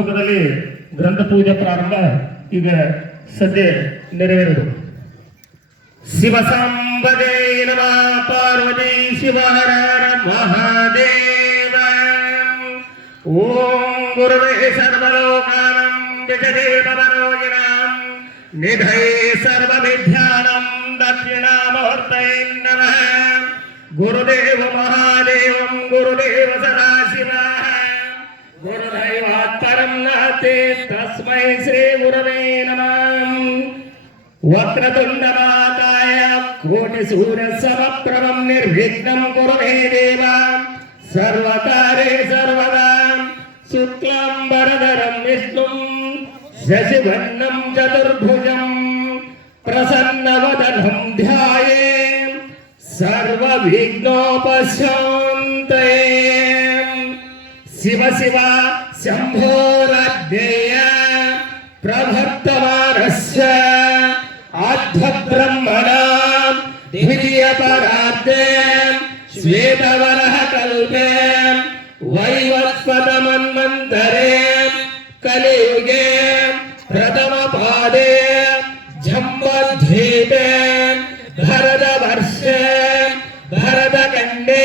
ಸಮ್ಮುಖದಲ್ಲಿ ಗ್ರಂಥ ಪೂಜೆ ಪ್ರಾರಂಭ ಈಗ ಸದ್ಯ ನೆರವೇರಿತು. ಶಿವ ಸಂಬದೇ ನಮಃ ಪಾರ್ವತಿ ಶಿವ ಹರ ಹರ ಮಹಾದೇವ. ಓಂ ಗುರುವೇ ಸರ್ವಲೋಕಾನಾಂ ಜಗದೇವ ಮನೋಜಿನಾಂ ನಿಧೈ ಸರ್ವವಿದ್ಯಾನಾಂ ದಕ್ಷಿಣಾಮೂರ್ತಯೇ ನಮಃ. ಗುರುದೇವ ಮಹಾದೇವಂ ಗುರುದೇವ ಸದಾಶಿವಃ ಗುರುದೈವಾತ್ ಪರಂ ನಾಸ್ತಿ ತಸ್ಮೈ ಶ್ರೀ ಗುರವೇ ನಮಃ. ವಕ್ರತುಂಡ ಮಹಾಕಾಯ ಕೋಟಿ ಸೂರ್ಯ ಸಮಪ್ರಭಂ ನಿರ್ವಿಘ್ನಂ ಕುರು ಮೇ ದೇವ. ಸರ್ವಕಾರ್ಯೇ ಸರ್ವದಾ ಶುಕ್ಲಾಂಬರಧರಂ ವಿಷ್ಣುಂ ಶಶಿವರ್ಣಂ ಚತುರ್ಭುಜಂ ಪ್ರಸನ್ನವದನಂ ಧ್ಯಾಯೇತ್ ಸರ್ವವಿಘ್ನೋಪಶಾಂತಯೇ. ಶಿವ ಶಿವ ಶಂಭೋರಜ್ಞೇಯ ಪ್ರಭರ್ತಮಾನಸ್ಯ ಆಧ್ವಬ್ರಹ್ಮಣ ದ್ವಿತೀಯ ಪರಾರ್ಧೆ ಶ್ವೇತವರಹ ಕಲ್ಪೆ ವೈವಸ್ವತ ಮನ್ವಂತರೆ ಕಲಿಯುಗೆ ಪ್ರಥಮ ಪಾದೆ ಜಂಬದ್ವೀಪೆ ಭರದ ವರ್ಷೆ ಭರದ ಕಂಡೆ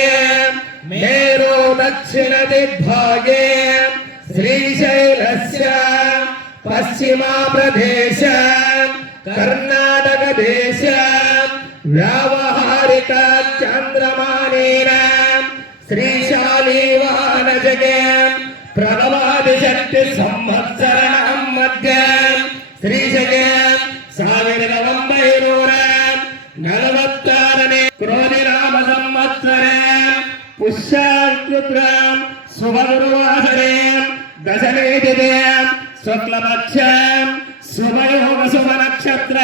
ಮೇರು ದಕ್ಷಿಣ ದಿಗ್ಭಾಗೆ ಶ್ರೀಶೈಲಸ್ಯ ಪಶ್ಚಿಮ ಪ್ರದೇಶ ಕರ್ನಾಟಕ ದೇಶ ವ್ಯಾವಹಾರಿಕ ಚಾಂದ್ರಮಾನೇನ ಶ್ರೀಶಾಲಿವಾಹನ ಜಗೆ ಪ್ರಭವಾದಿಶಕ್ತಿ ಸಂವತ್ಸರಂ ಮಧ್ಯ ಶ್ರೀಶಗೆ 1946 ಕ್ರೋಧಿನಾಮ ಸಂವತ್ಸರೆ ಪುಷ್ಯಕೃತ ಶುಭಗುರುವಾಸರೆ ದಶಮೇ ತಿಥಿ ಶುಕ್ಲಪಕ್ಷ ಶುಭಯೋಗ ಶುಭ ನಕ್ಷತ್ರ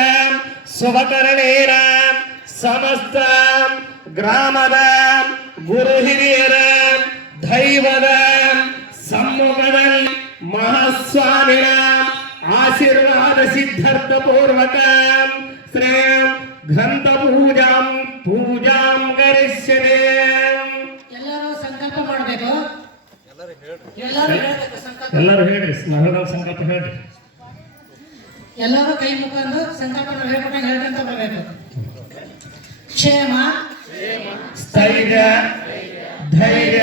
ಶುಭಕರಣೇನ ಸಮಸ್ತ ಗ್ರಾಮದ ಗುರು ಹಿರಿಯರ ದೈವದ ಸಮ್ಮುಖದಲ್ಲಿ ಮಹಾಸ್ವಾಮಿನ ಆಶೀರ್ವಾದ ಸಿದ್ಧಾರ್ಥ ಪೂರ್ವಕ ಶ್ರೀ ಗ್ರಂಥ ಪೂಜಾಂ ಕರಿಷ್ಯತೆ. ಎಲ್ಲರೂ ಸಂಕಲ್ಪ ಮಾಡಬೇಕು. ಎಲ್ಲರೂ ಹೇಳಿ ನಗರದ ಸಂಕಲ್ಪ ಹೇಳಿ. ಎಲ್ಲರೂ ಕೈ ಮುಖಂಡು ಸಂಕಲ್ಪ ಹೇಳ್ಕೊಟ್ಟಂಗೆ ಹೇಳ್ಕೊಂತ ಬರಬೇಕು. ಕ್ಷೇಮ ಸ್ಥೈರ್ಯ ಧೈರ್ಯ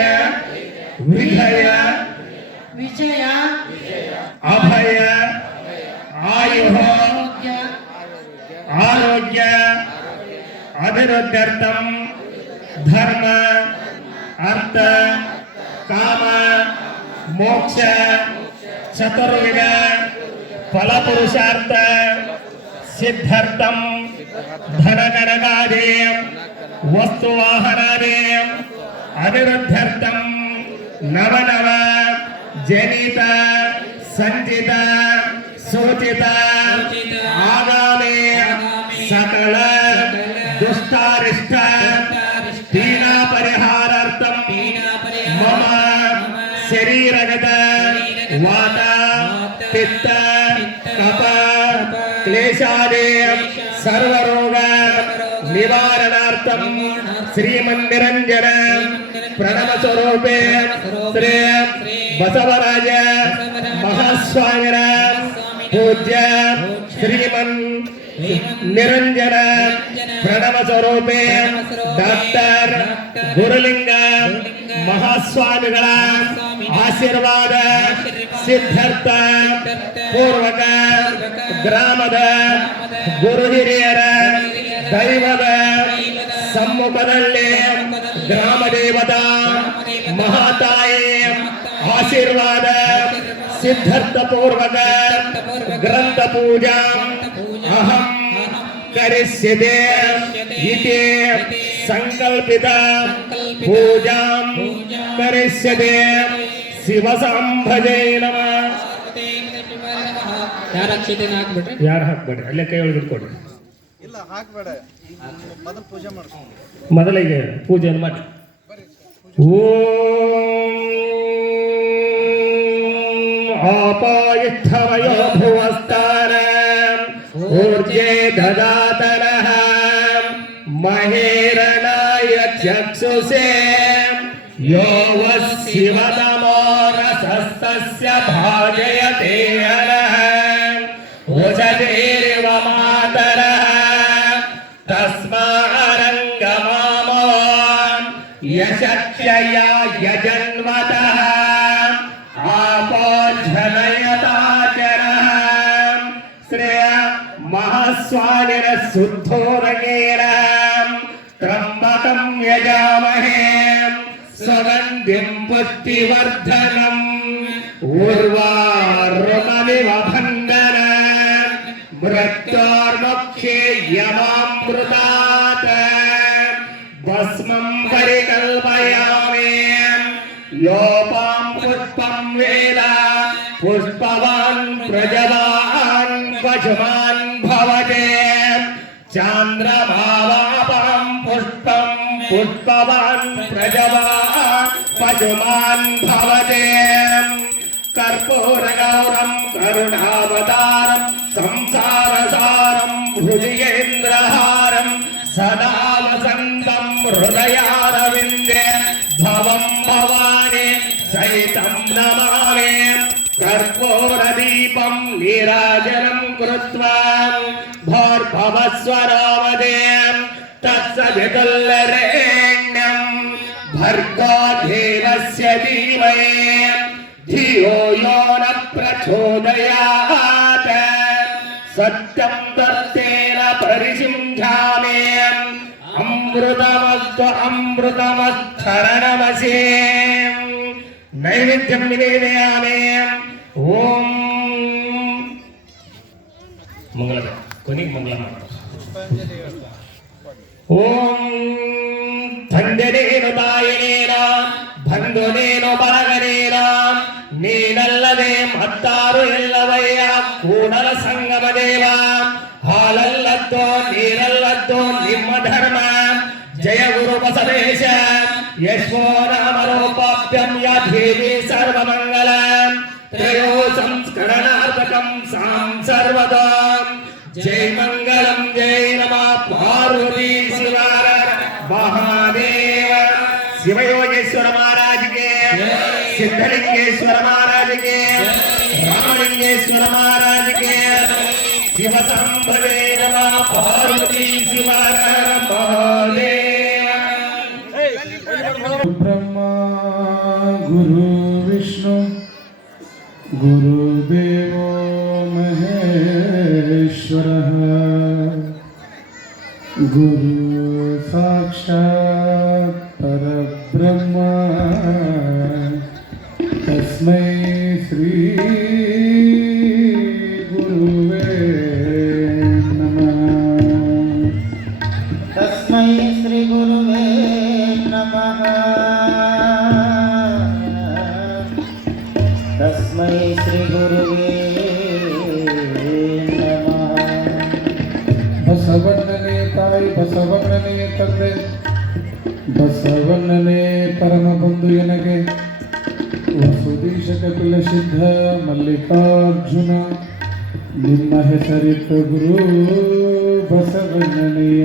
ವಿಜಯ ಅಭಯ ಆಯುಃ ಆರೋಗ್ಯ ಅಭಿವೃದ್ಧ್ಯರ್ಥಂ ಧರ್ಮ ಅರ್ಥ ಕಾಮ ಮೋಕ್ಷ ಚತುರ್ವಿಧ ಫಲಪುರುಷಾರ್ಥ ಸಿದ್ಧಾರ್ಥಂ ಧನಗಣಗಾದೇಯಂ ವಸ್ತುವಾಹನಾದೇಯಂ ಅನಿರುದ್ಧರ್ಥಂ ನವನವ ಜನಿತ ಸಂಚಿತ ಸೂಚಿತ ಆಗಾಮಿ ಸಕಲ ದುಷ್ಟಾರಿಷ್ಟ ಪೀಡಾ ಪರಿಹಾರಾರ್ಥಂ ಮಮ ಶರೀರಗತ ವಾತ ಪಿತ್ತ ಕಫ ಕ್ಲೇಶಾದೇಯಂ ಸರ್ವರೋಗ ನಿವಾರಣಾರ್ಥಂ ಶ್ರೀಮನ್ನಿರಂಜನ ಪ್ರಣವ ಸ್ವರೂಪೇ ಶ್ರೀ ಬಸವರಾಜ ಮಹಾಸ್ವಾಮಿನ ಪೂಜ್ಯ ಶ್ರೀಮನ್ ನಿರಂಜನ ಪ್ರಣವ ಸ್ವರೂಪೇ ಡಾಕ್ಟರ್ ಗುರುಲಿಂಗ ಮಹಾಸ್ವಾಮಿಗಳ ಆಶೀರ್ವಾದ ಸಿದ್ಧಾರ್ಥ ಪೂರ್ವಕ ಗ್ರಾಮದ ಗುರು ಹಿರಿಯರ ದೈವದ ಸಮ್ಮುಖದಲ್ಲಿ ಗ್ರಾಮ ದೇವತಾ ಮಹಾತಾಯಿ ಆಶೀರ್ವಾದ ಸಿದ್ಧಾರ್ಥ ಪೂರ್ವಕ ಗ್ರಂಥ ಪೂಜಾ ಅಹಂ ಕರಿಷ್ಯತೆ ಇತಿ ಸಂಕಲ್ಪಿತ ಪೂಜಾಂ ಕರಿಷ್ಯತೆ. ಶಿವ ಸಂಭಜೇ ನಮಃ. ಯಾರು ಹಾಕ್ಬೇಡ್ರಿ, ಅಲ್ಲೇ ಕೈ ಒಳಗೆ ಇಟ್ಕೊಡ್ರಿ. ಮೊದಲಿಗೆ ಪೂಜೆಯನ್ನು ಮಾಡಿ. ಓಂ ಆಪಾಯಿಷ್ಠವಯೋ ಭುವಸ್ತಾರ ಊರ್ಜೆ ದದಾತನಃ ಮಹೇರಣಾಯ ಚಕ್ಷುಷೇ यो वः शिवतमो रसस्तस्य भाजय रोचतेरिव मातरः तस्मारङ्गमामवान् यशक्षया यजन्मतः आपोज्झनयताचरः श्रेय महस्वानिनः शुद्धोदकेन त्र्यम्बकं यजामहे सुगन्धिं पुष्टिवर्धनम् उर्वारुकमिव बन्धनम् मृत्योर्मुक्षे यमामृतात् भस्मं परिकल्पयामि योपां पुष्पं वेद पुष्पवान् प्रजवान् पशुमान् भवते चान्द्रभावापां पुष्पं पुष्पवान् प्रजवान् पशुमान् भवते कर्पूरगौरं करुणावतारं संसारसारं भुजगेन्द्रहारं सदा वसन्तं हृदयारविन्दे भवं भवानि सहितं नमामि कर्पूरदीपं नीराजनं कृत्वा भोर्भवस्वरावदे तत्सवितुल्यरेण्यं भर्गो देवस्य धीमहि धियो यो न प्रचोदयात् सत्यं तत्तेन परिसिंहामि अमृतमस्तरणमसि नैवेद्यं निवेदयामि ओम मंगल कोनिಗೆ ಮಂಗಳ ಮಾಡ್ತಾರೆ ಓಂ ತಂದೆನೇನು ತಾಯಿನೇನೋ ಬಂಧುನೇನೋ ಬಲಗನೇನೋ ನೀನಲ್ಲದೆ ಮತ್ತಾರು ಇಲ್ಲವಯ್ಯ ಕೂಡಲ ಸಂಗಮ ದೇವ ಹಾಲಲ್ಲದ್ದೋ ನೀರಲ್ಲದ್ದೋ ನಿಮ್ಮ ಧರ್ಮ ಜಯ ಗುರು ಬಸವೇಶ ಯಶೋ ನಾಮರೋಪಾಪ್ಯಂ ಯಾ ದೇವಿ ಸರ್ವಮಂಗಲ ತ್ರಯೋ ಸಂಸ್ಕರಣಾರ್ಥಕಂ ಸಾಂ ಸರ್ವದಾ जय मंगलम जय नमः पार्वती शिवार महादेव शिवयोगेश्वर महाराज के सिद्धलिंगेश्वर महाराज के रामलिंगेश्वर महाराज के शिव संभवे नमः पार्वती शिवार महादेव ब्रह्मा गुरु विष्णु गुरुदेवो महेश्वरः गुरु साक्षात् परब्रह्म तस्मै श्री गुरुवे नमः तस्मै श्री गुरुवे नमः तस्मै श्री गुरुवे ಬಸವಣ್ಣನೇ ತಾಯಿ ಬಸವಣ್ಣನೇ ತಂದೆ ಬಸವಣ್ಣನೇ ಪರಮ ಬಂಧು ಎನಗೆ ವಸುದೀಶ ಕಪಿಲ ಸಿದ್ಧ ಮಲ್ಲಿಕಾರ್ಜುನ ನಿಮ್ಮ ಹೆಸರಿಟ್ಟ ಗುರು ಬಸವಣ್ಣನಯ್ಯ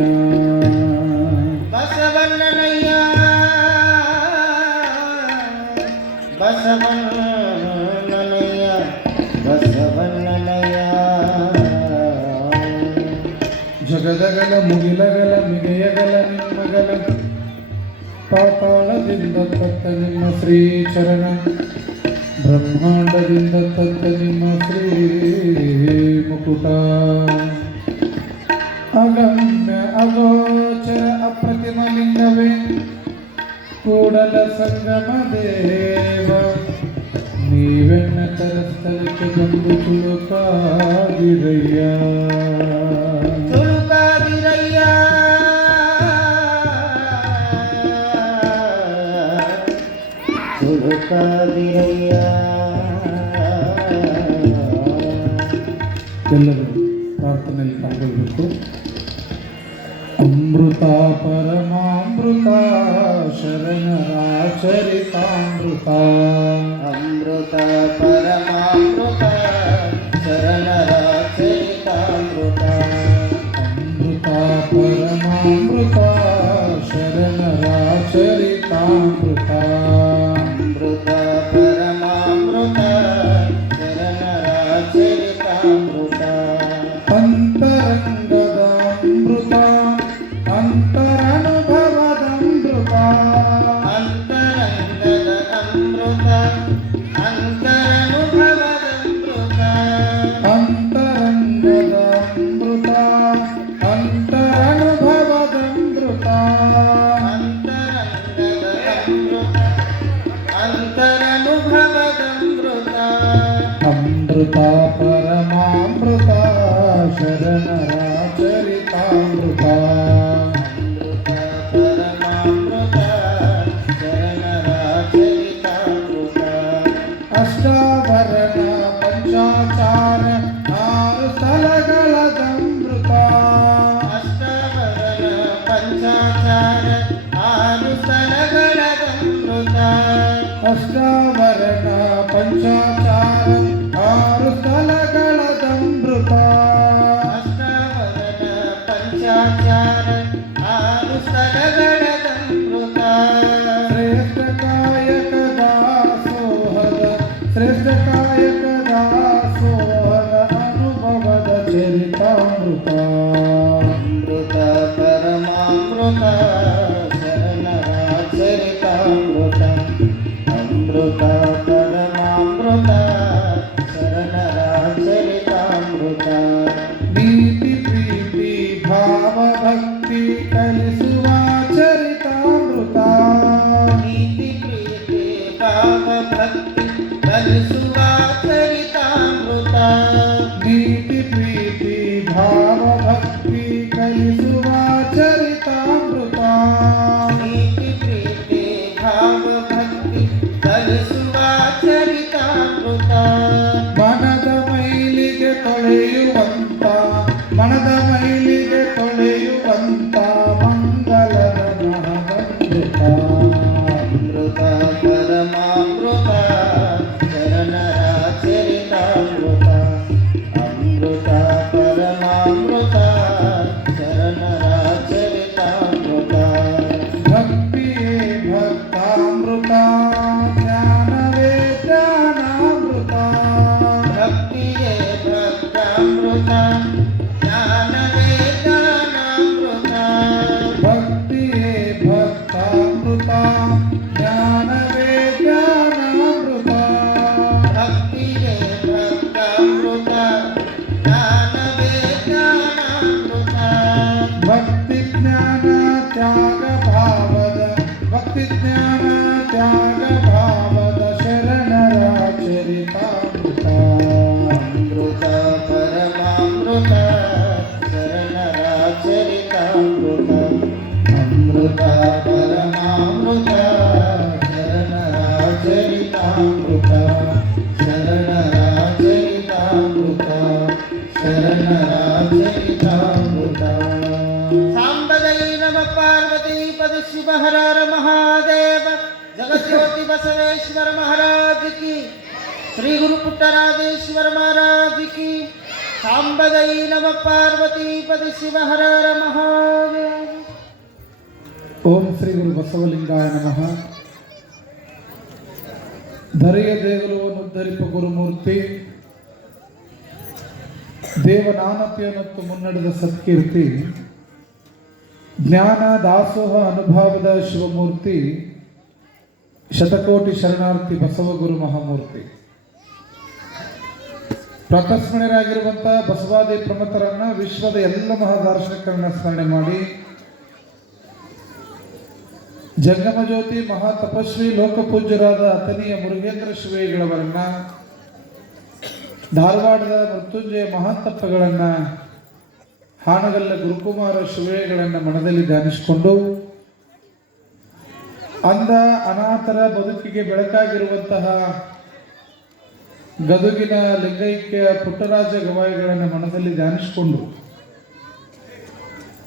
ಬಸವಣ್ಣನಯ್ಯ ಬಸವಣ್ಣನಯ್ಯ ಬಸವಣ್ಣನಯ್ಯ ಜಗದಗಲ ಮುಗಿಲಗಲ ಮಿಗೆಯಗಲ ನಿಮ್ಮಗಲ ಪಾತಾಳದಿಂದ ತತ್ತ ನಿಮ್ಮ ಶ್ರೀ ಚರಣ ಬ್ರಹ್ಮಾಂಡದಿಂದ ತತ್ತ ನಿಮ್ಮ ಶ್ರೀ ಮುಕುಟ ಅಗಮ್ಯ ಅಗೋಚರ ಅಪ್ರತಿಮ ಲಿಂಗವೇ ಕೂಡಲ ಸಂಗಮ ದೇವ ನೀವೆನ್ನ ತರಸ್ಥಳಕ್ಕೆ ಬಂದು ತುಳುಕಾದಿರಯ್ಯ ತುಳುಕಾದಿರಯ್ಯ ತುಳುಕಾದಿರಯ್ಯ ಎಲ್ಲರೂ ಪ್ರಾರ್ಥನೆಯಲ್ಲಿ ಪಾಲ್ಗೊಳ್ಳಬೇಕು. ಅಮೃತ ಪರಮಾಮೃತ ಶರಣರಾಚರಿತಾಮೃತ ಅಮೃತ ಪರಮಾಮೃತ ಶರಣರಾಚರಿತಾಮೃತ ಅಮೃತ ಪರಮಾಮೃತ ಶರಣರಾಚರಿತಾಮೃತ ಅಮೃತ ಪರಮಾಮೃತ ಶರಣರಾಚರಿತಾಮೃತ ಅಮೃತ ಪರಮಾಮೃತ ಶರಣರ ಚರಿತಾಮೃತ ಪರಮಾಮೃತ ಶರಣರ ಚರಿತಾಮೃತ ಅಷ್ಟಾವರಣ ಪಂಚಾಚಾರ ಆರು ಸ್ಥಳಗಳದಮೃತ ಅಷ್ಟಾವರಣ ಪಂಚಾಚಾರ ಆರು ಸ್ಥಳಗಳದಮೃತ ಅಷ್ಟಾವರಣ ಪಂಚಾಚಾರ ಆರು ಸ್ಥಳಗಳದಮೃತ ಅಷ್ಟಾವರಣ ಪಂಚಾಚಾರ ಆರು ಸ್ಥಳಗಳದಮೃತ ಶ್ರೇಷ್ಠ ಕಾಯಕ ದಾಸೋಹದ ಶ್ರೇಷ್ಠ ಕಾಯಕ ದಾಸೋಹದ ಅನುಭವದ ಚರಿತಾಮೃತ ಅಮೃತ ಪರಮಾಮೃತ ಶರಣರ ಚರಿತಾಮೃತ ಅಮೃತ ಪರಮಾಮೃತ ಶರಣರ ಚರಿತಾಮೃತ ನೀತಿ ಪ್ರೀತಿ ಭಾವ ಭಕ್ತಿ ಕಲಿಸುವ ಚರಿತಾಮೃತ ನೀತಿ ಪ್ರೀತಿ ಭಾವ ಭಕ್ತಿ ಕಲಿಸುವ ಚರಿತಾಮೃತ ನೀತಿ ಪ್ರೀತಿ ಭಾವ ಭಕ್ತಿ ಕಲಿಸುವ ಚರಿತಾಮೃತ ನೀತಿ ಪ್ರೀತಿ ಭಾವ ಭಕ್ತಿ ಕಲಿಸುವ ಚರಿತಾಮೃತ ಮನದ ಮೈಲಿಗೆ ತೊಳೆಯುವಂತ ಮನದ ಮೈಲಿಗೆ ತೊಳೆಯುವಂತ ಮಂಗಲದ ಮಹಾಮೃತ ಅಮೃತ ಪರಮಾಮೃತ ಶರಣರ ಚರಿತಾಮೃತ ಅಮೃತ ಪರಮಾಮೃತ ಶರಣರ ಚರಿತಾಮೃತ ಭಕ್ತಿಯೇ ಭಕ್ತಾಮೃತ ಜ್ಞಾನವೇ ಜ್ಞಾನಾಮೃತ ಭಕ್ತಿಯೇ ಭಕ್ತಾಮೃತ ಜ್ಞಾನವೇ ಜ್ಞಾನಾಮೃತ ಭಕ್ತಿಯೇ ಭಕ್ತಾಮೃತ ಜ್ಞಾನವೇ ಜ್ಞಾನಾಮೃತ ಭಕ್ತಿಯೇ ಭಕ್ತಾಮೃತ ಜ್ಞಾನವೇ ಜ್ಞಾನಾಮೃತ ಭಕ್ತಿ ಜ್ಞಾನ ತ್ಯಾಗ ಭಾವದ ಭಕ್ತಿ ಜ್ಞಾನ ತ್ಯಾಗ ಭಾವದ ಶರಣರ ಚರಿತಾಮೃತ ಅಮೃತ ಪರಮಾಮೃತ ಶರಣರ ಚರಿತಾಮೃತ ಅಮೃತ ಪರಮಾಮೃತ ಶರಣರ ಚರಿತಾಮೃತ ಶರಣರ ಚರಿತಾಮೃತ ಶರಣರ ಚರಿತಾಮೃತ ಸಾಂಬದೈ ನಮ ಪಾರ್ವತಿ ಪದ ಶಿವ ಹರ ಹರ ಮಹಾದೇವ ಜಗಜ್ಯೋತಿ ಬಸವೇಶ್ವರ ಮಹಾರಾಜ್ ಕಿ ಶ್ರೀ ಗುರು ಪುಟ್ಟರಾಜೇಶ್ವರ ಮಹಾರಾಜ್ ಕಿ ಸಾಂಬದೈ ನಮ ಪಾರ್ವತಿ ಪದ ಶಿವ ಹರ ಹರ ಮಹಾದೇವ. ಓಂ ಶ್ರೀ ಗುರು ಬಸವಲಿಂಗಾಯ ನಮಃ. ಧರೆಯ ದೇಗುಲವನ್ನು ಉದ್ಧರಿಪ ಗುರುಮೂರ್ತಿ ದೇವನಾನಪ್ಯನತ್ತು ಮುನ್ನಡೆದ ಸತ್ಕೀರ್ತಿ ಜ್ಞಾನ ದಾಸೋಹ ಅನುಭವದ ಶಿವಮೂರ್ತಿ ಶತಕೋಟಿ ಶರಣಾರ್ಥಿ ಬಸವಗುರು ಮಹಾಮೂರ್ತಿ ಪ್ರಕಸ್ಮಣರಾಗಿರುವಂತಹ ಬಸವಾದಿ ಪ್ರಮುಖರನ್ನ ವಿಶ್ವದ ಎಲ್ಲ ಮಹಾದಾರ್ಶನಿಕರನ್ನ ಸ್ಮರಣೆ ಮಾಡಿ ಜಂಗಮ ಜ್ಯೋತಿ ಮಹಾ ತಪಸ್ವಿ ಲೋಕಪೂಜ್ಯರಾದ ಅತನಿಯ ಮುರುಗೇಂದ್ರ ಶಿವೇಗಳವರನ್ನ ಧಾರವಾಡದ ಮೃತ್ಯುಂಜಯ ಮಹಾತಪ್ಪಗಳನ್ನ ಹಾನಗಲ್ಲ ಗುರುಕುಮಾರ ಶಿವೇಗಳನ್ನ ಮನದಲ್ಲಿ ಧ್ಯಾನಿಸಿಕೊಂಡು ಅಂಧ ಅನಾಥರ ಬದುಕಿಗೆ ಬೆಳಕಾಗಿರುವಂತಹ ಗದುಗಿನ ಲಿಂಗೈಕ್ಯ ಪುಟ್ಟರಾಜ ಗವಾಯಿಗಳನ್ನು ಮನದಲ್ಲಿ ಧ್ಯಾನಿಸಿಕೊಂಡು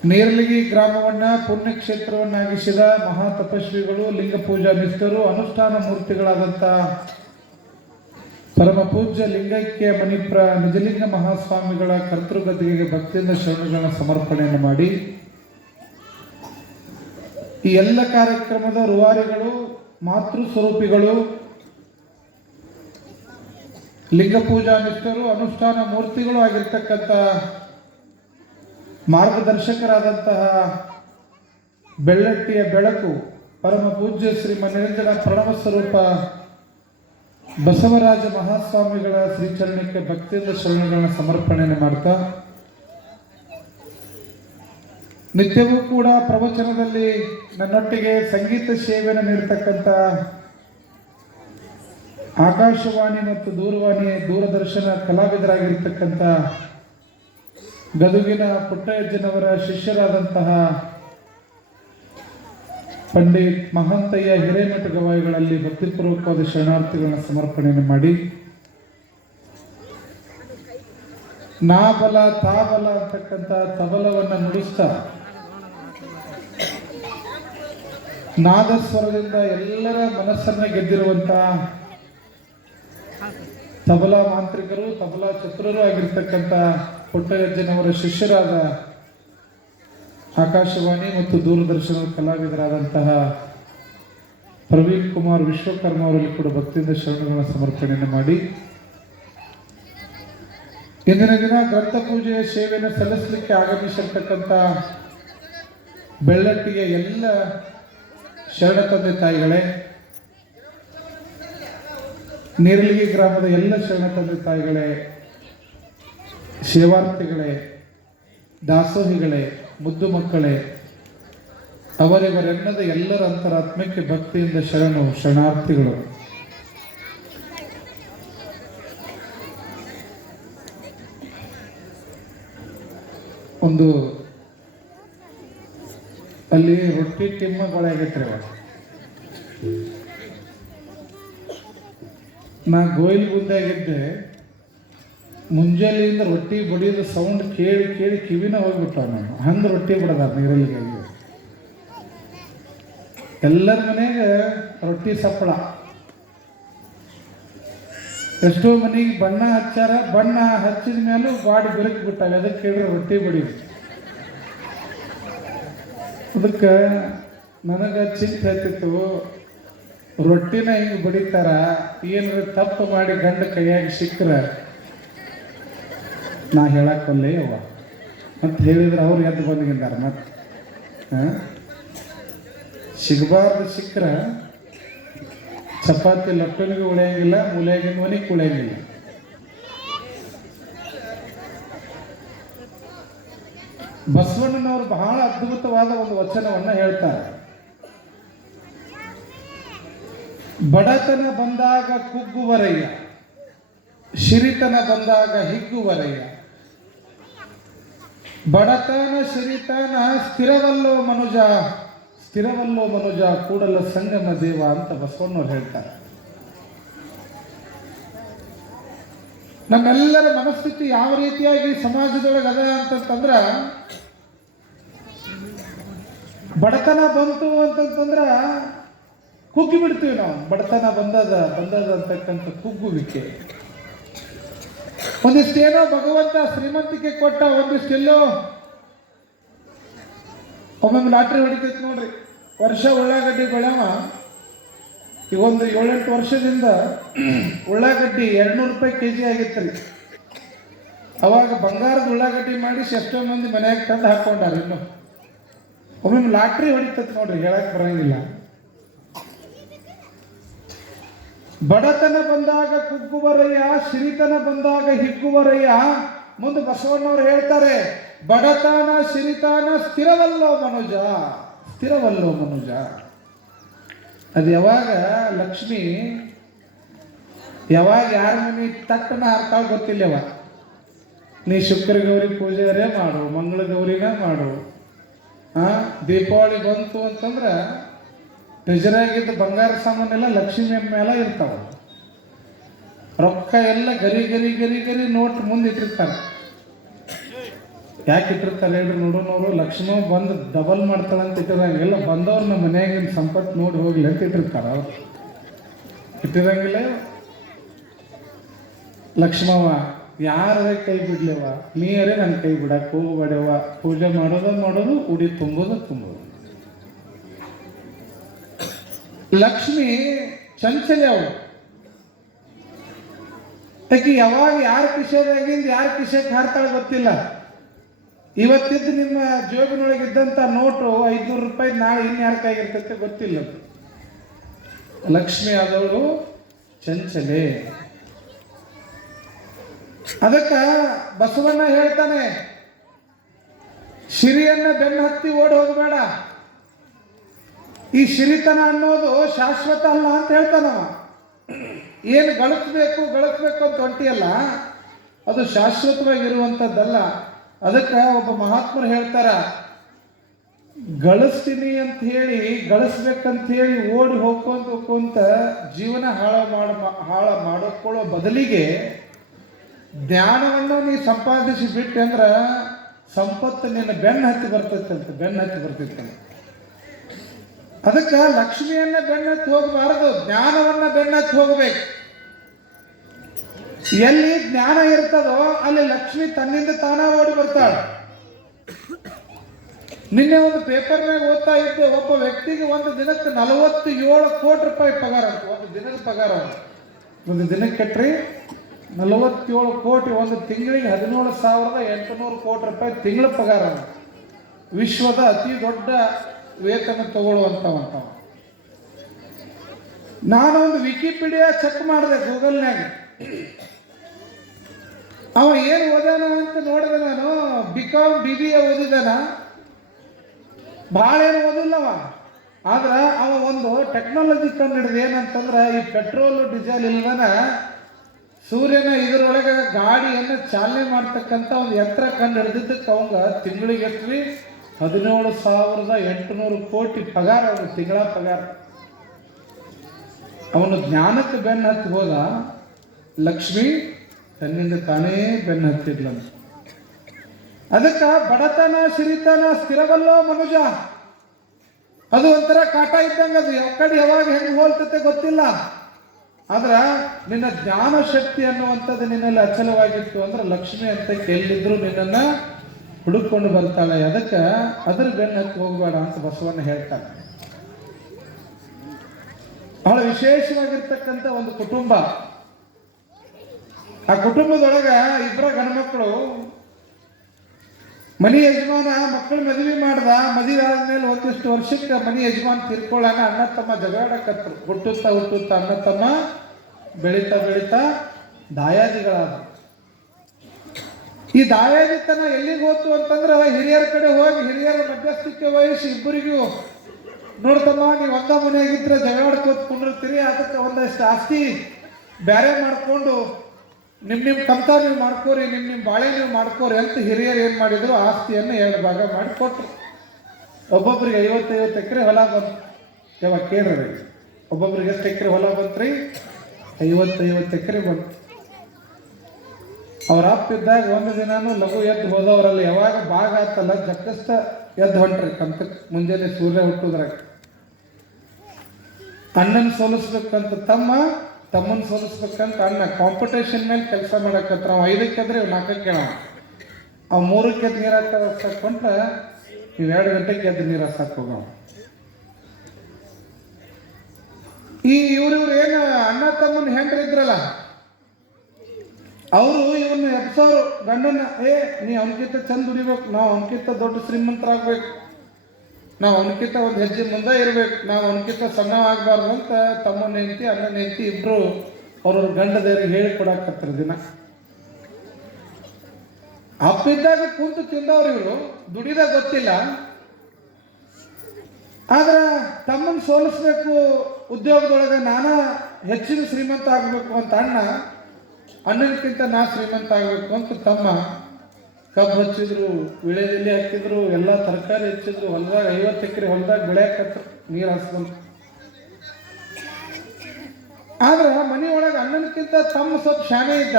ನೇರ್ಲಿಗಿ ಗ್ರಾಮವನ್ನ ಪುಣ್ಯಕ್ಷೇತ್ರವನ್ನಾಗಿಸಿದ ಮಹಾ ತಪಸ್ವಿಗಳು ಲಿಂಗ ಪೂಜಾ ನಿಷ್ಠರು ಅನುಷ್ಠಾನ ಮೂರ್ತಿಗಳಾದಂಥ ಪರಮ ಪೂಜ್ಯ ಲಿಂಗೈಕ್ಯ ಮಣಿಪ್ರ ನಿಜಲಿಂಗ ಮಹಾಸ್ವಾಮಿಗಳ ಕರ್ತೃಗದ್ದಿಗೆ ಭಕ್ತಿಯಿಂದ ಶರಣಗಳನ್ನು ಸಮರ್ಪಣೆಯನ್ನು ಮಾಡಿ ಈ ಎಲ್ಲ ಕಾರ್ಯಕ್ರಮದ ರೂವಾರಿಗಳು ಮಾತೃ ಸ್ವರೂಪಿಗಳು ಲಿಂಗ ಪೂಜಾ ನಿಷ್ಠರು ಅನುಷ್ಠಾನ ಮೂರ್ತಿಗಳು ಆಗಿರ್ತಕ್ಕಂಥ ಮಾರ್ಗದರ್ಶಕರಾದಂತಹ ಬೆಳ್ಳಟ್ಟಿಯ ಬೆಳಕು ಪರಮ ಪೂಜ್ಯ ಶ್ರೀ ಮನಿರಂಜನ ಪ್ರಣವ ಸ್ವರೂಪ ಬಸವರಾಜ ಮಹಾಸ್ವಾಮಿಗಳ ಶ್ರೀಚರಣಕ್ಕೆ ಭಕ್ತಿಯಿಂದ ಶರಣಗಳನ್ನು ಸಮರ್ಪಣೆಯನ್ನು ಮಾಡ್ತಾ ನಿತ್ಯವೂ ಕೂಡ ಪ್ರವಚನದಲ್ಲಿ ನನ್ನೊಟ್ಟಿಗೆ ಸಂಗೀತ ಸೇವೆಯನ್ನು ನೀಡ್ತಕ್ಕಂಥ ಆಕಾಶವಾಣಿ ಮತ್ತು ದೂರದರ್ಶನ ಕಲಾವಿದರಾಗಿರ್ತಕ್ಕಂಥ ಗದುಗಿನ ಪುಟ್ಟಯ್ಯಜ್ಜನವರ ಶಿಷ್ಯರಾದಂತಹ ಪಂಡಿತ್ ಮಹಾಂತಯ್ಯ ಹಿರೇಮಠ ಗವಾಯಿಗಳಲ್ಲಿ ಭಕ್ತಿಪೂರ್ವಕವಾದ ಶರಣಾರ್ಥಿಗಳನ್ನು ಸಮರ್ಪಣೆಯನ್ನು ಮಾಡಿ, ನಾ ಬಲ ತಾ ಬಲ ಅಂತಕ್ಕಂಥ ತಬಲವನ್ನು ನುಡಿಸ್ತಾ ನಾದಸ್ವರದಿಂದ ಎಲ್ಲರ ಮನಸ್ಸನ್ನ ಗೆದ್ದಿರುವಂತ ತಬಲಾ ಮಾಂತ್ರಿಕರು, ತಬಲಾ ಚತುರರು ಆಗಿರ್ತಕ್ಕಂಥ ಪುಟ್ಟಯ್ಯಜ್ಜನವರ ಶಿಷ್ಯರಾದ ಆಕಾಶವಾಣಿ ಮತ್ತು ದೂರದರ್ಶನದ ಕಲಾವಿದರಾದಂತಹ ಪ್ರವೀಣ್ ಕುಮಾರ್ ವಿಶ್ವಕರ್ಮ ಅವರಲ್ಲಿ ಕೂಡ ಭಕ್ತಿಯಿಂದ ಶರಣಗಳ ಸಮರ್ಪಣೆಯನ್ನು ಮಾಡಿ, ಇಂದಿನ ದಿನ ಗ್ರಂಥ ಪೂಜೆಯ ಸೇವೆಯನ್ನು ಸಲ್ಲಿಸಲಿಕ್ಕೆ ಆಗಮಿಸಿರ್ತಕ್ಕಂಥ ಬೆಳ್ಳಟ್ಟಿಗೆ ಎಲ್ಲ ಶರಣ ತಂದೆ ತಾಯಿಗಳೇ, ನೀರಲಿಗೆ ಗ್ರಾಮದ ಎಲ್ಲ ಶರಣ ತಂದೆ ತಾಯಿಗಳೇ, ಸೇವಾರ್ಥಿಗಳೇ, ದಾಸೋಹಿಗಳೇ, ಮುದ್ದು ಮಕ್ಕಳೇ, ಅವರಿವರೆನ್ನದ ಎಲ್ಲರ ಅಂತರಾತ್ಮಕ್ಕೆ ಭಕ್ತಿಯಿಂದ ಶರಣಾರ್ಥಿಗಳು. ಒಂದು ಅಲ್ಲಿ ರೊಟ್ಟಿ ಟಿಮ್ಮಗೊಳಗೈತ್ರಿ. ನಾ ಗೋಯಿಲ್ ಗುಂದಾಗಿದ್ದೆ, ಮುಂಜಾನೆಯಿಂದ ರೊಟ್ಟಿ ಬಡಿಯೋದು ಸೌಂಡ್ ಕೇಳಿ ಕೇಳಿ ಕಿವಿನ ಹೋಗ್ಬಿಟ್ಟ. ನಾನು ಹಂಗೆ ರೊಟ್ಟಿ ಬಡದಾರ ನೀರಲ್ಲಿ. ಎಲ್ಲರ ಮನೆಗೆ ರೊಟ್ಟಿ ಸಪ್ಪಳ. ಎಷ್ಟೋ ಮನೆಗೆ ಬಣ್ಣ ಹಚ್ಚಾರ, ಬಣ್ಣ ಹಚ್ಚಿದ ಮೇಲೂ ಬಾಡಿ ಬೆರಕ್ ಬಿಟ್ಟಾಗ ಅದಕ್ಕೆ ಕೇಳಿದ್ರೆ ರೊಟ್ಟಿ ಬಡಿಯೋದು. ಅದಕ್ಕೆ ನನಗೆ ಚಿಂತೆ ಹೇಳ್ತಿತ್ತು, ರೊಟ್ಟಿನ ಹಿಂಗೆ ಬಡಿತಾರ, ಏನಾರ ತಪ್ಪು ಮಾಡಿ ಗಂಡ ಕೈಯಾಗಿ ಸಿಕ್ಕರೆ ನಾ ಹೇಳಕ್ಕೊಲ್ಲೇ ಅವ್ವ ಅಂತ ಹೇಳಿದ್ರೆ ಅವ್ರು ಎದ್ದು ಬಂದ್ಗಿಂದಾರ. ಮತ್ತೆ ಸಿಗಬಾರ್ದು ಸಿಕ್ಕರೆ ಚಪಾತಿ ಲಟ್ಟಣಿಗೆ ಉಳಿಯಂಗಿಲ್ಲ, ಮೂಲೆಯಾಗಿನ ಮನೆಗೆ ಉಳಿಯಂಗಿಲ್ಲ. ಬಸವಣ್ಣನವರು ಬಹಳ ಅದ್ಭುತವಾದ ಒಂದು ವಚನವನ್ನು ಹೇಳ್ತಾರೆ. ಬಡತನ ಬಂದಾಗ ಕುಗ್ಗುವರಯ್ಯ, ಸಿರಿತನ ಬಂದಾಗ ಹಿಗ್ಗುವರಯ್ಯ. ಬಡತನ ಸಿರಿತನ ಸ್ಥಿರವಲ್ಲೋ ಮನುಜ, ಸ್ಥಿರವಲ್ಲೋ ಮನುಜ ಕೂಡಲ ಸಂಗಮ ದೇವ ಅಂತ ಬಸವಣ್ಣವ್ರು ಹೇಳ್ತಾರೆ. ನಮ್ಮೆಲ್ಲರ ಮನಸ್ಥಿತಿ ಯಾವ ರೀತಿಯಾಗಿ ಸಮಾಜದೊಳಗೆ ಅದ ಅಂತಂದ್ರ, ಬಡತನ ಬಂತು ಅಂತಂದ್ರ ಕುಗ್ಗಿ ಬಿಡ್ತೀವಿ ನಾವು. ಬಡತನ ಬಂದದ ಅಂತಕ್ಕಂಥ ಕುಗ್ಗುವಿಕೆ. ಒಂದಿಷ್ಟೇನೋ ಭಗವಂತ ಶ್ರೀಮಂತಿಕೆ ಕೊಟ್ಟ, ಒಂದಿಷ್ಟೆಲ್ಲೋ ಒಮ್ಮೊಮ್ಮೆ ಲಾಟ್ರಿ ಹೊಡಿತೈತಿ ನೋಡ್ರಿ. ವರ್ಷ ಉಳ್ಳಾಗಡ್ಡಿ ಬೆಳೆವ, ಈಗ ಒಂದು 7-8 ವರ್ಷದಿಂದ ಉಳ್ಳಾಗಡ್ಡಿ 200 ರೂಪಾಯಿ ಕೆಜಿ ಆಗಿತ್ತು. ಅವಾಗ ಬಂಗಾರದ ಉಳ್ಳಾಗಡ್ಡಿ ಮಾಡಿ ಎಷ್ಟೋ ಮಂದಿ ಮನೆಯಾಗ ತಂದು ಹಾಕೊಂಡಾರ. ಇನ್ನು ಒಮ್ಮೊಮ್ಮೆ ಲಾಟ್ರಿ ಹೊಡಿತೈತಿ ನೋಡ್ರಿ, ಹೇಳಕ್ ಬರಂಗಿಲ್ಲ. ಬಡತನ ಬಂದಾಗ ಕುಗ್ಗುವರಯ್ಯ, ಸಿರಿತನ ಬಂದಾಗ ಹಿಗ್ಗುವರಯ್ಯ. ಮುಂದೆ ಬಸವಣ್ಣವ್ರು ಹೇಳ್ತಾರೆ, ಬಡತನ ಸಿರಿತನ ಸ್ಥಿರವಲ್ಲೋ ಮನುಜ, ಸ್ಥಿರವಲ್ಲೋ ಮನುಜ. ಅದು ಯಾವಾಗ ಲಕ್ಷ್ಮಿ ಯಾವಾಗ ಯಾರ ಮನೆ ತಟ್ಟನ ಹಾರ್ತಾಳ ಗೊತ್ತಿಲ್ಲವ. ನೀ ಶುಕ್ರ ಗೌರಿ ಪೂಜೆಯರೇ ಮಾಡು, ಮಂಗಳ ಗೌರಿನ ಮಾಡು. ದೀಪಾವಳಿ ಬಂತು ಅಂತಂದ್ರೆ ಟ್ರೆಜರಾಗಿದ್ದ ಬಂಗಾರ ಸಾಮಾನೆಲ್ಲ ಲಕ್ಷ್ಮಿ ಮೇಲೆ ಇರ್ತಾವ. ರೊಕ್ಕ ಎಲ್ಲ ಗರಿ ಗರಿ ಗರಿ ಗರಿ ನೋಟ್ ಮುಂದೆ ಇಟ್ಟಿರ್ತಾರೆ. ಯಾಕೆ ಇಟ್ಟಿರ್ತಾರೆ ಹೇಳ್ರಿ ನೋಡೋನವರು? ಲಕ್ಷ್ಮೀ ಬಂದು ಡಬಲ್ ಮಾಡ್ತಾಳಂತ ಇಟ್ಟಿರಂಗಿಲ್ಲ, ಬಂದವ್ರು ನಮ್ಮ ಮನೆಯಾಗಿನ ಸಂಪತ್ತು ನೋಡಿ ಹೋಗ್ಲಿ ಅಂತ ಇಟ್ಟಿರ್ತಾರ. ಅವ್ರು ಇಟ್ಟಿರಂಗಿಲ್ಲ. ಲಕ್ಷ್ಮವ್ವ ಯಾರೇ ಕೈ ಬಿಡ್ಲೇವ, ನೀರೇ ನನ್ನ ಕೈ ಬಿಡಕ್ಕೆ ಹೋಗ್ಬೇಡವ. ಪೂಜೆ ಮಾಡೋದು ಉಡಿ ತುಂಬೋದು. ಲಕ್ಷ್ಮಿ ಚಂಚಲೆ ಅವಳು. ಯಾಕೆ ಯಾವಾಗ ಯಾರ ಕಿಶೆದಾಗಿಂದ ಯಾರ ಕಿಶೆಗೆ ಹಾರ್ತಾಳೆ ಗೊತ್ತಿಲ್ಲ. ಇವತ್ತಿದ್ದು ನಿಮ್ಮ ಜೋಬಿನೊಳಗಿದ್ದಂಥ ನೋಟು 500 ರೂಪಾಯಿ ನಾಳೆ ಇನ್ಯಾರ ಕೈಗಿರ್ತೈತೆ ಗೊತ್ತಿಲ್ಲ. ಲಕ್ಷ್ಮಿ ಆದವಳು ಚಂಚಲೆ. ಅದಕ್ಕೆ ಬಸವಣ್ಣ ಹೇಳ್ತಾನೆ, ಸಿರಿಯನ್ನ ಬೆನ್ನ ಹತ್ತಿ ಓಡಿ ಹೋಗಬೇಡ. ಈ ಸಿರಿತನ ಅನ್ನೋದು ಶಾಶ್ವತ ಅಲ್ಲ ಅಂತ ಹೇಳ್ತಾನವ. ಏನು ಗಳಿಸ್ಬೇಕು ಅಂತ ಹೊಂಟಿಯಲ್ಲ ಅದು ಶಾಶ್ವತವಾಗಿರುವಂಥದ್ದಲ್ಲ. ಅದಕ್ಕೆ ಒಬ್ಬ ಮಹಾತ್ಮರು ಹೇಳ್ತಾರ, ಗಳಿಸ್ತೀನಿ ಅಂತ ಹೇಳಿ ಗಳಿಸ್ಬೇಕಂತ ಹೇಳಿ ಓಡಿ ಹೋಗ್ಕೊಂತ ಜೀವನ ಹಾಳು ಮಾಡಿಕೊಳ್ಳೋ ಬದಲಿಗೆ ಜ್ಞಾನವನ್ನು ನೀ ಸಂಪಾದಿಸಿ ಬಿಟ್ಟೆ ಅಂದ್ರೆ ಸಂಪತ್ತು ನಿನ್ನ ಬೆನ್ನ ಹತ್ತಿ ಬರ್ತೈತೆ. ಅದಕ್ಕೆ ಲಕ್ಷ್ಮಿಯನ್ನ ಬೆನ್ನತ್ತಿ ಹೋಗಬಾರದು, ಜ್ಞಾನವನ್ನ ಬೆನ್ನತ್ತಿ ಹೋಗ್ಬೇಕು. ಎಲ್ಲಿ ಜ್ಞಾನ ಇರ್ತದೋ ಅಲ್ಲಿ ಲಕ್ಷ್ಮಿ ತನ್ನಿಂದ ತಾನ ಓಡಿ ಬರ್ತಾಳೆ. ನಿನ್ನೆ ಒಂದು ಪೇಪರ್ನಾಗ ಓದ್ತಾ ಇದ್ದು, ಒಬ್ಬ ವ್ಯಕ್ತಿಗೆ ಒಂದು ದಿನಕ್ಕೆ 47 ಕೋಟಿ ರೂಪಾಯಿ ಪಗಾರ ಅಂತ. ಒಂದು ದಿನದ ಪಗಾರ, ಒಂದು ದಿನಕ್ಕೆ ಕೆಟ್ರಿ 47 ಕೋಟಿ, ಒಂದು ತಿಂಗಳಿಗೆ 17,800 ಕೋಟಿ ರೂಪಾಯಿ ತಿಂಗಳ ಪಗಾರ. ವಿಶ್ವದ ಅತಿ ದೊಡ್ಡ ವೇತನ ತಗೊಳ್ಳುವಂಥವ. ನಾನೊಂದು ವಿಕಿಪೀಡಿಯಾ ಚೆಕ್ ಮಾಡಿದೆ ಗೂಗಲ್ನಾಗ. ಅವ ಏನು ಓದಾನ ಅಂತ ನೋಡಿದೆ. ನಾನು BCom BBA ಓದಿದಾನ, ಭಾಳ ಏನು ಓದಿಲ್ಲವ. ಆದ್ರೆ ಅವ ಒಂದು ಟೆಕ್ನಾಲಜಿ ಕಂಡು ಹಿಡಿದು ಏನಂತಂದ್ರೆ, ಈ ಪೆಟ್ರೋಲ್ ಡೀಸೆಲ್ ಇಲ್ದನ ಸೂರ್ಯನ ಇದರೊಳಗೆ ಗಾಡಿಯನ್ನು ಚಾಲನೆ ಮಾಡ್ತಕ್ಕಂಥ ಒಂದು ಯಂತ್ರ ಕಂಡು ಹಿಡಿದಿದ್ದಕ್ಕೆ ಅವಂಗ ತಿಂಗಳಿಗೆ 17,800 ಕೋಟಿ ಪಗಾರ, ಅವನು ತಿಂಗಳ ಪಗಾರ. ಅವನು ಜ್ಞಾನಕ್ಕೆ ಬೆನ್ನು ಹತ್ತಿ ಹೋದ, ಲಕ್ಷ್ಮಿ ತನ್ನಿಂದ ತಾನೇ ಬೆನ್ನು ಹತ್ತಿದ್ಲಂತ. ಅದಕ್ಕೆ ಬಡತನ ಸಿರಿತನ ಸ್ಥಿರವಲ್ಲೋ ಮನುಜ, ಅದು ಒಂಥರ ಕಾಟ ಇದ್ದಂಗೆ. ಅದು ಯಾವ ಕಡೆ ಯಾವಾಗ ಹೆಂಗೆ ಹೋಲ್ತತೆ ಗೊತ್ತಿಲ್ಲ. ಆದ್ರೆ ನಿನ್ನ ಜ್ಞಾನ ಶಕ್ತಿ ಅನ್ನುವಂಥದ್ದು ನಿನ್ನಲ್ಲಿ ಅಚಲವಾಗಿತ್ತು ಅಂದ್ರೆ ಲಕ್ಷ್ಮಿ ಅಂತ ಎಲ್ಲಿದ್ರು ನಿನ್ನನ್ನು ಹುಡುಕೊಂಡು ಬರ್ತಾಳೆ. ಅದಕ್ಕೆ ಅದ್ರ ಬೆನ್ನು ಹತ್ತಿ ಹೋಗಬೇಡ ಅಂತ ಬಸವಣ್ಣ ಹೇಳ್ತಾನೆ. ಬಹಳ ವಿಶೇಷವಾಗಿರ್ತಕ್ಕಂಥ ಒಂದು ಕುಟುಂಬ. ಆ ಕುಟುಂಬದೊಳಗ 2 ಗಂಡ್ಮಕ್ಳು. ಮನಿ ಯಜಮಾನ ಮಕ್ಕಳು ಮದುವೆ ಮಾಡ್ದ. ಮದುವೆ ಆದ್ಮೇಲೆ ಒಂದಿಷ್ಟು ವರ್ಷಕ್ಕೆ ಮನಿ ಯಜಮಾನ್ ತೀರ್ಕೊಳ್ಳಾನ. ಅಣ್ಣ ತಮ್ಮ ಜಗಳಾಡಕತ್ರು. ಹುಟ್ಟುತ್ತಾ ಅಣ್ಣ ತಮ್ಮ ಬೆಳೀತಾ ದಾಯಾದಿಗಳಾದ. ಈ ದಾಯಾದಿತನ ಎಲ್ಲಿಗೆ ಹೋತು ಅಂತಂದ್ರೆ, ಹಿರಿಯರ ಕಡೆ ಹೋಗಿ ಹಿರಿಯರ ಮಧ್ಯಸ್ಥಿಕೆ ವಹಿಸಿ ಇಬ್ಬರಿಗೂ, ನೋಡ್ತಮ್ಮ ನೀವು ಒಂದ ಮನೆಯಾಗಿದ್ರೆ ಜಗಳಾಡ್ಕೋತ ಕುಂಡಿರ್ತೀರಿ, ಅದಕ್ಕೆ ಒಂದಷ್ಟು ಆಸ್ತಿ ಬೇರೆ ಮಾಡಿಕೊಂಡು ನಿಮ್ಮ ಕಂತ ನೀವು ಮಾಡ್ಕೋರಿ, ನಿಮ್ಮ ಬಾಳೆ ನೀವು ಮಾಡ್ಕೋರಿ ಅಂತ ಹಿರಿಯರು ಏನು ಮಾಡಿದ್ರು, ಆಸ್ತಿಯನ್ನು 2 ಭಾಗ ಮಾಡಿ ಕೊಟ್ಟರು. ಒಬ್ಬೊಬ್ರಿಗೆ 50-50 ಎಕರೆ ಹೊಲ ಬಂತು. ಯಾವಾಗ ಕೇಳ್ರಿ, ಒಬ್ಬೊಬ್ರಿಗೆ ಎಷ್ಟು ಎಕರೆ ಹೊಲ ಬಂತ್ರಿ? 50-50 ಎಕರೆ ಬಂತು. ಅವ್ರ ಅಪ್ಪ ಇದ್ದಾಗ ಒಂದು ದಿನಾನು ಲಘು ಎದ್ದು ಹೋದವರಲ್ಲಿ ಯಾವಾಗ ಭಾಗ ಆತಲ್ಲ ಜಕ್ಕಸ್ತ ಎದ್ದು ಹೊಂಟ್ರಿ ಕಂತಕ್ಕೆ. ಮುಂಜಾನೆ ಸೂರ್ಯ ಹುಟ್ಟುದ್ರಾಗ ಅಣ್ಣನ ಸೋಲಿಸ್ಬೇಕಂತ ತಮ್ಮನ ಸೋಲಿಸ್ಬೇಕಂತ ಅಣ್ಣ ಕಾಂಪಿಟೇಷನ್ ಮೇಲೆ ಕೆಲಸ ಮಾಡಕತ್ರ. ಅವ 5ಕ್ಕೆ ಎದ್ರೆ 4ಕ್ಕೆ ಹೇಳ, ಅವ್ 3ಕ್ಕೆ ಎದ್ದು ನೀರು ಹಾಕೊಂಡ್ರೆ ನೀವು 2 ಗಂಟೆಗೆ ಎದ್ದು ನೀರು ಹಾಕಕ್ ಹೋಗವ. ಇವ್ರು ಏನು ಅಣ್ಣ ತಮ್ಮನ ಹೆಂಡ್ರು ಇದ್ರಲ್ಲ, ಅವರು ಇವನ್ನ ಎಬ್ಸೋರು ಗಂಡನ. ನೀ ಅವನಕ್ಕಿಂತ ಚಂದ ದುಡಿಬೇಕು, ನಾವು ಅವನಕ್ಕಿಂತ ದೊಡ್ಡ ಶ್ರೀಮಂತರಾಗ್ಬೇಕು, ನಾವು ಅವನಕ್ಕಿಂತ ಒಂದು ಹೆಜ್ಜೆ ಮುಂದೆ ಇರ್ಬೇಕು, ನಾವು ಅವನಕ್ಕಿಂತ ಸಣ್ಣ ಆಗ್ಬಾರ್ದು ಅಂತ ತಮ್ಮನ ಹೆಂಡತಿ ಅಣ್ಣನ ಹೆಂಡತಿ ಇಬ್ರು ಅವ್ರವ್ರ ಗಂಡದೇವ್ರಿಗೆ ಹೇಳಿಕೊಡಕತ್ತರ ದಿನ. ಅಪ್ಪಿದ್ದಾಗ ಕುಂತು ತಿಂದವ್ರು ಇವರು, ದುಡಿದಾಗ ಗೊತ್ತಿಲ್ಲ. ಆದ್ರೆ ತಮ್ಮನ್ನು ಸೋಲಿಸ್ಬೇಕು, ಉದ್ಯೋಗದೊಳಗೆ ನಾನಾ ಹೆಚ್ಚಿನ ಶ್ರೀಮಂತ ಆಗಬೇಕು ಅಂತ ಅಣ್ಣನಕ್ಕಿಂತ ನಾ ಶ್ರೀಮಂತ ಆಗಬೇಕು ಅಂತ ತಮ್ಮ ಕಬ್ಬು ಹಚ್ಚಿದ್ರು, ವಿಳೆದೆಲೆ ಹಾಕಿದ್ರು, ಎಲ್ಲ ತರಕಾರಿ ಹೆಚ್ಚಿದ್ರು. ಹೊಲದಾಗ 50 ಎಕರೆ ಹೊಲದಾಗ ಬೆಳೆಯಕತ್ರು, ನೀರು ಹಾಸ್ಕೊಂಡು. ಆದ್ರೆ ಮನೆಯೊಳಗೆ ಅಣ್ಣನಕ್ಕಿಂತ ತಮ್ಮ ಸ್ವಲ್ಪ ಶಾನೆ ಇದ್ದ.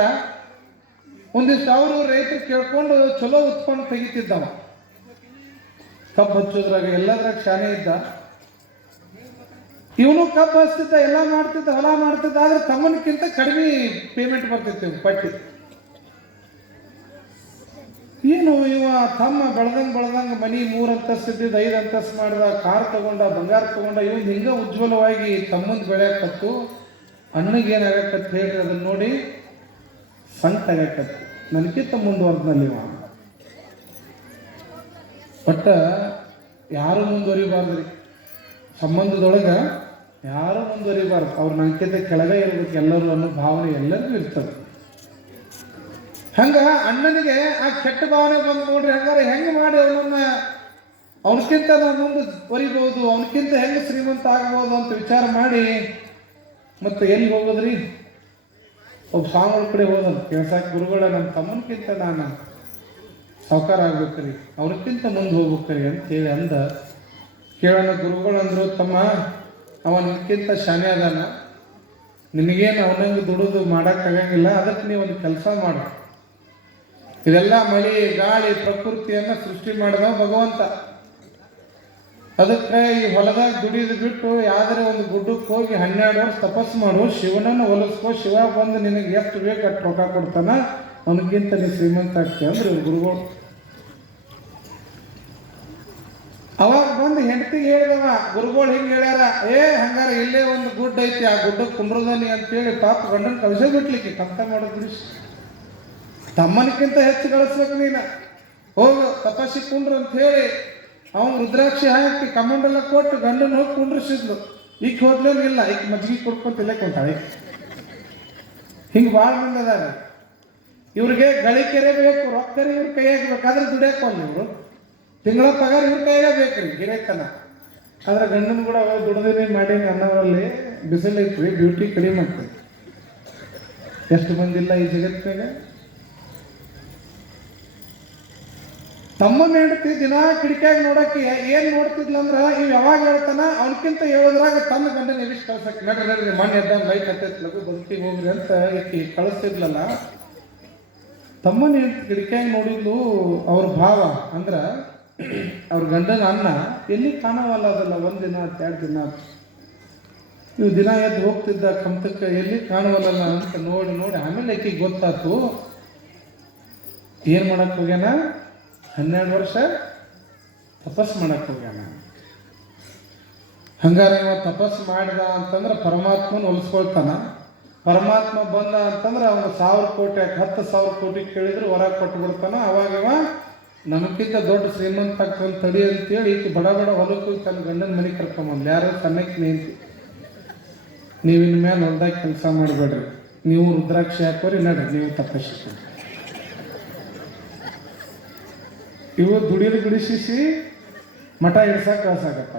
ಒಂದಿಷ್ಟು ಅವರು ರೈತರು ಕೇಳ್ಕೊಂಡು ಚಲೋ ಉತ್ಪನ್ನ ತೆಗಿತಿದ್ದವ. ಕಬ್ಬು ಹಚ್ಚೋದ್ರಾಗ ಎಲ್ಲದ್ರಾಗ ಶಾನೆ ಇದ್ದ. ಇವನು ಕಬ್ಬು ಹಚ್ತಿದ್ದ, ಎಲ್ಲ ಮಾಡ್ತಿದ್ದ, ಹೊಲ ಮಾಡ್ತಿದ್ದ. ಆದ್ರೆ ತಮ್ಮನಕ್ಕಿಂತ ಕಡಿಮೆ ಪೇಮೆಂಟ್ ಬರ್ತಿತ್ತು ಪಟ್ಟಿ. ಏನು ಇವ ತಮ್ಮ ಬೆಳೆದಂಗೆ ಮನಿ 3 ಅಂತಸ್ತು ಇದ್ದಿದ್ದು 5 ಅಂತಸ್ತು ಮಾಡಿದ, ಕಾರ್ ತಗೊಂಡ, ಬಂಗಾರ ತಗೊಂಡ. ಇವನ್ ಹಿಂಗ ಉಜ್ವಲವಾಗಿ ತಮ್ಮಂದು ಬೆಳೆಯಕತ್ತು. ಅಣ್ಣಗೇನಾಗಕತ್ತು ಹೇಳ್ರಿ, ಅದನ್ನ ನೋಡಿ ಸಂಕಟ ಆಗಕತ್ತು. ನನಗಿಂತ ಮುಂದುವರೆದ್ನಲ್ಲಿ ಇವ. ಬಟ್ ಯಾರು ಮುಂದುವರಿಬಾರ್ದ್ರಿ, ಸಂಬಂಧದೊಳಗೆ ಯಾರು ಮುಂದುವರಿಬಾರ್ದು. ಅವ್ರು ನನಗಿಂತ ಕೆಳಗೆ ಇರ್ಬೇಕು ಎಲ್ಲರೂ ಅನ್ನೋ ಭಾವನೆ ಎಲ್ಲರಿಗೂ ಇರ್ತದೆ. ಹಂಗ ಅಣ್ಣನಿಗೆ ಆ ಕೆಟ್ಟ ಭಾವನೆ ಬಂದು ನೋಡ್ರಿ. ಹಂಗಾರೆ ಹೆಂಗೆ ಮಾಡಿ ಅವನಕ್ಕಿಂತ ನಾವು ಮುಂದುವರಿಬಹುದು, ಅವನಕ್ಕಿಂತ ಹೆಂಗೆ ಶ್ರೀಮಂತ ಆಗ್ಬೋದು ಅಂತ ವಿಚಾರ ಮಾಡಿ ಮತ್ತೆ ಎಲ್ಲಿ ಹೋಗೋದ್ರಿ? ಒಬ್ಬ ಸ್ವಾಮಿಗಳ ಕಡೆ ಹೋದಂತ ಕೇಳ್ಸಕ್ಕೆ, ಗುರುಗಳ ನನ್ನ ತಮ್ಮನಕ್ಕಿಂತ ನಾನು ಸಾವುಕಾರ ಆಗ್ಬೇಕ್ರಿ, ಅವ್ರಕ್ಕಿಂತ ಮುಂದೆ ಹೋಗ್ಬೇಕ್ರಿ ಅಂತೇಳಿ ಅಂದ. ಕೇಳೋಣ ಗುರುಗಳು ಅಂದರು, ತಮ್ಮ ಅವ ನಿನಕ್ಕಿಂತ ಶಾನೆ ಅದಾನ, ನಿನಗೇನು ಅವನಂಗೆ ದುಡಿದು ಮಾಡೋಕ್ಕಾಗಂಗಿಲ್ಲ, ಅದಕ್ಕೆ ನೀವು ಒಂದು ಕೆಲಸ ಮಾಡು. ಇದೆಲ್ಲ ಮಳೆ ಗಾಳಿ ಪ್ರಕೃತಿಯನ್ನು ಸೃಷ್ಟಿ ಮಾಡಿದ ಭಗವಂತ. ಅದಕ್ಕೆ ಈ ಹೊಲದಾಗ ದುಡಿದು ಬಿಟ್ಟು ಯಾವ್ದಾರ ಒಂದು ಗುಡ್ಡಕ್ಕೆ ಹೋಗಿ 12 ವರ್ಷ ತಪಸ್ಸು ಮಾಡು, ಶಿವನನ್ನು ಒಲಿಸ್ಕೋ, ಶಿವ ಬಂದು ನಿನಗೆ ಎಷ್ಟು ಬೇಕು ಅಷ್ಟು ರೊಕ್ಕ ಕೊಡ್ತಾನ, ಅವನಿಗಿಂತ ನೀ ಶ್ರೀಮಂತ ಆಗ್ತಿ ಅಂದ್ರೆ ಇವ್ರು ಗುರುಗಳು. ಅವಾಗ ಬಂದು ಹೆಂಡತಿಗೆ ಹೇಳಿದವ, ಗುರುಗಳು ಹಿಂಗೆ ಹೇಳ್ಯಾರ, ಹಂಗಾರ ಇಲ್ಲೇ ಒಂದು ಗುಡ್ಡ ಐತಿ, ಆ ಗುಡ್ಡಕ್ಕೆ ಕುಂಡ್ರದನಿ ಅಂತೇಳಿ ಪಾಪ ಗಂಡನ ಕಳಿಸೇ ಬಿಡ್ಲಿಕ್ಕೆ ಕಂತ ಮಾಡೋದು ಬಿಡಿಸಿ. ತಮ್ಮನಕ್ಕಿಂತ ಹೆಚ್ಚು ಗಳಿಸ್ಬೇಕು ನೀನು, ಹೋಗು ತಪಸ್ಸಿ ಕುಂಡ್ರು ಅಂತ ಹೇಳಿ ಅವನು ರುದ್ರಾಕ್ಷಿ ಹಾಕಿ ಕಮಂಡೆಲ್ಲ ಕೊಟ್ಟು ಗಂಡನ ಹೋಗಿ ಕುಂಡ್ರಿಸಿದ್ಲು. ಈಗ ಹೋದ್ಲೇನಿಲ್ಲ, ಈಗ ಮಜ್ಜಿಗೆ ಕೊಡ್ಕೊಂತಿಲ್ಲ ಕೊಂತಾಳೆ. ಹಿಂಗೆ ಭಾಳ ಮಂದಿ ಅದಾರ. ಇವ್ರಿಗೆ ಗಳಿಕೆರೆ ಬೇಕು, ರೊಕ್ಕರಿ ಇವ್ರ ಕೈಯಾಗ ಬೇಕಾದ್ರೆ ದುಡಿಯಾಕೋಲ್ಲ. ಇವರು ತಿಂಗಳ ಪಗಾರ ಇವ್ರ ಕೈಯಾಗ ಬೇಕ್ರಿ ಗಿರೇತನ. ಆದ್ರೆ ಗಂಡನ ಕೂಡ ದುಡ್ದಿನಿ ಮಾಡೀನಿ ಅನ್ನೋರಲ್ಲಿ ಬಿಸಿಲೈತ್ರಿ, ಬ್ಯೂಟಿ ಕಡಿಮೆ ಆಗ್ತದೆ. ಎಷ್ಟು ಬಂದಿಲ್ಲ ಈ ಜಗತ್ತಿನಾಗ. ತಮ್ಮನ ಹೆಂಡತಿ ದಿನ ಕಿಡಿಕ್ಯಾಗ ನೋಡಕ್ಕೆ ಏನು ನೋಡ್ತಿದ್ಲಂದ್ರೆ, ಇವ್ ಯಾವಾಗ ಹೇಳ್ತಾನ ಅವನಕ್ಕಿಂತ ಹೇಳೋದ್ರಾಗ ತನ್ನ ಗಂಡನ ಎಲ್ಲಿಸ್ ಕಳ್ಸಕ್ಕೆ, ನಡ್ರಿ ಮಣ್ಣು ಎದ್ದ ಲೈಟ್ ಹತ್ತೈತಿ ಲಗು ಬದುಕಿಗೆ ಹೋಗ್ರಿ ಅಂತ ಈಕಿ ಕಳಿಸ್ತಿದ್ಲಲ್ಲ. ತಮ್ಮನ ಹೆಂಡತಿ ಕಿಡಿಕ್ಯಾಗ ನೋಡಿದ್ಲು ಅವ್ರ ಭಾವ ಅಂದ್ರೆ ಅವ್ರ ಗಂಡನ ಅನ್ನ ಎಲ್ಲಿ ಕಾಣವಲ್ಲ. ಅದಲ್ಲ 1 ದಿನ 2 ದಿನ ಇವು ದಿನ ಎದ್ದು ಹೋಗ್ತಿದ್ದ ಕಮ್ತಕ್ಕೆ ಎಲ್ಲಿ ಕಾಣವಲ್ಲ ಅಂತ ನೋಡಿ ಆಮೇಲೆ ಆಕಿಗೆ ಗೊತ್ತಾತು ಏನು ಮಾಡಕ್ಕೆ ಹೋಗ್ಯಾನ, 12 ವರ್ಷ ತಪಸ್ಸು ಮಾಡಕ್ಕೆ ಹೋಗ್ಯಾನ. ಹಂಗಾರೆ ಇವ ತಪಸ್ಸು ಮಾಡಿದ ಅಂತಂದ್ರೆ ಪರಮಾತ್ಮನ ಒಲಿಸ್ಕೊಳ್ತಾನ. ಪರಮಾತ್ಮ ಬಂದ ಅಂತಂದ್ರೆ ಅವನು 1000 ಕೋಟಿ 10,000 ಕೋಟಿ ಕೇಳಿದ್ರು ಹೊರಗೆ ಕೊಟ್ಟು ಬಿಡ್ತಾನ. ಅವಾಗ ಇವ ನಮಗಿಂತ ದೊಡ್ಡ ಶ್ರೀಮಂತ ಆಗ್ತಾನೆ ತಡಿ ಅಂತೇಳಿ ಈಕೆ ಬಡ ಹೊಲಕ್ಕೆ ತನ್ನ ಗಂಡನ ಮನೆಗೆ ಕರ್ಕೊಂಬಂದು, ಯಾರು ಸಣ್ಣಕ್ಕೆ ನಿಂತು, ನೀವಿನ ಮೇಲೆ ಹೊಲ್ದಾಗ ಕೆಲಸ ಮಾಡಬೇಡ್ರಿ, ನೀವು ರುದ್ರಾಕ್ಷಿ ಹಾಕೋರಿ, ನಡ್ರಿ ನೀವು ತಪಸ್ಸು. ಇವು ದುಡಿದು ಬಿಡಿಸಿ ಮಠ ಇಡ್ಸಕ್ಕೆ ಕಳ್ಸಾಕತ್ತ.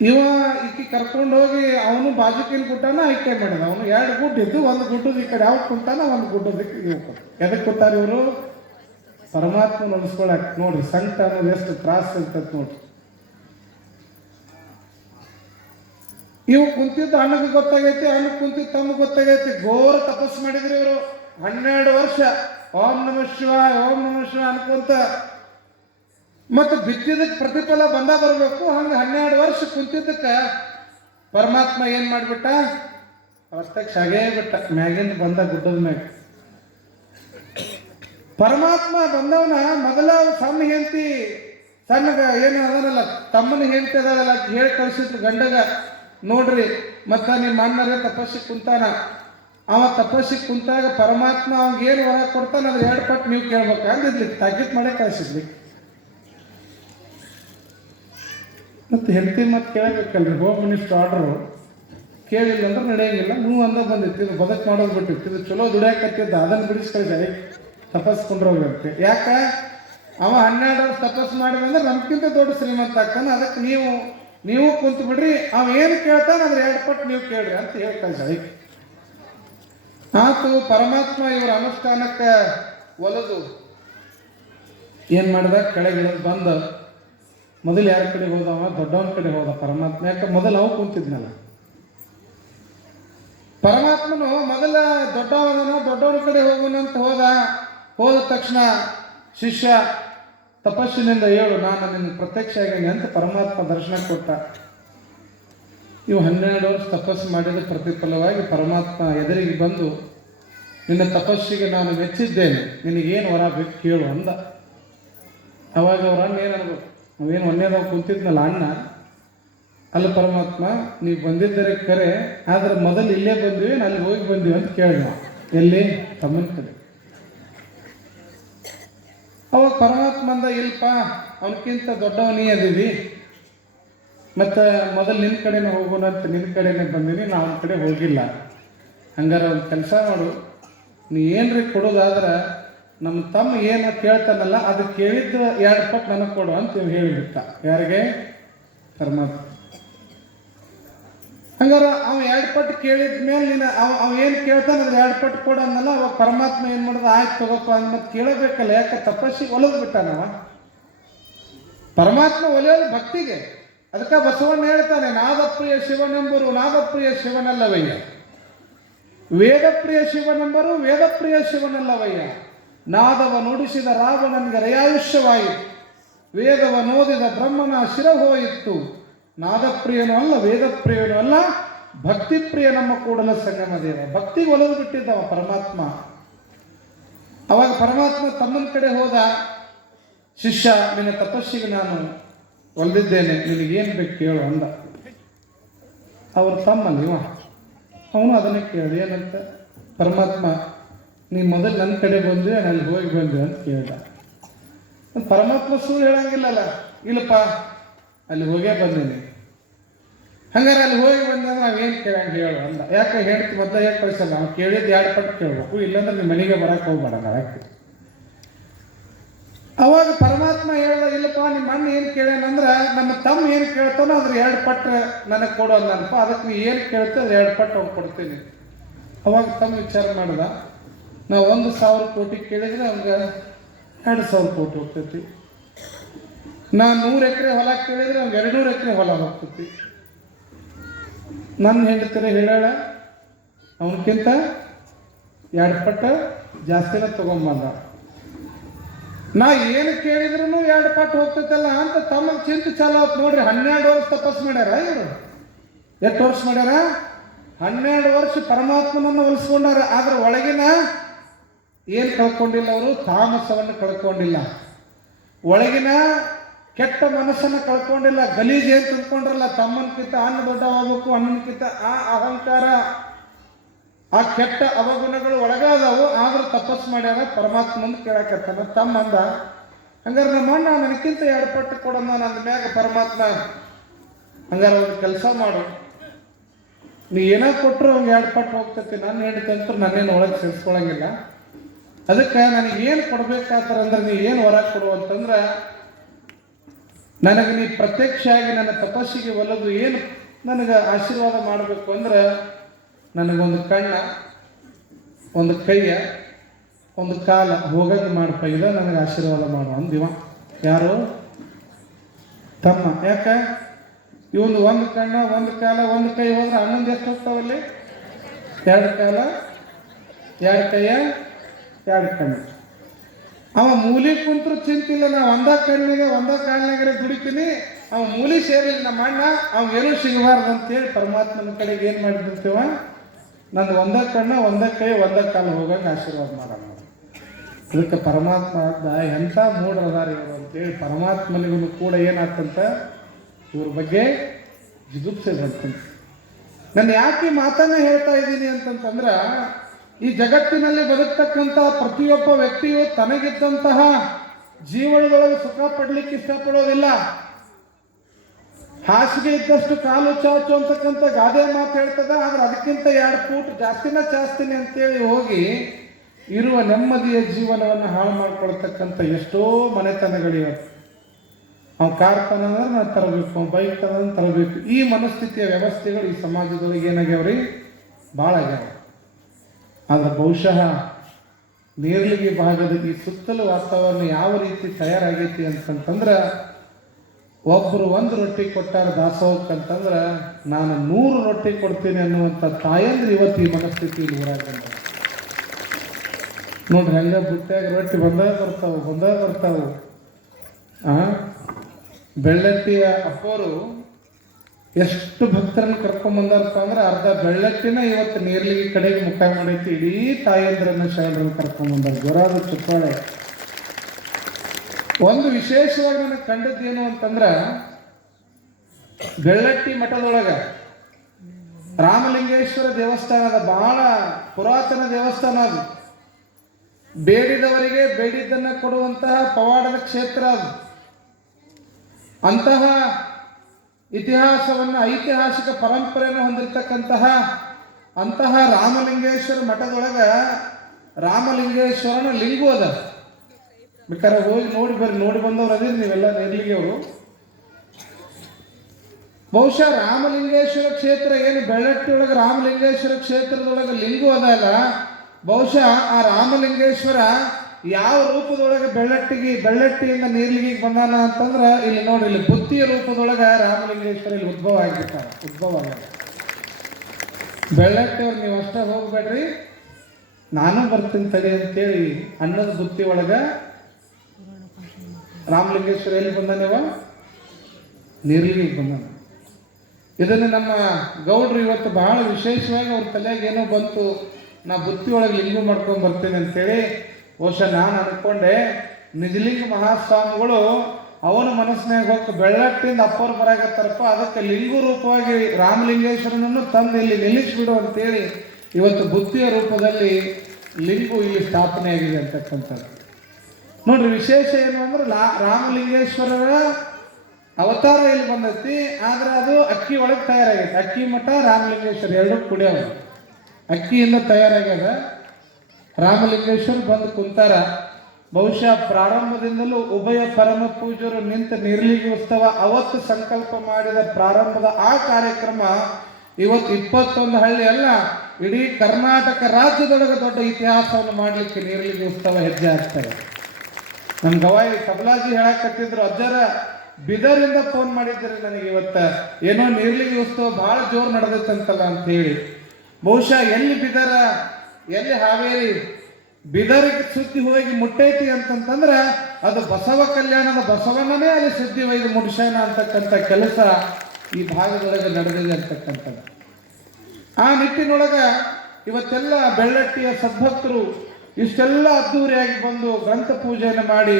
ಇವ ಈಕಿ ಕರ್ಕೊಂಡು ಹೋಗಿ ಅವನು ಬಾಜುಕಿನ ಗುಡ್ಡನ ಆಯ್ಕೆ ಮಾಡಿದ. ಅವನು 2 ಗುಡ್ಡ ಇದ್ದು, ಒಂದು ಗುಡ್ಡದ ಈ ಕಡೆ ಯಾವ್ದು ಕುಂತಾನ, ಒಂದು ಗುಡ್ಡದಕ್ಕೆ ಇವು ಎದಕ್ಕೆ ಕೊಟ್ಟಾರ ಇವರು, ಪರಮಾತ್ಮನ ಉಳಿಸ್ಕೊಳಕ್. ನೋಡ್ರಿ ಸಂಕಟ ಅನ್ನೋದು ಎಷ್ಟು ತ್ರಾಸ ಇರ್ತೈತೆ ನೋಡ್ರಿ. ಇವು ಕುಂತಿದ್ದು ಅಣ್ಣಗೆ ಗೊತ್ತಾಗೈತಿ, ಅಣ್ಣಗೆ ಕುಂತಿದ್ದು ತಮಗೆ ಗೊತ್ತಾಗೈತಿ. ಘೋರ ತಪಸ್ಸು ಮಾಡಿದ್ರಿ ಇವರು 12 ವರ್ಷ. ಓಂ ನಮಃ ಶಿವಾಯ ಓಂ ನಮಃ ಶಿವಾಯ ಅನ್ಕೊಂತ ಮತ್ತು ಬಿತ್ತಿದ್ದಕ್ಕೆ ಪ್ರತಿಫಲ ಬರಬೇಕು. ಹಂಗೆ 12 ವರ್ಷ ಕುಂತಿದ್ದಕ್ಕೆ ಪರಮಾತ್ಮ ಏನು ಮಾಡಿಬಿಟ್ಟ, ಅವತ್ತಕ್ಕೆ ಸಾಗೇ ಬಿಟ್ಟ, ಮ್ಯಾಗಿಂದ ಬಂದ ಗುಡ್ಡದ ಮ್ಯಾಗ. ಪರಮಾತ್ಮ ಬಂದವನ ಮೊದಲ ಸಣ್ಣ ಹೆಂಡತಿ, ಸಣ್ಣಗ ಏನು ಅದನಲ್ಲ ತಮ್ಮನ ಹೆಂಡತಿ ಅದಲ್ಲ ಹೇಳಿ ಕಳಿಸಿದ್ರು ಗಂಡಗ, ನೋಡ್ರಿ ಮತ್ತ ನಿಮ್ಮ ಅಣ್ಣರೇ ತಪಸ್ಸಿಗೆ ಕುಂತಾನ, ಅವ ತಪಸ್ಸಿಗೆ ಕುಂತಾಗ ಪರಮಾತ್ಮ ಅವ್ಗೆ ಏನು ಹೊರ ಕೊಡ್ತಾನ ಅದ್ರ 2 ಪಟ್ಟು ನೀವು ಕೇಳ್ಬೇಕು ಅಂದಿದ್ಲಿ. ತಾಕೀತ್ ಮಾಡೇ ಕಳಿಸಿದ್ಲಿ. ಮತ್ತು ಹೆಂಡತಿ ಮತ್ತೆ ಕೇಳಬೇಕಲ್ರಿ, ಹೋಮ್ ಮಿನಿಸ್ಟರ್ ಆರ್ಡ್ರು ಕೇಳಿಲ್ಲ ಅಂದ್ರೆ ನಡೆಯಂಗಿಲ್ಲ. ನೀವು ಅಂದ ಬಂದಿತ್ತು, ಇದು ಬದಕ್ ಮಾಡೋದು ಬಿಟ್ಟಿತ್ತು, ಇದು ಚಲೋ ದುಡಿಯಾಕತ್ತಿದ್ದ, ಅದನ್ನು ಬಿಡಿಸ್ಕಳಿಸಿ ತಪಸ್ಕೊಂಡ್ರೋಗ್ಬೇಕು. ಯಾಕೆ ಅವ 12 ವರ್ಷ ತಪಸ್ಸು ಮಾಡಿದಂದ್ರೆ ನಮ್ಗಿಂತ ದೊಡ್ಡ ಶ್ರೀಮಂತ ಆಗ್ತಾನೆ, ಅದಕ್ಕೆ ನೀವು ಕುಂತು ಬಿಡ್ರಿ, ಅವ ಏನು ಕೇಳ್ತಾನೆ ಅದ್ರ 2 ಪಟ್ಟು ನೀವು ಕೇಳ್ರಿ ಅಂತ ಹೇಳಿ ಕಳಿಸಿ ಆತು. ಪರಮಾತ್ಮ ಇವರ ಅನುಷ್ಠಾನಕ್ಕೆ ಒಲದು ಏನು ಮಾಡಿದ, ಕೆಳಗಿಳಿದು ಬಂದ ಮೊದಲು ಯಾರ ಕಡೆ ಹೋದವ, ದೊಡ್ಡವನ ಕಡೆ ಹೋದ ಪರಮಾತ್ಮ. ಯಾಕೆ ಮೊದಲು ಅವು ಕುಂತಿದ್ನಲ್ಲ. ಪರಮಾತ್ಮನು ಮೊದಲ ದೊಡ್ಡವನ ಕಡೆ ಹೋಗೋಣಂತ ಹೋದ ತಕ್ಷಣ ಶಿಷ್ಯ ತಪಸ್ಸಿನಿಂದ ಹೇಳು, ನಾನು ನಿನ್ನ ಪ್ರತ್ಯಕ್ಷ ಆಗೇನೆ ಅಂತ ಪರಮಾತ್ಮ ದರ್ಶನ ಕೊಟ್ಟ. ಇವು 12 ವರ್ಷ ತಪಸ್ಸು ಮಾಡಿದ ಪ್ರತಿಫಲವಾಗಿ ಪರಮಾತ್ಮ ಎದುರಿಗೆ ಬಂದು, ನಿನ್ನ ತಪಸ್ಸಿಗೆ ನಾನು ಮೆಚ್ಚಿದ್ದೇನೆ, ನಿನಗೇನು ವರ ಬೇಕು ಕೇಳು ಅಂದ. ಅವಾಗ ಅವ್ರ ಅಣ್ಣ ಏನು ಅನ್ಬೇಕು, ನಾವೇನು ಒಂದೇದಾಗ ಕುಂತಿದ್ನಲ್ಲ ಅಣ್ಣ, ಅಲ್ಲ ಪರಮಾತ್ಮ ನೀವು ಬಂದಿದ್ದರೆ ಕರೆ, ಆದ್ರೆ ಮೊದಲು ಇಲ್ಲೇ ಬಂದ್ವಿ, ಅಲ್ಲಿ ಹೋಗಿ ಬಂದ್ವಿ ಅಂತ ಕೇಳಿದ. ಎಲ್ಲಿ, ತಮ್ಮನ ಕಡೆ. ಅವಾಗ ಪರಮಾತ್ಮ ಅಂದ, ಇಲ್ಪ ಅವನಕ್ಕಿಂತ ದೊಡ್ಡವನೇ ಅದೀವಿ, ಮತ್ತು ಮೊದಲು ನಿನ್ನ ಕಡೆನೇ ಹೋಗೋಣ ಅಂತ ನಿನ್ನ ಕಡೆನೇ ಬಂದೀನಿ, ನಾ ಅವನ ಕಡೆ ಹೋಗಿಲ್ಲ. ಹಂಗಾರೆ ಒಂದು ಕೆಲಸ ಮಾಡು, ನೀ ಏನ್ರಿ ಕೊಡೋದಾದ್ರೆ ನಮ್ಮ ತಮ್ಮ ಏನು ಕೇಳ್ತಾನಲ್ಲ ಅದು ಕೇಳಿದ್ದು 2 ಪಟ್ಟು ನನಗೆ ಕೊಡು ಅಂತ ಹೇಳಿಬಿಟ್ಟ. ಯಾರಿಗೆ, ಪರಮಾತ್ಮ. ಹಂಗಾರ ಅವ 2 ಪಟ್ಟು ಕೇಳಿದ ಮೇಲೆ ನೀನು ಅವ ಏನು ಕೇಳ್ತಾನೆ ಅದ್ರ 2 ಪಟ್ಟು ಕೊಡು ಅನ್ನಲ್ಲ. ಅವಾಗ ಪರಮಾತ್ಮ ಏನು ಮಾಡೋದು, ಆಯ್ತು ತಗೋಪ್ಪ ಅಂದ ಮತ್ತೆ ಕೇಳಬೇಕಲ್ಲ. ಯಾಕೆ ತಪಸ್ಸಿಗೆ ಒಲದು ಬಿಟ್ಟಾನವ. ಪರಮಾತ್ಮ ಒಲಿಯೋದು ಭಕ್ತಿಗೆ. ಅದಕ್ಕೆ ಬಸವಣ್ಣ ಹೇಳ್ತಾನೆ, ನಾದಪ್ರಿಯ ಶಿವನೆಂಬರು ನಾದಪ್ರಿಯ ಶಿವನಲ್ಲವಯ್ಯ, ವೇದಪ್ರಿಯ ಶಿವನೆಂಬರು ವೇದಪ್ರಿಯ ಶಿವನಲ್ಲವಯ್ಯ. ನಾದವ ನುಡಿಸಿದ ರಾವಣನಿಗೆ ರಯಾಯುಷ್ಯವಾಯಿತು, ವೇದವ ನೋದಿದ ಬ್ರಹ್ಮನ ಶಿರ ಹೋಯಿತು. ನಾದಪ್ರಿಯನೂ ಅಲ್ಲ ವೇದಪ್ರಿಯನೂ ಅಲ್ಲ, ಭಕ್ತಿಪ್ರಿಯ ನಮ್ಮ ಕೂಡಲ ಸಂಗಮ ದೇವ. ಭಕ್ತಿಗೆ ಒಲದು ಬಿಟ್ಟಿದ್ದವ ಪರಮಾತ್ಮ. ಅವಾಗ ಪರಮಾತ್ಮ ತಮ್ಮನ ಕಡೆ ಹೋದ, ಶಿಷ್ಯ ನಿನ್ನ ತಪಸ್ಸಿಗೆ ನಾನು ಒಲ್ದಿದ್ದೇನೆ, ನಿನಗೇನು ಬೇಕು ಕೇಳು ಅಂದ. ಅವ್ರ ತಮ್ಮ ನೀವ ಅವನು ಅದನ್ನೇ ಕೇಳಿದ, ಏನಂತ, ಪರಮಾತ್ಮ ನೀ ಮೊದಲು ನನ್ನ ಕಡೆ ಬಂದೆ, ನಾನು ಅಲ್ಲಿ ಹೋಗಿ ಬಂದೆ ಅಂತ ಕೇಳ್ದ. ಪರಮಾತ್ಮ ಸುಳ್ಳು ಹೇಳಂಗಿಲ್ಲಲ್ಲ, ಇಲ್ಲಪ್ಪ ಅಲ್ಲಿ ಹೋಗೇ ಬಂದೇನೆ. ಹಂಗಾರೆ ಅಲ್ಲಿ ಹೋಗಿ ಬಂದ್ರೆ ನಾವೇನು ಕೇಳಂಗೆ ಹೇಳು ಅಂದ. ಯಾಕೆ ಹೇಳ್ತಿ ಮೊದಲ ಹೇಗೆ ಕಳಿಸಲ್ಲ, ನಾವು ಕೇಳಿದ್ದು 2 ಪಟ್ಟು ಕೇಳ್ಬೇಕು, ಇಲ್ಲಾಂದ್ರೆ ನಿಮ್ಮ ಮನೆಗೆ ಬರಕ್ಕೆ ಹೋಗ್ಬೇಡ ನಾವು. ಯಾಕೆ ಅವಾಗ ಪರಮಾತ್ಮ ಹೇಳ್ದ, ಇಲ್ಲಪ್ಪ ನಿಮ್ಮ ಅಣ್ಣ ಏನು ಕೇಳ್ಯಾನಂದ್ರೆ ನಮ್ಮ ತಮ್ಮ ಏನು ಕೇಳ್ತಾನೋ ಅದ್ರ 2 ಪಟ್ಟು ನನಗೆ ಕೊಡು ಅಂದನಪ್ಪ. ಅದಕ್ಕೆ ನೀ ಏನು ಕೇಳ್ತೋ ಅದ್ರ 2 ಪಟ್ಟು ಅವ್ನು ಕೊಡ್ತೀನಿ. ಅವಾಗ ತಮ್ಮ ವಿಚಾರ ಮಾಡ್ದ, ನಾವು 1,000 ಕೋಟಿ ಕೇಳಿದ್ರೆ ಅವ್ನಿಗೆ 2,000 ಕೋಟಿ ಹೋಗ್ತೈತಿ. ನಾನು 100 ಎಕರೆ ಹೊಲ ಕೇಳಿದ್ರೆ ಅವ್ನಿಗೆ 200 ಎಕರೆ ಹೊಲ ಹೋಗ್ತೈತಿ. ನನ್ನ ಹೆಂಡತಿರ ಹೇಳಾಳ ಅವನಕ್ಕಿಂತ 2 ಪಟ್ಟು ಜಾಸ್ತಿನ ತೊಗೊಂಬಂದ. ನಾ ಏನು ಕೇಳಿದ್ರು 2 ಪಟ್ಟು ಹೋಗ್ತೈತಲ್ಲ ಅಂತ ತಮ್ಮ ಚಿಂತೆ ಚಾಲು ಆಯ್ತು. ನೋಡ್ರಿ 12 ವರ್ಷ ತಪಸ್ಸು ಮಾಡ್ಯಾರ ಇವರು. ಎಷ್ಟು ವರ್ಷ ಮಾಡ್ಯಾರ? 12 ವರ್ಷ ಪರಮಾತ್ಮನನ್ನು ಒಲಿಸ್ಕೊಂಡಾರ. ಆದ್ರೆ ಒಳಗಿನ ಏನು ಕಳ್ಕೊಂಡಿಲ್ಲ ಅವರು? ತಾಮಸವನ್ನು ಕಳ್ಕೊಂಡಿಲ್ಲ, ಒಳಗಿನ ಕೆಟ್ಟ ಮನಸ್ಸನ್ನು ಕಳ್ಕೊಂಡಿಲ್ಲ. ಗಲೀಜ್ ಏನು ತಿಳ್ಕೊಂಡ್ರಲ್ಲ, ತಮ್ಮನಕ್ಕಿಂತ ಅಣ್ಣ ದೊಡ್ಡವಾಗಬೇಕು, ಅಣ್ಣನಕ್ಕಿಂತ ಆ ಅಹಂಕಾರ, ಆ ಕೆಟ್ಟ ಅವಗುಣಗಳು ಒಳಗಾದವು. ಆದ್ರೂ ತಪಸ್ಸು ಮಾಡ್ಯಾರ, ಪರಮಾತ್ಮಂದು ಕೇಳಕತ್ತಾನ. ತಮ್ಮ ಅಂದ, ಹಂಗಾರೆ ನಮ್ಮ ಅಣ್ಣ ನನಕ್ಕಿಂತ 2 ಪಟ್ಟು ಕೊಡೋಣ ನನ್ನ ಮ್ಯಾಗ. ಪರಮಾತ್ಮ ಹಂಗಾರೆ ಒಂದು ಕೆಲಸ ಮಾಡು, ನೀ ಏನೋ ಕೊಟ್ಟರು ಅವ್ನಿಗೆ 2 ಪಟ್ಟು ಹೋಗ್ತೈತಿ. ನಾನು ಹೇಳ್ತಂತ ನನ್ನೇನು ಒಳಗೆ ಸೇರಿಸ್ಕೊಳಂಗಿಲ್ಲ. ಅದಕ್ಕೆ ನನಗೇನು ಕೊಡ್ಬೇಕಾಗ್ತಾರೆ ಅಂದ್ರೆ, ನೀ ಏನು ಹೊರ ಕೊಡು ಅಂತಂದ್ರೆ, ನನಗೆ ನೀ ಪ್ರತ್ಯಕ್ಷ ಆಗಿ ನನ್ನ ತಪಸ್ಸಿಗೆ ಒಲದು ಏನು ನನಗೆ ಆಶೀರ್ವಾದ ಮಾಡಬೇಕು ಅಂದ್ರೆ, ನನಗೊಂದು ಕಣ್ಣ, ಒಂದು ಕೈಯ, ಒಂದು ಕಾಲ ಹೋಗಂಗೆ ಮಾಡಪ್ಪ, ಇದ ನನಗೆ ಆಶೀರ್ವಾದ ಮಾಡು ಅಂದಿವ. ಯಾರು? ತಮ್ಮ. ಯಾಕೆ ಇವನು 1 ಕಣ್ಣ, 1 ಕಾಲ, 1 ಕೈ ಹೋದ್ರೆ ಅಣ್ಣಂದು ಎಷ್ಟು ಹೋಗ್ತಾವಲ್ಲಿ? 2 ಕಾಲ, 2 ಕೈಯ, 2 ಕಣ್ಣು. ಅವ ಮೂಲಿ ಕುಂತ್ರು ಚಿಂತಿಲ್ಲ, ನಾ 1 ಕಣ್ಣಿಗೆ 1 ಕಾಲಿನಾಗ ದುಡಿತೀನಿ, ಅವ ಮೂಲಿ ಸೇರಿಲ್ಲ ನಮ್ಮ ಅಣ್ಣ, ಅವಂಗೇನೂ ಸಿಗಬಾರ್ದು ಅಂತೇಳಿ ಪರಮಾತ್ಮನ ಕಡೆಗೆ ಏನು ಮಾಡಿರ್ತೀವ, ನಂದು 1 ಕಣ್ಣ, 1 ಕೈ, 1 ಕಾಲು ಹೋಗಂಗೆ ಆಶೀರ್ವಾದ ಮಾಡೋಣ. ಅದಕ್ಕೆ ಪರಮಾತ್ಮ ಎಂಥ ಮೂಢರದಾರ ಇವರು ಅಂತೇಳಿ ಪರಮಾತ್ಮನಿಗೂ ಕೂಡ ಏನಾಗ್ತಂತ ಇವ್ರ ಬಗ್ಗೆ ಜಿಗುಪ್ಸೆ ಬರ್ತಂತೆ. ನಾನು ಯಾಕೆ ಮಾತನ್ನ ಹೇಳ್ತಾ ಇದ್ದೀನಿ ಅಂತಂತಂದ್ರೆ, ಈ ಜಗತ್ತಿನಲ್ಲಿ ಬದುಕ್ತಕ್ಕಂಥ ಪ್ರತಿಯೊಬ್ಬ ವ್ಯಕ್ತಿಯು ತನಗಿದ್ದಂತಹ ಜೀವನದೊಳಗೆ ಸುಖ ಪಡ್ಲಿಕ್ಕೆ ಇಷ್ಟಪಡೋದಿಲ್ಲ. ಹಾಸಿಗೆ ಇದ್ದಷ್ಟು ಕಾಲು ಚಾಚು ಅಂತಕ್ಕಂಥ ಗಾದೆ ಮಾತು ಹೇಳ್ತದ. ಆದ್ರೆ ಅದಕ್ಕಿಂತ 2 ಫೂಟ್ ಜಾಸ್ತಿನ ಚಾಸ್ತೀನಿ ಅಂತೇಳಿ ಹೋಗಿ ಇರುವ ನೆಮ್ಮದಿಯ ಜೀವನವನ್ನು ಹಾಳು ಮಾಡ್ಕೊಳ್ತಕ್ಕಂಥ ಎಷ್ಟೋ ಮನೆತನಗಳಿವೆ. ಅವ್ನು ಕಾರ್ ತನಂದ್ರೆ ನಾನು ತರಬೇಕು, ಅವ್ನು ಬೈಕ್ ತನಂದ್ರೆ ತರಬೇಕು. ಈ ಮನಸ್ಥಿತಿಯ ವ್ಯವಸ್ಥೆಗಳು ಈ ಸಮಾಜದೊಳಗೆ ಏನಾಗ್ಯಾವ್ರಿ? ಭಾಳ ಆಗ್ಯಾವ. ಆದರೆ ಬಹುಶಃ ನೇರ್ಲಿಗಿ ಭಾಗದ ಈ ಸುತ್ತಲೂ ವಾತಾವರಣ ಯಾವ ರೀತಿ ತಯಾರಾಗೈತಿ ಅಂತಂತಂದ್ರೆ, ಒಬ್ಬರು 1 ರೊಟ್ಟಿ ಕೊಟ್ಟಾರ ದಾಸೋಹಕ್ಕಂತಂದ್ರೆ ನಾನು 100 ರೊಟ್ಟಿ ಕೊಡ್ತೀನಿ ಅನ್ನುವಂಥ ತಾಯಂದ್ರೆ ಇವತ್ತು ಈ ಮನಸ್ಥಿತಿ ಊರಾಗ ನೋಡ್ರಿ. ಹಂಗ ಬುಟ್ಟ್ಯಾಗ ರೊಟ್ಟಿ ಬಂದಾಗ ಬರ್ತಾವು. ಬೆಳ್ಳಟ್ಟಿಯ ಅಪ್ಪೋರು ಎಷ್ಟು ಭಕ್ತರನ್ನು ಕರ್ಕೊಂಬಂದಾರಪ್ಪ ಅಂದ್ರೆ, ಅರ್ಧ ಬೆಳ್ಳಟ್ಟಿನ ಇವತ್ತು ನೀರ್ಲಿಗಿ ಕಡೆಗೆ ಮುಖ ಮಾಡೈತಿ. ಇಡೀ ತಾಯಂದ್ರನ್ನ ಶರಣರನ್ನು ಕರ್ಕೊಂಬಂದಾರ. ಜೋರಾದ ಚಪ್ಪಾಳೆ. ಒಂದು ವಿಶೇಷವಾಗಿ ನನಗೆ ಕಂಡದ್ದೇನು ಅಂತಂದ್ರೆ, ಬೆಳ್ಳಟ್ಟಿ ಮಠದೊಳಗೆ ರಾಮಲಿಂಗೇಶ್ವರ ದೇವಸ್ಥಾನದ ಬಹಳ ಪುರಾತನ ದೇವಸ್ಥಾನ. ಅದು ಬೇಡಿದವರಿಗೆ ಬೇಡಿದ್ದನ್ನ ಕೊಡುವಂತಹ ಪವಾಡದ ಕ್ಷೇತ್ರ. ಅದು ಅಂತಹ ಇತಿಹಾಸವನ್ನು, ಐತಿಹಾಸಿಕ ಪರಂಪರೆಯನ್ನು ಹೊಂದಿರತಕ್ಕಂತಹ ಅಂತಹ ರಾಮಲಿಂಗೇಶ್ವರ ಮಠದೊಳಗೆ ರಾಮಲಿಂಗೇಶ್ವರನ ಲಿಂಗು ಅದ. ಬೇಕಾದ್ರೆ ಹೋಗಿ ನೋಡಿ ಬರ್ರಿ. ನೋಡಿ ಬಂದವ್ರು ಅದೇ ನೀವೆಲ್ಲ ನೇರ್ಲಿಗೆ ಅವರು. ಬಹುಶಃ ರಾಮಲಿಂಗೇಶ್ವರ ಕ್ಷೇತ್ರ ಏನು ಬೆಳ್ಳಟ್ಟಿ ಒಳಗೆ ರಾಮಲಿಂಗೇಶ್ವರ ಕ್ಷೇತ್ರದೊಳಗೆ ಲಿಂಗು ಅದಲ್ಲ, ಬಹುಶಃ ಆ ರಾಮಲಿಂಗೇಶ್ವರ ಯಾವ ರೂಪದೊಳಗೆ ಬೆಳ್ಳಟ್ಟಿಯಿಂದ ನೀರ್ಲಿಗಿಗೆ ಬಂದಾನ ಅಂತಂದ್ರೆ ಇಲ್ಲಿ ನೋಡಿ, ಇಲ್ಲಿ ಬುತ್ತಿಯ ರೂಪದೊಳಗೆ ರಾಮಲಿಂಗೇಶ್ವರ ಇಲ್ಲಿ ಉದ್ಭವ ಆಗ್ಯಾರ. ಬೆಳ್ಳಟ್ಟಿಯವ್ರು ನೀವು ಅಷ್ಟೇ ಹೋಗ್ಬೇಡ್ರಿ, ನಾನು ಬರ್ತೀನಿ ತಡಿ ಅಂತೇಳಿ ಅನ್ನದ ಬುತ್ತಿ ಒಳಗ ರಾಮಲಿಂಗೇಶ್ವರ ಎಲ್ಲಿ ಬಂದಾನೇವ ನೀರ್ಲಿಗಿಗೆ ಬಂದಾನ. ಇದನ್ನು ನಮ್ಮ ಗೌಡ್ರು ಇವತ್ತು ಬಹಳ ವಿಶೇಷವಾಗಿ ಅವ್ರ ತಲೆಯಾಗ ಏನೋ ಬಂತು, ನಾ ಬುತ್ತಿ ಒಳಗೆ ಲಿಂಗ ಮಾಡ್ಕೊಂಡು ಬರ್ತೇನೆ ಅಂತೇಳಿ. ಬಹುಶಃ ನಾನು ಅನ್ಕೊಂಡೆ ನಿಜಲಿಂಗ ಮಹಾಸ್ವಾಮಿಗಳು ಅವನ ಮನಸ್ಸಿನಾಗ ಹೋಗಿ ಬೆಳ್ಳಟ್ಟಿಂದ ಅಪ್ಪವ್ರು ಬರಾಕತ್ತಾರಪ್ಪ, ಅದಕ್ಕೆ ಲಿಂಗು ರೂಪವಾಗಿ ರಾಮಲಿಂಗೇಶ್ವರನನ್ನು ತಂದು ಇಲ್ಲಿ ನಿಲ್ಲಿಸ್ಬಿಡು ಅಂತೇಳಿ ಇವತ್ತು ಬುತ್ತಿಯ ರೂಪದಲ್ಲಿ ಲಿಂಗು ಇಲ್ಲಿ ಸ್ಥಾಪನೆ ಆಗಿದೆ ಅಂತಕ್ಕಂಥದ್ದು. ನೋಡ್ರಿ, ವಿಶೇಷ ಏನು ಅಂದ್ರೆ ರಾಮಲಿಂಗೇಶ್ವರರ ಅವತಾರ ಇಲ್ಲಿ ಬಂದೈತಿ, ಆದ್ರೆ ಅದು ಅಕ್ಕಿ ಒಳಗೆ ತಯಾರಾಗೈತೆ. ಅಕ್ಕಿ ಮಠ ರಾಮಲಿಂಗೇಶ್ವರ ಎರಡೂ ಕುಡಿಯವ ಅಕ್ಕಿಯಿಂದ ತಯಾರಾಗ್ಯದ. ರಾಮಲಿಂಗೇಶ್ವರ ಬಂದು ಕುಂತಾರ. ಬಹುಶಃ ಪ್ರಾರಂಭದಿಂದಲೂ ಉಭಯ ಪರಮ ಪೂಜ್ಯರು ನಿಂತ ನಿರ್ಲಿಗಿ ಉತ್ಸವ ಅವತ್ತು ಸಂಕಲ್ಪ ಮಾಡಿದ ಪ್ರಾರಂಭದ ಆ ಕಾರ್ಯಕ್ರಮ ಇವತ್ತು 21 ಹಳ್ಳಿ ಅಲ್ಲ, ಇಡೀ ಕರ್ನಾಟಕ ರಾಜ್ಯದೊಳಗೆ ದೊಡ್ಡ ಇತಿಹಾಸವನ್ನು ಮಾಡಲಿಕ್ಕೆ ನಿರ್ಲಿಗಿ ಉತ್ಸವ ಹೆಜ್ಜೆ ಆಗ್ತದೆ. ನನ್ನ ಗವಾಯಿ ತಬಲಾಜಿ ಹೇಳಕತ್ತಿದ್ರು, ಅಜ್ಜರ ಬಿದರಿಂದ ಫೋನ್ ಮಾಡಿದ್ದೀರಿ ನನಗೆ ಇವತ್ತು, ಏನೋ ನಿರ್ಲಿಗಿ ಉತ್ಸವ ಭಾಳ ಜೋರು ನಡೆದೈತಂತಲ್ಲ ಅಂತ ಹೇಳಿ. ಬಹುಶಃ ಎಲ್ಲಿ ಬಿದರ, ಎಲ್ಲಿ ಹಾವೇರಿ, ಬಿದರಿಗೆ ಸುದ್ದಿ ಹೋಗಿ ಮುಟ್ಟೈತಿ ಅಂತಂತಂದ್ರೆ ಅದು ಬಸವ ಕಲ್ಯಾಣದ ಬಸವಣ್ಣನೇ ಅಲ್ಲಿ ಸುದ್ದಿ ಒಯ್ದು ಮುಡ್ಸ್ಯಾನ ಅಂತಕ್ಕಂಥ ಕೆಲಸ ಈ ಭಾಗದೊಳಗೆ ನಡೆದಿದೆ ಅಂತಕ್ಕಂಥದ್ದು. ಆ ನಿಟ್ಟಿನೊಳಗೆ ಇವತ್ತೆಲ್ಲ ಬೆಳ್ಳಟ್ಟಿಯ ಸದ್ಭಕ್ತರು ಇಷ್ಟೆಲ್ಲ ಅದ್ದೂರಿಯಾಗಿ ಬಂದು ಗ್ರಂಥ ಪೂಜೆಯನ್ನು ಮಾಡಿ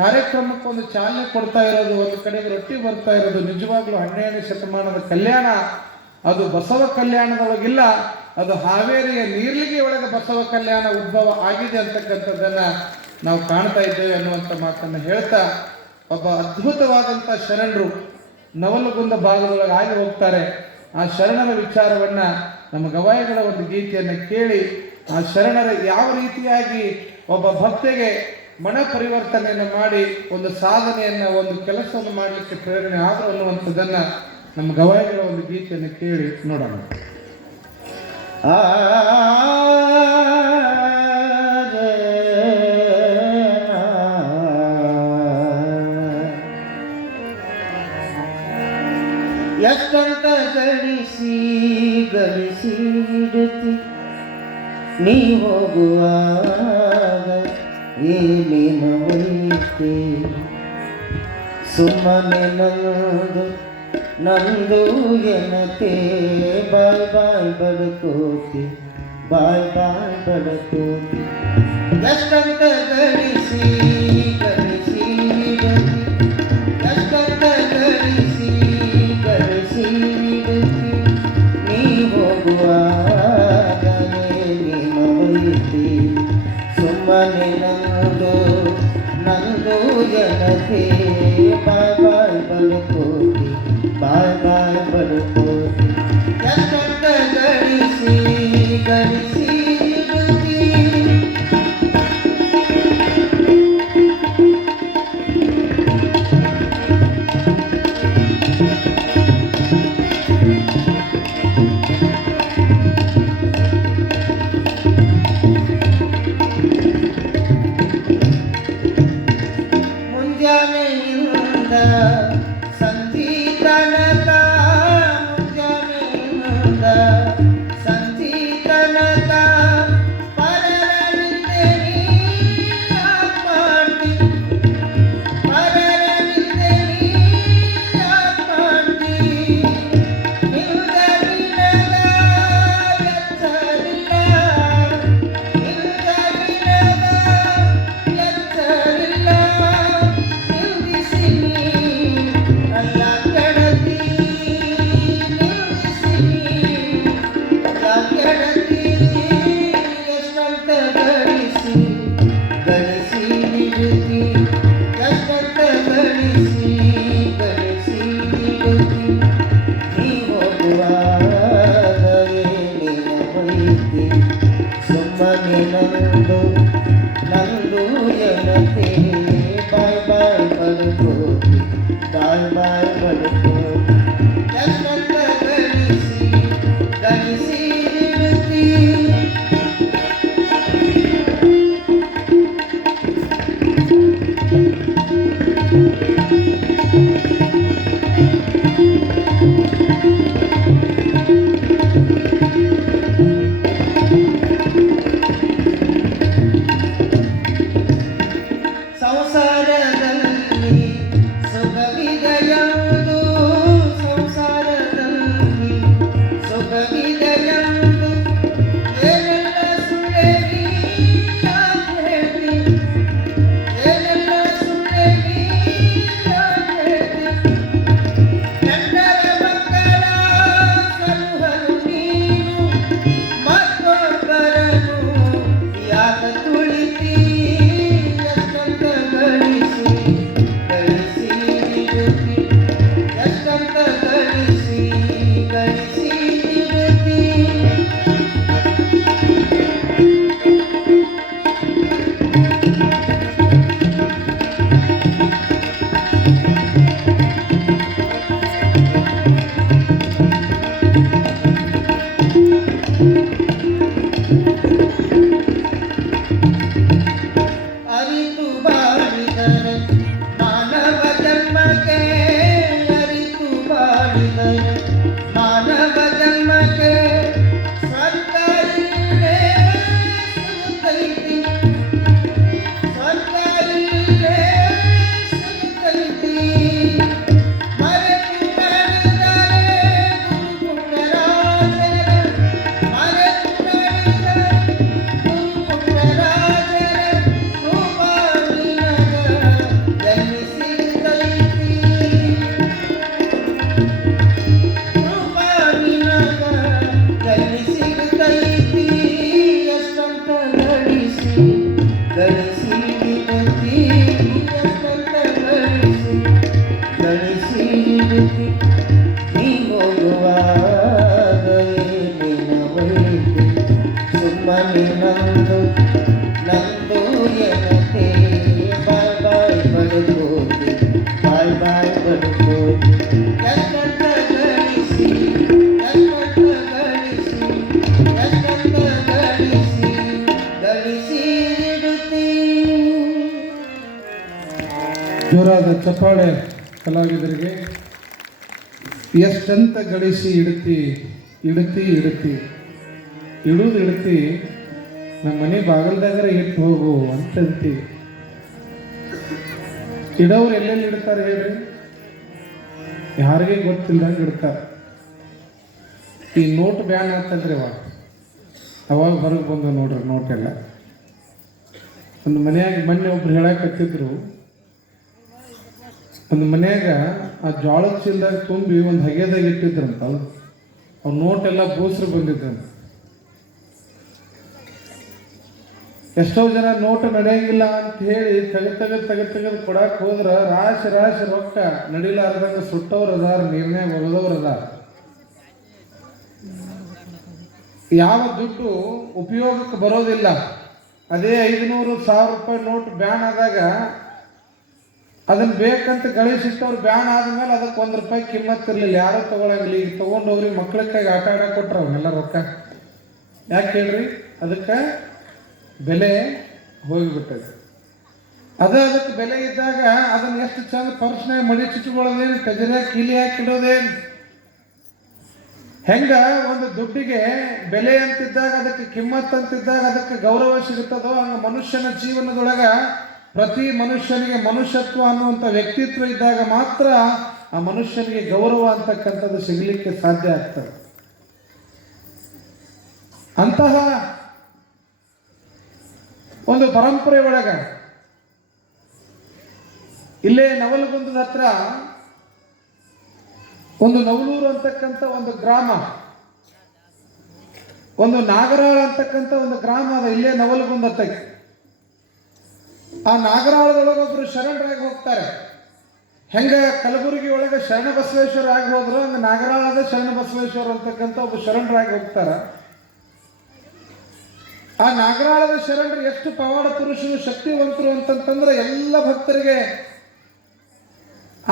ಕಾರ್ಯಕ್ರಮಕ್ಕೊಂದು ಚಾಲನೆ ಕೊಡ್ತಾ ಇರೋದು, ಒಂದು ಕಡೆಗೆ ರೊಟ್ಟಿ ಬರ್ತಾ ಇರೋದು, ನಿಜವಾಗ್ಲೂ 12ನೇ ಶತಮಾನದ ಕಲ್ಯಾಣ. ಅದು ಬಸವ ಕಲ್ಯಾಣದೊಳಗಿಲ್ಲ, ಅದು ಹಾವೇರಿಯ ನೀರ್ಲಿಗೆ ಒಳಗೆ ಬಸವ ಕಲ್ಯಾಣ ಉದ್ಭವ ಆಗಿದೆ ಅಂತಕ್ಕಂಥದ್ದನ್ನು ನಾವು ಕಾಣ್ತಾ ಇದ್ದೇವೆ ಅನ್ನುವಂಥ ಮಾತನ್ನು ಹೇಳ್ತಾ, ಒಬ್ಬ ಅದ್ಭುತವಾದಂಥ ಶರಣರು ನವಲಗುಂದ ಭಾಗದೊಳಗೆ ಆಗಿ ಹೋಗ್ತಾರೆ. ಆ ಶರಣರ ವಿಚಾರವನ್ನು ನಮ್ಮ ಗವಾಯಿಗಳ ಒಂದು ಗೀತೆಯನ್ನು ಕೇಳಿ, ಆ ಶರಣರ ಯಾವ ರೀತಿಯಾಗಿ ಒಬ್ಬ ಭಕ್ತಿಗೆ ಮನ ಪರಿವರ್ತನೆಯನ್ನು ಮಾಡಿ ಒಂದು ಸಾಧನೆಯನ್ನು, ಒಂದು ಕೆಲಸವನ್ನು ಮಾಡಲಿಕ್ಕೆ ಪ್ರೇರಣೆ ಆದರು ಅನ್ನುವಂಥದ್ದನ್ನು ನಮ್ಮ ಗವಾಯಿಗಳ ಒಂದು ಗೀತೆಯನ್ನು ಕೇಳಿ ನೋಡೋಣ. ಎಷ್ಟಂತ ಗಳಿಸಿಡುತ್ತಿ ನೀ ಹೋಗುವಾಗ ಏನೇನ ಒಯ್ತೆ, ಸುಮ್ಮನೆ ನಂದು ಎನತೆ, ಬಾಯ್ ಬಾಯ್ ಬಡ್ಕೋತಿ, ಬಾಯ್ ಬಾಯ್ ಬಡ್ಕೋತಿ. ಎಷ್ಟಂತ ಗಳಿಸಿಡುತ್ತಿ, ಎಷ್ಟಂತ ಗಳಿಸಿಡುತ್ತಿ ನೀ ಹೋಗುವಾಗ ನೀನು ಒಯ್ತಿ, ಸುಮ್ಮನೆ ನಂದು ಎನತೆ, ಬಾಯ್ ಬಾಯ್ ಬಡ್ಕೋತಿ, ಬಾಯ್ ಬಾಯ್ ಬಡ್ಕೋತಿ. ಎಷ್ಟಂತ ಗಳಿಸಿಡುತ್ತಿ. ಮುಂಜಾನೆಯಿಂದ ಸಂಜೆ ತನಕ, ಮುಂಜಾನೆಯಿಂದ ಸಂಜೆ ತನಕ ಪರರನಿಂದೆ ನೀ ಯಾಕ್ ಮಾಡ್ತಿ, ಪರರನಿಂದೆ ನೀ ಯಾಕ್ ಮಾಡ್ತಿ. ನಿಲ್ದ ನಿನಗ ಎಚ್ಚರಿಲ್ಲ, ನಿಲ್ದ ನಿನಗ ಎಚ್ಚರಿಲ್ಲ. ಅಲ್ಲ ಕೆಡತಿ ನಿಲ್ಲಿಸಿನಿ, ಕೆಡತಿ ಎಷ್ಟಂತ ಗಳಿಸಿಡುತ್ತಿ, ಎಷ್ಟಂತ ಗಳಿಸಿಡುತ್ತಿ ನೀ ಹೋಗುವಾಗ ಏನೇನ ಒಯ್ತಿ, ಸುಮ್ಮನೆ ನಂದು ಎನತೆ, ಬಾಯ್ ಬಾಯ್ ಬಡ್ಕೋತಿ, ಬಾಯ್ ಬಾಯ್ ಬಡ್ಕೋತಿ. ಬಂದು ನಂದು ಎನತೆ ಬಾಯ್ ಬಾಯ್ ಬಡ್ಕೋತಿ ಬಾಯ್ ಬಾಯ್ ಬಡ್ಕೋತಿ ಎಷ್ಟಂತ ಗಳಿಸಿ ಗಳಿಸಿ ಇಡುತ್ತಿ. ಜೋರಾದ ಚಪ್ಪಾಳೆ ಕಲಾವಿದರಿಗೆ. ಎಷ್ಟಂತ ಗಳಿಸಿ ಇಡುತ್ತಿ ಇಡುತ್ತಿ ಇಡುತ್ತಿ ಇಡುವುದು ಇಡುತ್ತಿ ನಮ್ಮ ಮನೆ ಬಾಗಲ್ದಾಗರ ಇಟ್ಟು ಹೋಗು ಅಂತಂತಿ. ಇಡೋರು ಎಲ್ಲೆಲ್ಲಿ ಇಡ್ತಾರೆ ಹೇಳ್ರಿ? ಯಾರಿಗೆ ಗೊತ್ತಿಲ್ಲದಂಗೆ ಇಡ್ತಾರೆ. ಈ ನೋಟ್ ಬ್ಯಾನ್ ಆಗ್ತಲ್ರಿ ಅವಾಗ ಹೊರಗೆ ಬಂದು ನೋಡ್ರಿ ನೋಟ್ ಎಲ್ಲ. ಒಂದು ಮನ್ಯಾಗ ಮೊನ್ನೆ ಒಬ್ರು ಹೇಳಕತ್ತಿದ್ರು, ಒಂದು ಮನ್ಯಾಗ ಆ ಜೋಳದ ಚೀಲದಾಗ ತುಂಬಿ ಒಂದು ಹಗೆದಾಗ ಇಟ್ಟಿದ್ರಂತ. ಅವ್ರ ನೋಟ್ ಎಲ್ಲ ಬೂಸ್ರು ಬಂದಿದ್ರಂತ. ಎಷ್ಟೋ ಜನ ನೋಟ್ ನಡೆಯಂಗಿಲ್ಲ ಅಂತ ಹೇಳಿ ತೆಗೆದು ಕೊಡಕ್ಕೆ ಹೋದ್ರ ರಾಶಿ ರಾಶಿ ರೊಕ್ಕ ನಡಿಲಾರ್ದಂಗ ಸುಟ್ಟವ್ರು ಅದಾರ, ನೀರ್ನ್ಯಾಗ ಒಗದವ್ರು ಅದಾರ. ಯಾವ ದುಡ್ಡು ಉಪಯೋಗಕ್ಕೆ ಬರೋದಿಲ್ಲ. ಅದೇ 500-1000 ರೂಪಾಯಿ ನೋಟ್ ಬ್ಯಾನ್ ಆದಾಗ ಅದನ್ನ ಬೇಕಂತ ಗಳಿಸಿಟ್ಟವ್ರು ಬ್ಯಾನ್ ಆದ್ಮೇಲೆ ಅದಕ್ಕೆ 1 ರೂಪಾಯಿ ಕಿಮ್ಮತ್ತಿರ್ಲಿಲ್ಲ, ಯಾರು ತಗೊಳಂಗಿಲ್ಲ. ಈಗ ತಗೊಂಡವ್ರಿ ಮಕ್ಳಿಗಾಗಿ ಆಟ ಆಡಕ್ಕೆ ಕೊಟ್ರ ಅವನ್ನೆಲ್ಲ ರೊಕ್ಕ. ಯಾಕೆ ಹೇಳ್ರಿ? ಅದಕ್ಕೆ ಬೆಲೆ ಹೋಗಿಬಿಟ್ಟದೆ. ಅದಕ್ಕೆ ಬೆಲೆ ಇದ್ದಾಗ ಅದನ್ನ ಎಷ್ಟು ಚಂದ ಪರ್ಸ್ನಾಗ ಮಡಿ ಚುಚ್ಕೊಳ್ಳೋದೇನು, ಕಜರ್ಯಾಗ ಕೀಲಿ ಹಾಕಿಡೋದೇನು, ಹೆಂಗ ಒಂದು ದುಡ್ಡಿಗೆ ಬೆಲೆ ಅಂತಿದ್ದಾಗ, ಅದಕ್ಕೆ ಕಿಮ್ಮತ್ ಅಂತಿದ್ದಾಗ ಅದಕ್ಕೆ ಗೌರವ ಸಿಗುತ್ತದೋ ಹಂಗ ಮನುಷ್ಯನ ಜೀವನದೊಳಗ ಪ್ರತಿ ಮನುಷ್ಯನಿಗೆ ಮನುಷ್ಯತ್ವ ಅನ್ನುವಂಥ ವ್ಯಕ್ತಿತ್ವ ಇದ್ದಾಗ ಮಾತ್ರ ಆ ಮನುಷ್ಯನಿಗೆ ಗೌರವ ಅಂತಕ್ಕಂಥದ್ದು ಸಿಗಲಿಕ್ಕೆ ಸಾಧ್ಯ ಆಗ್ತದೆ. ಅಂತಹ ಒಂದು ಪರಂಪರೆ ಒಳಗ ಇಲ್ಲೇ ನವಲಗುಂದದ ಹತ್ರ ಒಂದು ನವಲೂರು ಅಂತಕ್ಕಂಥ ಒಂದು ಗ್ರಾಮ, ಒಂದು ನಾಗರಾಳ ಅಂತಕ್ಕಂಥ ಒಂದು ಗ್ರಾಮ ಅದ ಇಲ್ಲೇ ನವಲಗುಂದ ಹತ್ತಿಗೆ. ಆ ನಾಗರಾಳದೊಳಗೊಬ್ರು ಶರಣರಾಗಿ ಹೋಗ್ತಾರೆ. ಹೆಂಗ ಕಲಬುರಗಿ ಒಳಗೆ ಶರಣ ಬಸವೇಶ್ವರ ಆಗಿ ಹೋದ್ರು ಹಂಗ ನಾಗರಾಳದ ಶರಣ ಬಸವೇಶ್ವರ ಅಂತಕ್ಕಂಥ ಒಬ್ಬ ಶರಣರಾಗಿ ಹೋಗ್ತಾರ. ಆ ನಾಗರಾಳದ ಶರಣರು ಎಷ್ಟು ಪವಾಡ ಪುರುಷರು, ಶಕ್ತಿವಂತರು ಅಂತಂತಂದ್ರೆ ಎಲ್ಲ ಭಕ್ತರಿಗೆ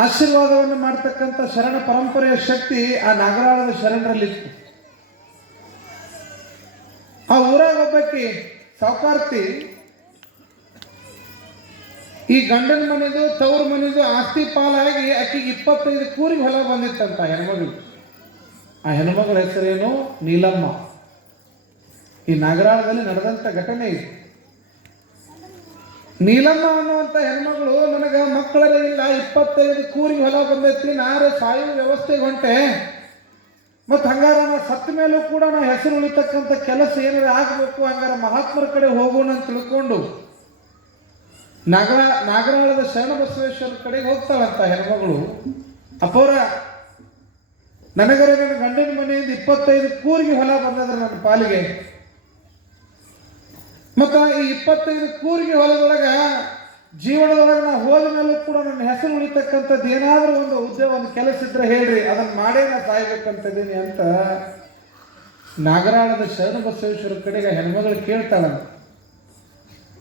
ಆಶೀರ್ವಾದವನ್ನು ಮಾಡ್ತಕ್ಕಂಥ ಶರಣ ಪರಂಪರೆಯ ಶಕ್ತಿ ಆ ನಾಗರಾಳದ ಶರಣರಲ್ಲಿತ್ತು. ಆ ಊರಾಗ ಒಬ್ಬಾಕಿ ಸಾವುಕಾರ್ತಿ ಈ ಗಂಡನ ಮನೆದು ತವ್ರ ಮನೆದು ಆಸ್ತಿ ಪಾಲಾಗಿ ಆಕಿಗೆ 25 ಕೂರಿಗೆ ಹೊಲ ಬಂದಿತ್ತಂತ ಹೆಣ್ಮಗಳು. ಆ ಹೆಣ್ಮಗಳ ಹೆಸರೇನು? ನೀಲಮ್ಮ. ಈ ನಾಗರಾಳದಲ್ಲಿ ನಡೆದಂಥ ಘಟನೆ ಇದು. ನೀಲಮ್ಮ ಅನ್ನುವಂಥ ಹೆಣ್ಮಗಳು, ನನಗೆ ಮಕ್ಕಳೇ ಇಲ್ಲ, 25 ಕೂರಿಗೆ ಹೊಲ ಬಂದೈತಿ, ನಾರೇ ಸಾಯುವ ವ್ಯವಸ್ಥೆಗೆ ಹೊಂಟೆ, ಮತ್ತು ಹಂಗಾರ ನಾ ಸತ್ತ ಮೇಲೂ ಕೂಡ ನಾ ಹೆಸರು ಉಳಿತಕ್ಕಂಥ ಕೆಲಸ ಏನಾರ ಆಗಬೇಕು, ಹಂಗಾರ ಮಹಾತ್ಮರ ಕಡೆ ಹೋಗೋಣ ಅಂತ ತಿಳ್ಕೊಂಡು ನಾಗರಾಳದ ಶರಣ ಬಸವೇಶ್ವರ ಕಡೆಗೆ ಹೋಗ್ತಾಳಂತ ಹೆಣ್ಮಗಳು. ಅಪೋರ ನನಗರ ನನ್ನ ಗಂಡನ ಮನೆಯಿಂದ 25 ಕೂರಿಗೆ ಹೊಲ ಬಂದದ್ರ ನನ್ನ ಪಾಲಿಗೆ. ಮತ್ತು ಈ 25 ಕೂರಿಗೆ ಹೊಲದೊಳಗ ಜೀವನದೊಳಗೆ ನಾ ಹೋದ ಮೇಲೂ ಕೂಡ ನನ್ನ ಹೆಸರು ಉಳಿತಕ್ಕಂಥದ್ದು ಏನಾದರೂ ಒಂದು ಉದ್ಯೋಗ, ಒಂದು ಕೆಲಸ ಇದ್ರೆ ಹೇಳ್ರಿ, ಅದನ್ನು ಮಾಡೇ ನಾ ಸಾಯ್ಬೇಕಂತಿದ್ದೀನಿ ಅಂತ ನಾಗರಾಳದ ಶರಣ ಬಸವೇಶ್ವರ ಕಡೆಗೆ ಹೆಣ್ಮಗಳು ಕೇಳ್ತಾಳಂತ.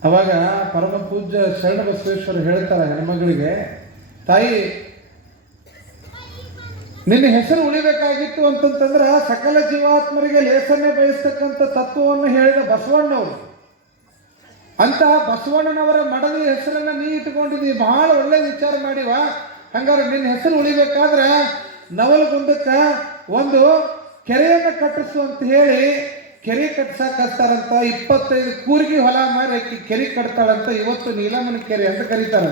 ಅವಾಗ ಪರಮ ಪೂಜ್ಯ ಶರಣ ಬಸವೇಶ್ವರ ಹೇಳ್ತಾರ ಹೆಣ್ಮಗಳಿಗೆ, ತಾಯಿ ನಿನ್ನ ಹೆಸರು ಉಳಿಬೇಕಾಗಿತ್ತು ಅಂತಂತಂದ್ರ ಸಕಲ ಜೀವಾತ್ಮರಿಗೆ ಲೇಸನ್ನೇ ಬಯಸ್ತಕ್ಕಂಥ ತತ್ವವನ್ನು ಹೇಳಿದ ಬಸವಣ್ಣವರು. ಅಂತ ಬಸವಣ್ಣನವರ ಮಡದಿ ಹೆಸರನ್ನ ನೀ ಇಟ್ಕೊಂಡಿದ್ದೀವಿ, ಬಹಳ ಒಳ್ಳೆ ವಿಚಾರ ಮಾಡಿವ. ಹಂಗಾರೆ ನಿನ್ನ ಹೆಸರು ಉಳಿಬೇಕಾದ್ರೆ ನವಲಗುಂದಕ್ಕ ಒಂದು ಕೆರೆಯನ್ನು ಕಟ್ಟಿಸು ಅಂತ ಹೇಳಿ ಕೆರೆ ಕಟ್ಸಕ್ಕೆ ಹಚ್ತಾರಂತ. 25 ಕೂರಿಗೆ ಹೊಲ ಮಾರಿ ಅಕ್ಕಿ ಕೆರೆ ಕಟ್ತಾಳಂತ. ಇವತ್ತು ನೀಲಮ್ಮನ ಕೆರೆ ಅಂತ ಕರೀತಾರ.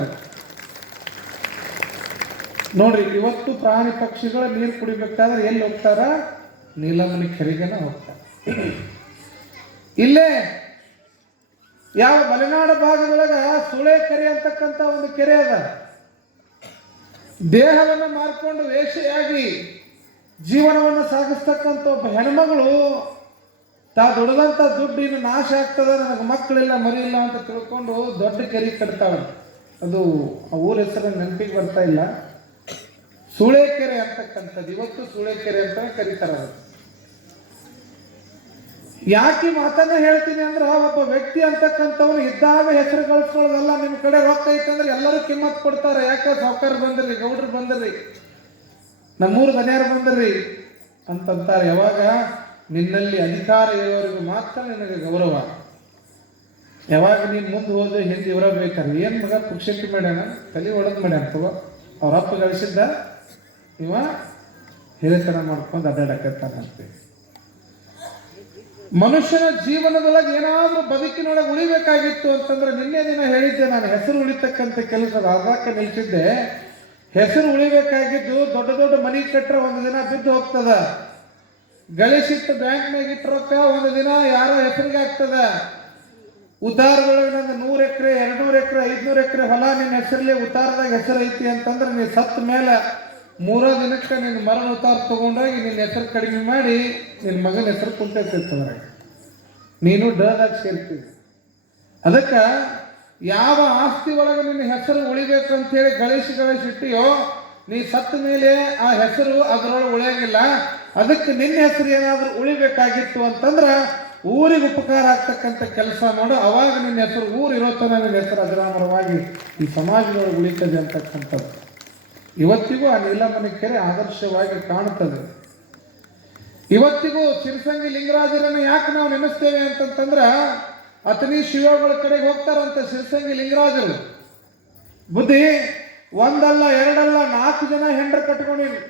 ನೋಡ್ರಿ, ಇವತ್ತು ಪ್ರಾಣಿ ಪಕ್ಷಿಗಳು ನೀರು ಕುಡಿಬೇಕಾದ್ರೆ ಎಲ್ಲಿ ಹೋಗ್ತಾರ? ನೀಲಮ್ಮನ ಕೆರೆಗೆನ ಹೋಗ್ತಾರ. ಇಲ್ಲೇ ಯಾವ ಮಲೆನಾಡು ಭಾಗದೊಳಗ ಸುಳೆ ಕೆರೆ ಅಂತಕ್ಕಂಥ ಒಂದು ಕೆರೆ ಅದ. ದೇಹವನ್ನು ಮಾರ್ಕೊಂಡು ವೇಷೆಯಾಗಿ ಜೀವನವನ್ನು ಸಾಗಿಸ್ತಕ್ಕಂಥ ಒಬ್ಬ ಹೆಣ್ಮಗಳು ತಾ ದುಡ್ದಂಥ ದುಡ್ಡಿನ ನಾಶ ಆಗ್ತದ, ನನಗೆ ಮಕ್ಕಳಿಲ್ಲ ಮರಿಯಿಲ್ಲ ಅಂತ ತಿಳ್ಕೊಂಡು ದೊಡ್ಡ ಕೆರೆ ಕಟ್ತಾಳೆ. ಅದು ಆ ಊರ ಹೆಸರು ನೆನಪಿಗೆ ಬರ್ತಾ ಇಲ್ಲ. ಸೂಳೆಕೆರೆ ಅಂತಕ್ಕಂಥದ್ದು ಇವತ್ತು ಸೂಳೆಕೆರೆ ಅಂತ ಕರೀತಾರೆ. ಅದು ಯಾಕೆ ಮಾತನ್ನ ಹೇಳ್ತೀನಿ ಅಂದ್ರೆ ಒಬ್ಬ ವ್ಯಕ್ತಿ ಅಂತಕ್ಕಂಥವ್ರು ಇದ್ದಾಗ ಹೆಸರು ಗಳಿಸ್ಕೊಳ್ಳೋದಲ್ಲ. ನಿಮ್ಮ ಕಡೆ ರೊಕ್ಕ ಐತಂದ್ರೆ ಎಲ್ಲರೂ ಕಿಮ್ಮತ್ ಕೊಡ್ತಾರೆ. ಯಾಕೆ ಸಾವುಕಾರ ಬಂದ್ರಿ, ಗೌಡ್ರು ಬಂದ್ರಿ, ನಮ್ಮೂರು ಮನೆಯವ್ರು ಬಂದ್ರಿ ಅಂತಂತಾರೆ. ಯಾವಾಗ ನಿನ್ನಲ್ಲಿ ಅಧಿಕಾರ ಇರೋರಿಗೆ ಮಾತ್ರ ನಿನಗೆ ಗೌರವ. ಯಾವಾಗ ನೀನು ಮುಂದೆ ಹೋದ್ರೆ ಹಿಂದೆ ಇವರ ಬೇಕಾರೆ ಏನು ಮಗ ಪುಕ್ಷಟ್ಟಿ ಮಾಡ್ಯಾನ, ತಲೆ ಒಳಗೆ ಮಾಡ್ಯಾನ ತಗೋ, ಅವ್ರ ಅಪ್ಪ ಗಳಿಸಿದ್ದ ಇವ ಹಿರಿತನ ಮಾಡ್ಕೊಂಡು ಅಡ್ಡಾಡಕತ್ತಾನಂತೆ. ಮನುಷ್ಯನ ಜೀವನದೊಳಗೆ ಏನಾದ್ರೂ ಬದುಕಿನೊಳಗೆ ಉಳಿಬೇಕಾಗಿತ್ತು ಅಂತಂದ್ರೆ ನಿನ್ನೆ ದಿನ ಹೇಳಿದ್ದೆ ನಾನು, ಹೆಸರು ಉಳಿತಕ್ಕಂಥ ಕೆಲಸದ ಅರ್ಧಕ್ಕೆ ನಿಲ್ಸಿದ್ದೆ. ಹೆಸರು ಉಳಿಬೇಕಾಗಿದ್ದು ದೊಡ್ಡ ದೊಡ್ಡ ಮನೆ ಕಟ್ಟರೆ ಒಂದು ದಿನ ಬಿದ್ದು ಹೋಗ್ತದ. ಗಳಿಸಿಟ್ಟು ಬ್ಯಾಂಕ್ನಾಗ ಇಟ್ಟರೊಕ್ಕ ಒಂದು ದಿನ ಯಾರೋ ಹೆಸರಿಗೆ ಆಗ್ತದ. ಉತ್ತಾರದೊಳಗೆ ನಂದು 100 ಎಕರೆ 200 ಎಕರೆ 500 ಎಕರೆ ಹೊಲ ನಿನ್ನ ಹೆಸರಲ್ಲಿ ಉತ್ತಾರದಾಗ ಹೆಸರು ಐತಿ ಅಂತಂದ್ರೆ ನೀ ಸತ್ತ ಮೇಲೆ 3 ದಿನಕ್ಕೆ ನಿನ್ನ ಮರಣ ಉತ್ತಾರ ತಗೊಂಡೋಗಿ ನಿನ್ನ ಹೆಸರು ಕಡಿಮೆ ಮಾಡಿ ನಿನ್ನ ಮಗನ ಹೆಸರು ಕುಂತಿರ್ತದ, ನೀನು ಡದಾಗ ಸೇರ್ತೀವಿ. ಅದಕ್ಕೆ ಯಾವ ಆಸ್ತಿ ಒಳಗೆ ನಿನ್ನ ಹೆಸರು ಉಳಿಬೇಕು ಅಂತೇಳಿ ಗಳಿಸಿಟ್ಟಿಯೋ ನೀ ಸತ್ತ ಮೇಲೆ ಆ ಹೆಸರು ಅದರೊಳಗೆ ಉಳಿಯಂಗಿಲ್ಲ. ಅದಕ್ಕೆ ನಿನ್ನ ಹೆಸರು ಏನಾದರೂ ಉಳಿಬೇಕಾಗಿತ್ತು ಅಂತಂದ್ರೆ ಊರಿಗೆ ಉಪಕಾರ ಆಗ್ತಕ್ಕಂಥ ಕೆಲಸ ಮಾಡು. ಅವಾಗ ನಿನ್ನ ಹೆಸರು ಊರು ಇರೋತನ ನಿನ್ನ ಹೆಸರು ಅಜರಾಮರವಾಗಿ ಈ ಸಮಾಜದೊಳಗೆ ಉಳಿತದೆ ಅಂತಕ್ಕಂಥದ್ದು ಇವತ್ತಿಗೂ ಆ ನೀಲಮಣಿ ಕೆರೆ ಆದರ್ಶವಾಗಿ ಕಾಣುತ್ತದೆ. ಇವತ್ತಿಗೂ ಚಿರಸಂಗಿ ಲಿಂಗರಾಜರನ್ನು ಯಾಕೆ ನಾವು ನೆನೆಸ್ತೇವೆ ಅಂತಂತಂದ್ರ ಅತನಿ ಶಿವಗಳ ಕಡೆಗೆ ಹೋಗ್ತಾರಂತ ಚಿರಸಂಗಿ ಲಿಂಗರಾಜರು. ಬುದ್ಧಿ ಒಂದಲ್ಲ ಎರಡಲ್ಲ 4 ಜನ ಹೆಂಡ್ರ ಕಟ್ಕೊಂಡಿರಿ.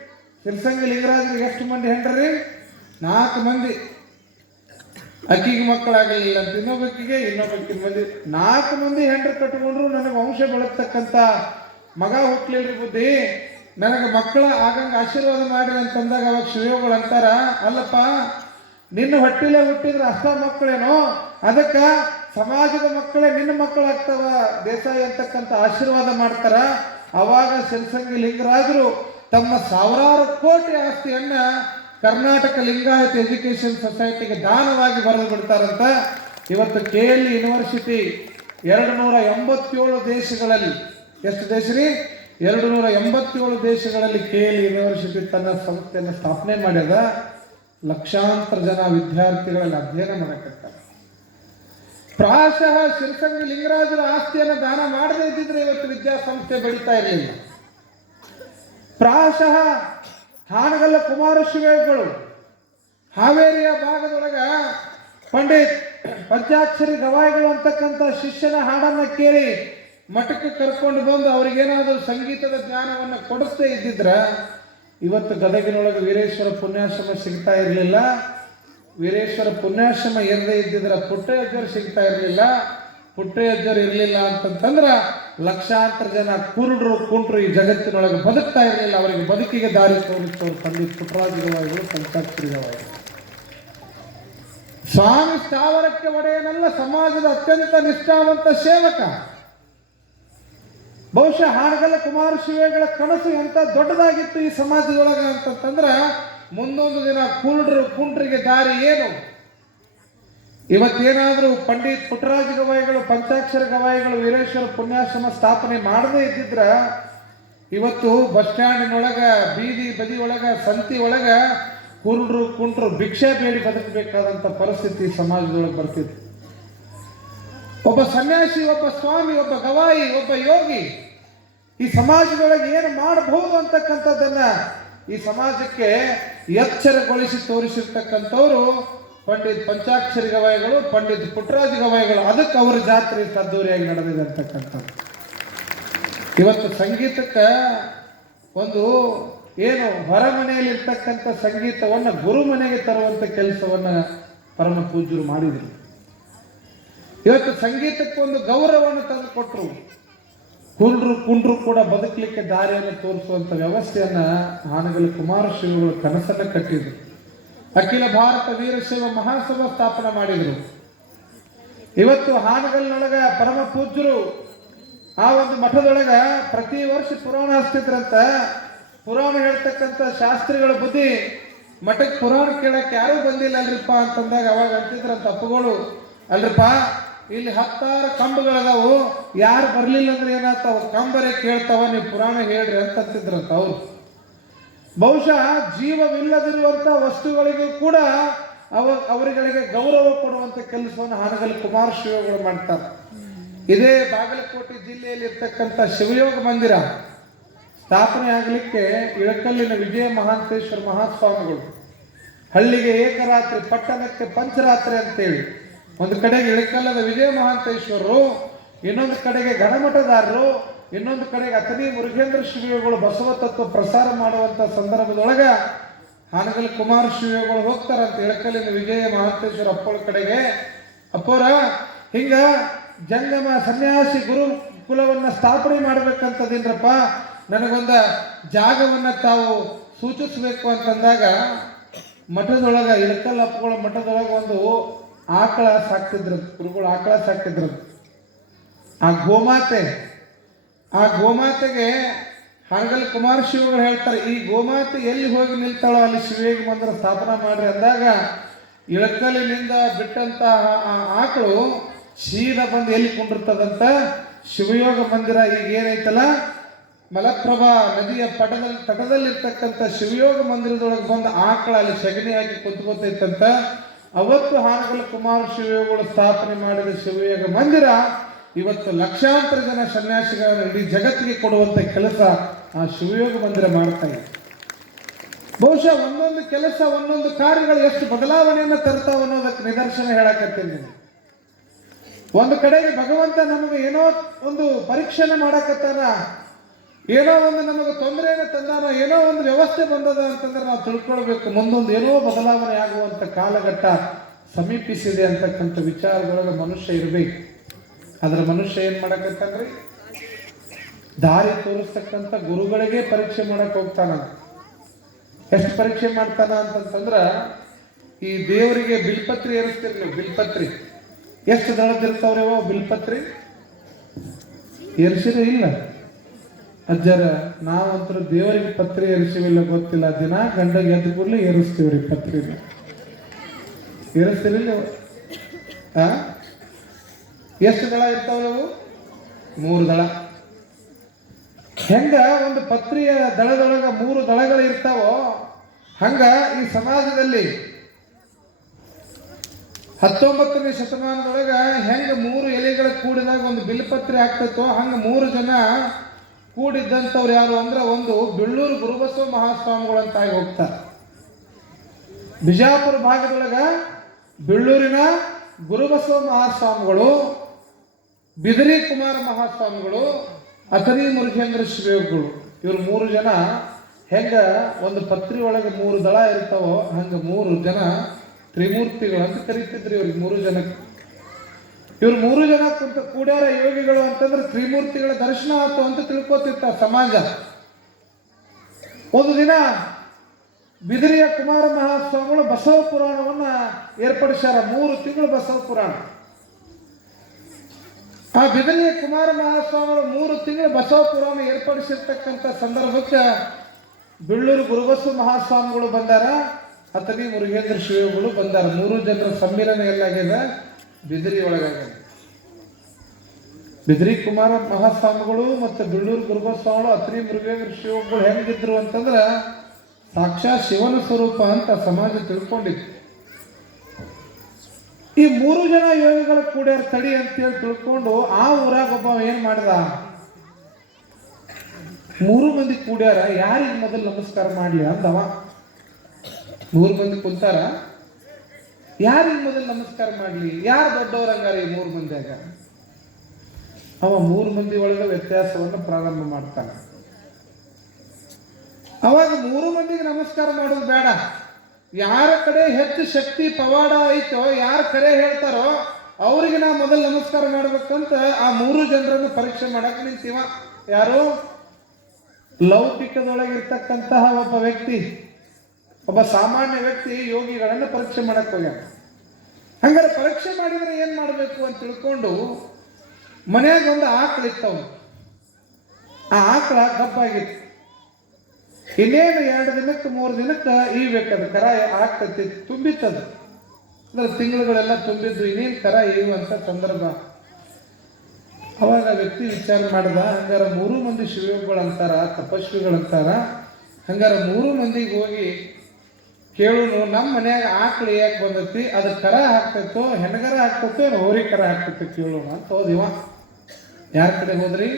ಚಿರಸಂಗಿ ಲಿಂಗರಾಜರಿಗೆ ಎಷ್ಟು ಮಂದಿ ಹೆಂಡ್ರಿ? 4 ಮಂದಿ. ಅಕ್ಕಿಗೆ ಮಕ್ಕಳಾಗಲಿಲ್ಲ ಅಂತ ಇನ್ನೊಬ್ಬಕ್ಕಿಗೆ ಮಂದಿ 4 ಮಂದಿ ಹೆಂಡ್ರ ಕಟ್ಕೊಂಡ್ರು ನನಗೆ ವಂಶ ಬೆಳತಕ್ಕಂಥ ಮಗ ಹುಟ್ಲಿಲ್ರಿ. ಬುದ್ಧಿ ನನಗೆ ಮಕ್ಕಳ ಆಗಂಗ ಆಶೀರ್ವಾದ ಮಾಡಿ ಅಂತಂದಾಗ ಅವಾಗ ಶಿವಗಳು ಅಂತಾರ, ಅಲ್ಲಪ್ಪ ನಿನ್ನ ಹೊಟ್ಟಿಲೆ ಹುಟ್ಟಿದ್ರೆ ಅಷ್ಟ ಮಕ್ಕಳೇನೋ, ಅದಕ್ಕೆ ಸಮಾಜದ ಮಕ್ಕಳೇ ನಿನ್ನ ಮಕ್ಕಳಾಗ್ತವ ದೇಸಾಯಿ ಅಂತಕ್ಕಂಥ ಆಶೀರ್ವಾದ ಮಾಡ್ತಾರ. ಅವಾಗ ಚಿರಸಂಗಿ ಲಿಂಗರಾಜರು ತಮ್ಮ 1000 ಕೋಟಿ ಆಸ್ತಿಯನ್ನ ಕರ್ನಾಟಕ ಲಿಂಗಾಯತ ಎಜುಕೇಶನ್ ಸೊಸೈಟಿಗೆ ದಾನವಾಗಿ ಬರೆದು ಬಿಡ್ತಾರಂತ. ಇವತ್ತು KL ಯೂನಿವರ್ಸಿಟಿ 287 ದೇಶಗಳಲ್ಲಿ, ಎಷ್ಟು ದೇಶ ರೀ? 287 ದೇಶಗಳಲ್ಲಿ KL ಯೂನಿವರ್ಸಿಟಿ ತನ್ನ ಸಂಸ್ಥೆಯನ್ನು ಸ್ಥಾಪನೆ ಮಾಡ್ಯದ. ಲಕ್ಷಾಂತರ ಜನ ವಿದ್ಯಾರ್ಥಿಗಳಲ್ಲಿ ಅಧ್ಯಯನ ಮಾಡಕತ್ತಾರೆ. ಪ್ರಾಯಶಃ ಚಿರಸಂಗಿ ಲಿಂಗರಾಜರ ಆಸ್ತಿಯನ್ನು ದಾನ ಮಾಡದೇ ಇದ್ದಿದ್ರೆ ಇವತ್ತು ವಿದ್ಯಾಸಂಸ್ಥೆ ಬೆಳೀತಾ ಇರಲಿಲ್ಲ. ಪ್ರಾಯಶಃ ಹಾನಗಲ್ಲ ಕುಮಾರಶಿವೇಗಳು ಹಾವೇರಿಯ ಭಾಗದೊಳಗ ಪಂಡಿತ್ ಪಂಚಾಕ್ಷರಿ ಗವಾಯಿಗಳು ಅಂತಕ್ಕಂಥ ಶಿಷ್ಯನ ಹಾಡನ್ನ ಕೇಳಿ ಮಠಕ್ಕೆ ಕರ್ಕೊಂಡು ಬಂದು ಅವ್ರಿಗೇನಾದರೂ ಸಂಗೀತದ ಜ್ಞಾನವನ್ನು ಕೊಡಿಸ್ತೇ ಇದ್ದಿದ್ರ ಇವತ್ತು ಗದಗಿನೊಳಗೆ ವೀರೇಶ್ವರ ಪುಣ್ಯಾಶ್ರಮ ಸಿಗ್ತಾ ಇರಲಿಲ್ಲ. ವೀರೇಶ್ವರ ಪುಣ್ಯಾಶ್ರಮ ಇರದೇ ಇದ್ದಿದ್ರೆ ಪುಟ್ಟಯ್ಯಜ್ಜರು ಸಿಗ್ತಾ ಇರಲಿಲ್ಲ. ಪುಟ್ಟಯ್ಯಜ್ಜರು ಇರಲಿಲ್ಲ ಅಂತಂತಂದ್ರೆ ಲಕ್ಷಾಂತರ ಜನ ಕುಂಟ್ರು ಈ ಜಗತ್ತಿನೊಳಗೆ ಬದುಕ್ತಾ ಇರಲಿಲ್ಲ. ಅವರಿಗೆ ಬದುಕಿಗೆ ದಾರಿ ತೋರಿಸ್ತವ್ರು ಪಂಡಿತ್ ಪುಟ್ಟರಾಜ ಗವಾಯಿಗಳು, ಪಂಚಾಕ್ಷರಿ ಗವಾಯಿಗಳು. ಸ್ವಾಮಿ ಸ್ಥಾವರಕ್ಕೆ ಒಡೆಯನಲ್ಲ, ಸಮಾಜದ ಅತ್ಯಂತ ನಿಷ್ಠಾವಂತ ಸೇವಕ. ಬಹುಶಃ ಹಾನಗಲ್ಲ ಕುಮಾರಶಿವೇಗಳ ಕನಸು ಎಂತ ದೊಡ್ಡದಾಗಿತ್ತು ಈ ಸಮಾಜದೊಳಗೆ ಅಂತಂತಂದ್ರೆ ಮುಂದೊಂದು ದಿನ ಕುಂಟ್ರಿಗೆ ದಾರಿ ಏನು? ಇವತ್ತೇನಾದರೂ ಪಂಡಿತ್ ಪುಟ್ಟರಾಜ ಗವಾಯಿಗಳು, ಪಂಚಾಕ್ಷರ ಗವಾಯಿಗಳು ವೀರೇಶ್ವರ ಪುಣ್ಯಾಶ್ರಮ ಸ್ಥಾಪನೆ ಮಾಡದೇ ಇದ್ದಿದ್ರ ಇವತ್ತು ಬಸ್ ಸ್ಟ್ಯಾಂಡಿನೊಳಗ, ಬೀದಿ ಬದಿ ಒಳಗ, ಸಂತಿ ಒಳಗ ಕುಂಟ್ರು ಭಿಕ್ಷೆ ಬೇಡಿ ಬದುಕಬೇಕಾದಂಥ ಪರಿಸ್ಥಿತಿ ಸಮಾಜದೊಳಗೆ ಬರ್ತಿತ್ತು. ಒಬ್ಬ ಸನ್ಯಾಸಿ, ಒಬ್ಬ ಸ್ವಾಮಿ, ಒಬ್ಬ ಗವಾಯಿ, ಒಬ್ಬ ಯೋಗಿ ಈ ಸಮಾಜದೊಳಗೆ ಏನು ಮಾಡಬಹುದು ಅಂತಕ್ಕಂಥದ್ದನ್ನ ಈ ಸಮಾಜಕ್ಕೆ ಎಚ್ಚರಗೊಳಿಸಿ ತೋರಿಸಿರ್ತಕ್ಕಂಥವ್ರು ಪಂಡಿತ್ ಪಂಚಾಕ್ಷರಿ ಗವಾಯಿಗಳು, ಪಂಡಿತ್ ಪುಟ್ಟರಾಜ ಗವಾಯಿಗಳು. ಅದಕ್ಕೆ ಅವರ ಜಾತ್ರೆ ಅದ್ದೂರಿಯಾಗಿ ನಡೆದಿದೆ ಅಂತಕ್ಕಂಥದ್ದು. ಇವತ್ತು ಸಂಗೀತಕ್ಕೆ ಒಂದು ಏನು ಹೊರಮನೆಯಲ್ಲಿ ಇರ್ತಕ್ಕಂಥ ಸಂಗೀತವನ್ನು ಗುರು ಮನೆಗೆ ತರುವಂಥ ಕೆಲಸವನ್ನು ಪರಮ ಪೂಜ್ಯರು ಮಾಡಿದರು. ಇವತ್ತು ಸಂಗೀತಕ್ಕೆ ಒಂದು ಗೌರವವನ್ನು ತಂದು ಕೊಟ್ಟರು. ಕುಂಡ್ರು ಕೂಡ ಬದುಕಲಿಕ್ಕೆ ದಾರಿಯನ್ನು ತೋರಿಸುವಂಥ ವ್ಯವಸ್ಥೆಯನ್ನ ಹಾನಗಲ್ ಕುಮಾರಶಿವಗಳು ಕನಸನ್ನು ಕಟ್ಟಿದರು. ಅಖಿಲ ಭಾರತ ವೀರಶೈವ ಮಹಾಸಭಾ ಸ್ಥಾಪನೆ ಮಾಡಿದರು. ಇವತ್ತು ಹಾನಗಲ್ನೊಳಗ ಪರಮ ಪೂಜ್ಯರು ಆ ಒಂದು ಮಠದೊಳಗ ಪ್ರತಿ ವರ್ಷ ಪುರಾಣ ಹಚ್ತಿದ್ರಂತ. ಪುರಾಣ ಹೇಳ್ತಕ್ಕಂಥ ಶಾಸ್ತ್ರಿಗಳ ಬುದ್ಧಿ ಮಠಕ್ಕೆ ಪುರಾಣ ಕೇಳಕ್ಕೆ ಯಾರೂ ಬಂದಿಲ್ಲ ಅಲ್ರಿಪ್ಪ ಅಂತಂದಾಗ ಅವಾಗ ಅಂತಿದ್ರಂತ ಅಪ್ಪಗಳು, ಅಲ್ರಿಪ್ಪ ಇಲ್ಲಿ 10 ಕಂಬಗಳದಾವು, ಯಾರು ಬರ್ಲಿಲ್ಲ ಅಂದ್ರೆ ಏನಾಗ್ತಾವ, ಕಂಬರೇ ಕೇಳ್ತಾವ, ನೀವು ಪುರಾಣ ಹೇಳ್ರಿ ಅಂತಂತಿದ್ರಂತ ಅವರು. ಬಹುಶಃ ಜೀವವಿಲ್ಲದಿರುವಂತ ವಸ್ತುಗಳಿಗೂ ಕೂಡ ಅವರುಗಳಿಗೆ ಗೌರವ ಕೊಡುವಂತ ಕೆಲಸವನ್ನು ಹಾನಗಲ್ ಕುಮಾರ ಶಿವಯೋಗಿಗಳು ಮಾಡ್ತಾರೆ. ಇದೇ ಬಾಗಲಕೋಟೆ ಜಿಲ್ಲೆಯಲ್ಲಿ ಇರ್ತಕ್ಕಂಥ ಶಿವಯೋಗ ಮಂದಿರ ಸ್ಥಾಪನೆ ಆಗಲಿಕ್ಕೆ ಇಳಕಲ್ಲಿನ ವಿಜಯ ಮಹಾಂತೇಶ್ವರ ಮಹಾಸ್ವಾಮಿಗಳು ಹಳ್ಳಿಗೆ ಏಕರಾತ್ರಿ ಪಟ್ಟಣಕ್ಕೆ ಪಂಚರಾತ್ರಿ ಅಂತೇಳಿ ಒಂದು ಕಡೆಗೆ ಇಳಕಲ್ಲದ ವಿಜಯ ಮಹಾಂತೇಶ್ವರರು, ಇನ್ನೊಂದು ಕಡೆಗೆ ಗಣಮಠದಾರರು, ಇನ್ನೊಂದು ಕಡೆಗೆ ಅಥಣಿ ಮುರುಘೇಂದ್ರ ಶಿವಯೋಗಿಗಳು ಬಸವ ತತ್ವ ಪ್ರಸಾರ ಮಾಡುವಂತ ಸಂದರ್ಭದೊಳಗ ಹಾನಗಲ್ ಕುಮಾರ ಶಿವಯೋಗಿಗಳು ಹೋಗ್ತಾರಂತ ಇಳಕಲ್ಲಿನ ವಿಜಯ ಮಹಾಂತೇಶ್ವರ ಅಪ್ಪಳ ಕಡೆಗೆ. ಅಪ್ಪೋರ ಹಿಂಗ ಜಂಗಮ ಸನ್ಯಾಸಿ ಗುರುಕುಲವನ್ನ ಸ್ಥಾಪನೆ ಮಾಡ್ಬೇಕಂತದೇನ್ರಪ್ಪ, ನನಗೊಂದ ಜಾಗವನ್ನ ತಾವು ಸೂಚಿಸ್ಬೇಕು ಅಂತಂದಾಗ ಮಠದೊಳಗ ಇಳಕಲ್ ಅಪ್ಪಗಳ ಮಠದೊಳಗ ಒಂದು ಆಕಳ ಸಾಕ್ತಿದ್ರು ಗುರುಗಳು, ಆಕಳ ಸಾಕ್ತಿದ್ರು. ಆ ಗೋಮಾತೆಗೆ ಹಾನಗಲ್ ಕುಮಾರ ಶಿವಗಳು ಹೇಳ್ತಾರೆ, ಈ ಗೋಮಾತೆ ಎಲ್ಲಿ ಹೋಗಿ ನಿಲ್ತಾಳೋ ಅಲ್ಲಿ ಶಿವಯೋಗಿ ಮಂದಿರ ಸ್ಥಾಪನಾ ಮಾಡ್ರಿ ಅಂದಾಗ ಇಳಕಲ್ಲಿನಿಂದ ಬಿಟ್ಟಂತ ಆ ಆಕಳು ಸೀದಾ ಬಂದು ಎಲ್ಲಿ ಕುಂಡಿರ್ತದಂತ ಶಿವಯೋಗ ಮಂದಿರ ಈಗ ಏನೈತಲ್ಲ ಮಲಪ್ರಭಾ ನದಿಯ ತಟದಲ್ಲಿರ್ತಕ್ಕಂಥ ಶಿವಯೋಗ ಮಂದಿರದೊಳಗೆ ಬಂದ ಆಕಳ ಅಲ್ಲಿ ಸಗಣಿ ಹಾಕಿ ಕುತ್ಕೋತೈತಂತ. ಅವತ್ತು ಹಾನಗಲ್ ಕುಮಾರ ಶಿವಯೋಗಿಗಳು ಸ್ಥಾಪನೆ ಮಾಡಿದ ಶಿವಯೋಗ ಮಂದಿರ ಇವತ್ತು ಲಕ್ಷಾಂತರ ಜನ ಸನ್ಯಾಸಿಗಳನ್ನು ಇಡೀ ಜಗತ್ತಿಗೆ ಕೊಡುವಂತ ಕೆಲಸ ಆ ಶಿವಯೋಗ ಮಂದಿರ ಮಾಡ್ತಾ ಇದೆ. ಬಹುಶಃ ಒಂದೊಂದು ಕೆಲಸ ಒಂದೊಂದು ಕಾರ್ಯಗಳು ಎಷ್ಟು ಬದಲಾವಣೆಯನ್ನು ತರ್ತಾವ ಅನ್ನೋದಕ್ಕೆ ನಿದರ್ಶನ ಹೇಳಕತ್ತೀನಿ. ಒಂದು ಕಡೆಗೆ ಭಗವಂತ ನಮಗೆ ಏನೋ ಒಂದು ಪರೀಕ್ಷೆನ ಮಾಡಕತ್ತಾನ, ಏನೋ ಒಂದು ನಮಗೆ ತೊಂದರೆಯನ್ನು ತಂದಾನ, ಏನೋ ಒಂದು ವ್ಯವಸ್ಥೆ ಬಂದದ ಅಂತಂದ್ರೆ ನಾವು ತಿಳ್ಕೊಳ್ಬೇಕು ಮುಂದೊಂದು ಏನೋ ಬದಲಾವಣೆ ಆಗುವಂತ ಕಾಲಘಟ್ಟ ಸಮೀಪಿಸಿದೆ ಅಂತಕ್ಕಂಥ ವಿಚಾರದೊಳಗೆ ಮನುಷ್ಯ ಇರಬೇಕು. ಅದರ ಮನುಷ್ಯ ಏನ್ ಮಾಡಕತ್ತಾನ್ರಿ, ದಾರಿ ತೋರಿಸ್ತಕ್ಕಂಥ ಗುರುಗಳಿಗೆ ಪರೀಕ್ಷೆ ಮಾಡಕ್ ಹೋಗ್ತಾನ. ಎಷ್ಟು ಪರೀಕ್ಷೆ ಮಾಡ್ತಾನ ಅಂತಂದ್ರ, ಈ ದೇವರಿಗೆ ಬಿಲ್ಪತ್ರಿ ಏರಿಸ್ತೀರಿ ನೀವು, ಬಿಲ್ಪತ್ರಿ ಎಷ್ಟು ದಳದಿರ್ತಾವ್ರೇವೋ ಬಿಲ್ಪತ್ರಿ ಏರಿಸಿದ್ರೆ ಇಲ್ಲ ಅಜ್ಜರ, ನಾವಂತರೂ ದೇವರಿಗೆ ಪತ್ರಿ ಏರಿಸಿವಿಲ್ಲ ಗೊತ್ತಿಲ್ಲ, ದಿನ ಗಂಡಗೆ ಎದ್ದು ಕೂಡಲೇ ಏರಿಸ್ತೀವ್ರಿ ಪತ್ರಿನ. ಏರಿಸ್ತೀರಿಲ್ಲ ಎಷ್ಟು ದಳ ಇರ್ತಾವವು? 3 ದಳ. ಹೆಂಗ ಒಂದು ಪತ್ರಿಯ ದಳದೊಳಗ 3 ದಳಗಳು ಇರ್ತಾವೋ ಹಂಗ ಈ ಸಮಾಜದಲ್ಲಿ 19ನೇ ಶತಮಾನದೊಳಗ ಹೆಂಗ 3 ಎಲೆಗಳ ಕೂಡಿದಾಗ ಒಂದು ಬಿಲ್ಪತ್ರಿ ಆಗ್ತೈತೋ ಹಂಗ 3 ಜನ ಕೂಡಿದ್ದಂಥವ್ರು ಯಾರು ಅಂದ್ರೆ ಒಂದು ಬೆಳ್ಳೂರು ಗುರುಬಸವ ಮಹಾಸ್ವಾಮಿಗಳು ಅಂತ ಆಗಿ ಹೋಗ್ತಾರೆ. ಬಿಜಾಪುರ ಭಾಗದೊಳಗ ಬೆಳ್ಳೂರಿನ ಗುರುಬಸವ ಮಹಾಸ್ವಾಮಿಗಳು, ಬಿದರಿ ಕುಮಾರ ಮಹಾಸ್ವಾಮಿಗಳು, ಅಥಣಿ ಮುರುಘೇಂದ್ರ ಶಿವಯೋಗಿಗಳು, ಇವ್ರು 3 ಜನ ಹೆಂಗ ಒಂದು ಪತ್ರಿ ಒಳಗೆ 3 ದಳ ಇರ್ತಾವೋ ಹಂಗ 3 ಜನ ತ್ರಿಮೂರ್ತಿಗಳು ಅಂತ ಕರೀತಿದ್ರು ಇವ್ರಿಗೆ 3 ಜನಕ್ಕೆ. ಇವ್ರು 3 ಜನ ಕುಂತ ಕೂಡ್ಯಾರ ಯೋಗಿಗಳು ಅಂತಂದ್ರೆ ತ್ರಿಮೂರ್ತಿಗಳ ದರ್ಶನ ಆಯ್ತು ಅಂತ ತಿಳ್ಕೊತಿತ್ತ ಸಮಾಜ. ಒಂದು ದಿನ ಬಿದಿರಿಯ ಕುಮಾರ ಮಹಾಸ್ವಾಮಿಗಳು ಬಸವ ಪುರಾಣವನ್ನ ಏರ್ಪಡಿಸ್ಯಾರ. 3 ತಿಂಗಳು ಬಸವ ಪುರಾಣ. ಆ ಬಿದಿರಿಯ ಕುಮಾರ ಮಹಾಸ್ವಾಮಿಗಳು 3 ತಿಂಗಳು ಬಸವ ಪುರಾಣ ಏರ್ಪಡಿಸಿರ್ತಕ್ಕಂಥ ಸಂದರ್ಭಕ್ಕೆ ಬೆಳ್ಳೂರು ಗುರುಬಸವ ಮಹಾಸ್ವಾಮಿಗಳು ಬಂದಾರ, ಅಥಣಿ ಮುರುಘೇಂದ್ರ ಶಿವಯೋಗಿಗಳು ಬಂದಾರ. 3 ಜನರ ಸಮ್ಮಿಲನ ಎಲ್ಲಾಗ್ಯದ ಬಿದಿರಿ ಒಳಗಾಗ್ಯದ. ಬಿದಿರಿ ಕುಮಾರ ಮಹಾಸ್ವಾಮಿಗಳು ಮತ್ತು ಬೆಳ್ಳೂರು ಗುರುಬಸವಗಳು ಅಥಣಿ ಮುರುಘೇಂದ್ರ ಶಿವಯೋಗಿಗಳು ಹೆಂಗಿದ್ರು ಅಂತಂದ್ರ ಸಾಕ್ಷಾತ್ ಶಿವನ ಸ್ವರೂಪ ಅಂತ ಸಮಾಜ ತಿಳ್ಕೊಂಡಿತ್ತು. ಈ 3 ಜನ ಯೋಗಿಗಳ ಕೂಡ್ಯಾರ ತಡಿ ಅಂತೇಳಿ ತಿಳ್ಕೊಂಡು ಆ ಊರಾಗ ಒಬ್ಬ ಏನ್ ಮಾಡ್ದ, 3 ಮಂದಿ ಕೂಡ್ಯಾರ, ಯಾರಿಗೆ ಮೊದಲು ನಮಸ್ಕಾರ ಮಾಡ್ಲಿ ಅಂದವ. 3 ಮಂದಿ ಕುಂತಾರ, ಯಾರಿಗೆ ಮೊದಲು ನಮಸ್ಕಾರ ಮಾಡ್ಲಿ, ಯಾರು ದೊಡ್ಡವರಂಗಾರ ಈ 3 ಮಂದಿಯಾಗ? ಅವ 3 ಮಂದಿ ಒಳಗೆ ವ್ಯತ್ಯಾಸವನ್ನು ಪ್ರಾರಂಭ ಮಾಡ್ತಾನ. ಅವಾಗ 3 ಮಂದಿಗೆ ನಮಸ್ಕಾರ ಮಾಡೋದು ಬೇಡ, ಯಾರ ಕಡೆ ಹೆಚ್ಚು ಶಕ್ತಿ ಪವಾಡ ಐತೋ, ಯಾರ ಕಡೆ ಹೇಳ್ತಾರೋ ಅವ್ರಿಗೆ ನಾ ಮೊದಲು ನಮಸ್ಕಾರ ಮಾಡ್ಬೇಕಂತ ಆ 3 ಜನರನ್ನು ಪರೀಕ್ಷೆ ಮಾಡಕ್ ನಿಂತೀವ. ಯಾರು? ಲೌಕಿಕದೊಳಗಿರ್ತಕ್ಕಂತಹ ಒಬ್ಬ ವ್ಯಕ್ತಿ, ಒಬ್ಬ ಸಾಮಾನ್ಯ ವ್ಯಕ್ತಿ ಯೋಗಿಗಳನ್ನು ಪರೀಕ್ಷೆ ಮಾಡಕ್ ಹೋಗ್ಯಾನ. ಹಂಗಾರೆ ಪರೀಕ್ಷೆ ಮಾಡಿದ್ರೆ ಏನ್ ಮಾಡ್ಬೇಕು ಅಂತ ತಿಳ್ಕೊಂಡು ಮನ್ಯಾಗ ಒಂದು ಆಕಳ ಇತ್ತವ. ಆ ಆಕಳ ಗಬ್ಬಾಗಿತ್ತು. ಇನ್ನೇನು 2 ದಿನಕ್ಕೆ 3 ದಿನಕ್ಕೆ ಈಬೇಕದ ಕರ ಆಗ್ತತಿ, ತುಂಬಿತ್ತದ ಅಂದ್ರೆ ತಿಂಗಳುಗಳೆಲ್ಲ ತುಂಬಿದ್ದು, ಇನ್ನೇನು ಕರ ಇರುವಂತ ಸಂದರ್ಭ. ಅವಾಗ ವ್ಯಕ್ತಿ ವಿಚಾರ ಮಾಡಿದ, ಹಂಗಾರ 3 ಮಂದಿ ಶಿವಯೋಗಿಗಳು ಅಂತಾರ, ತಪಸ್ವಿಗಳಂತಾರ, ಹಂಗಾರ 3 ಮಂದಿಗೆ ಹೋಗಿ ಕೇಳುನು ನಮ್ಮ ಮನ್ಯಾಗ ಆಕಳು ಯಾಕೆ ಬಂದೈತಿ ಅದು ಕರ ಹಾಕ್ತೈತೋ ಹೆಣಗರ ಹಾಕ್ತೈತೋ ಏನು ಹೋರಿ ಕರ ಹಾಕ್ತೈತೋ ಕೇಳೋಣ ಅಂತ ಹೋದಿವ. ಯಾರ ಕಡೆ ಹೋದ್ರಿ?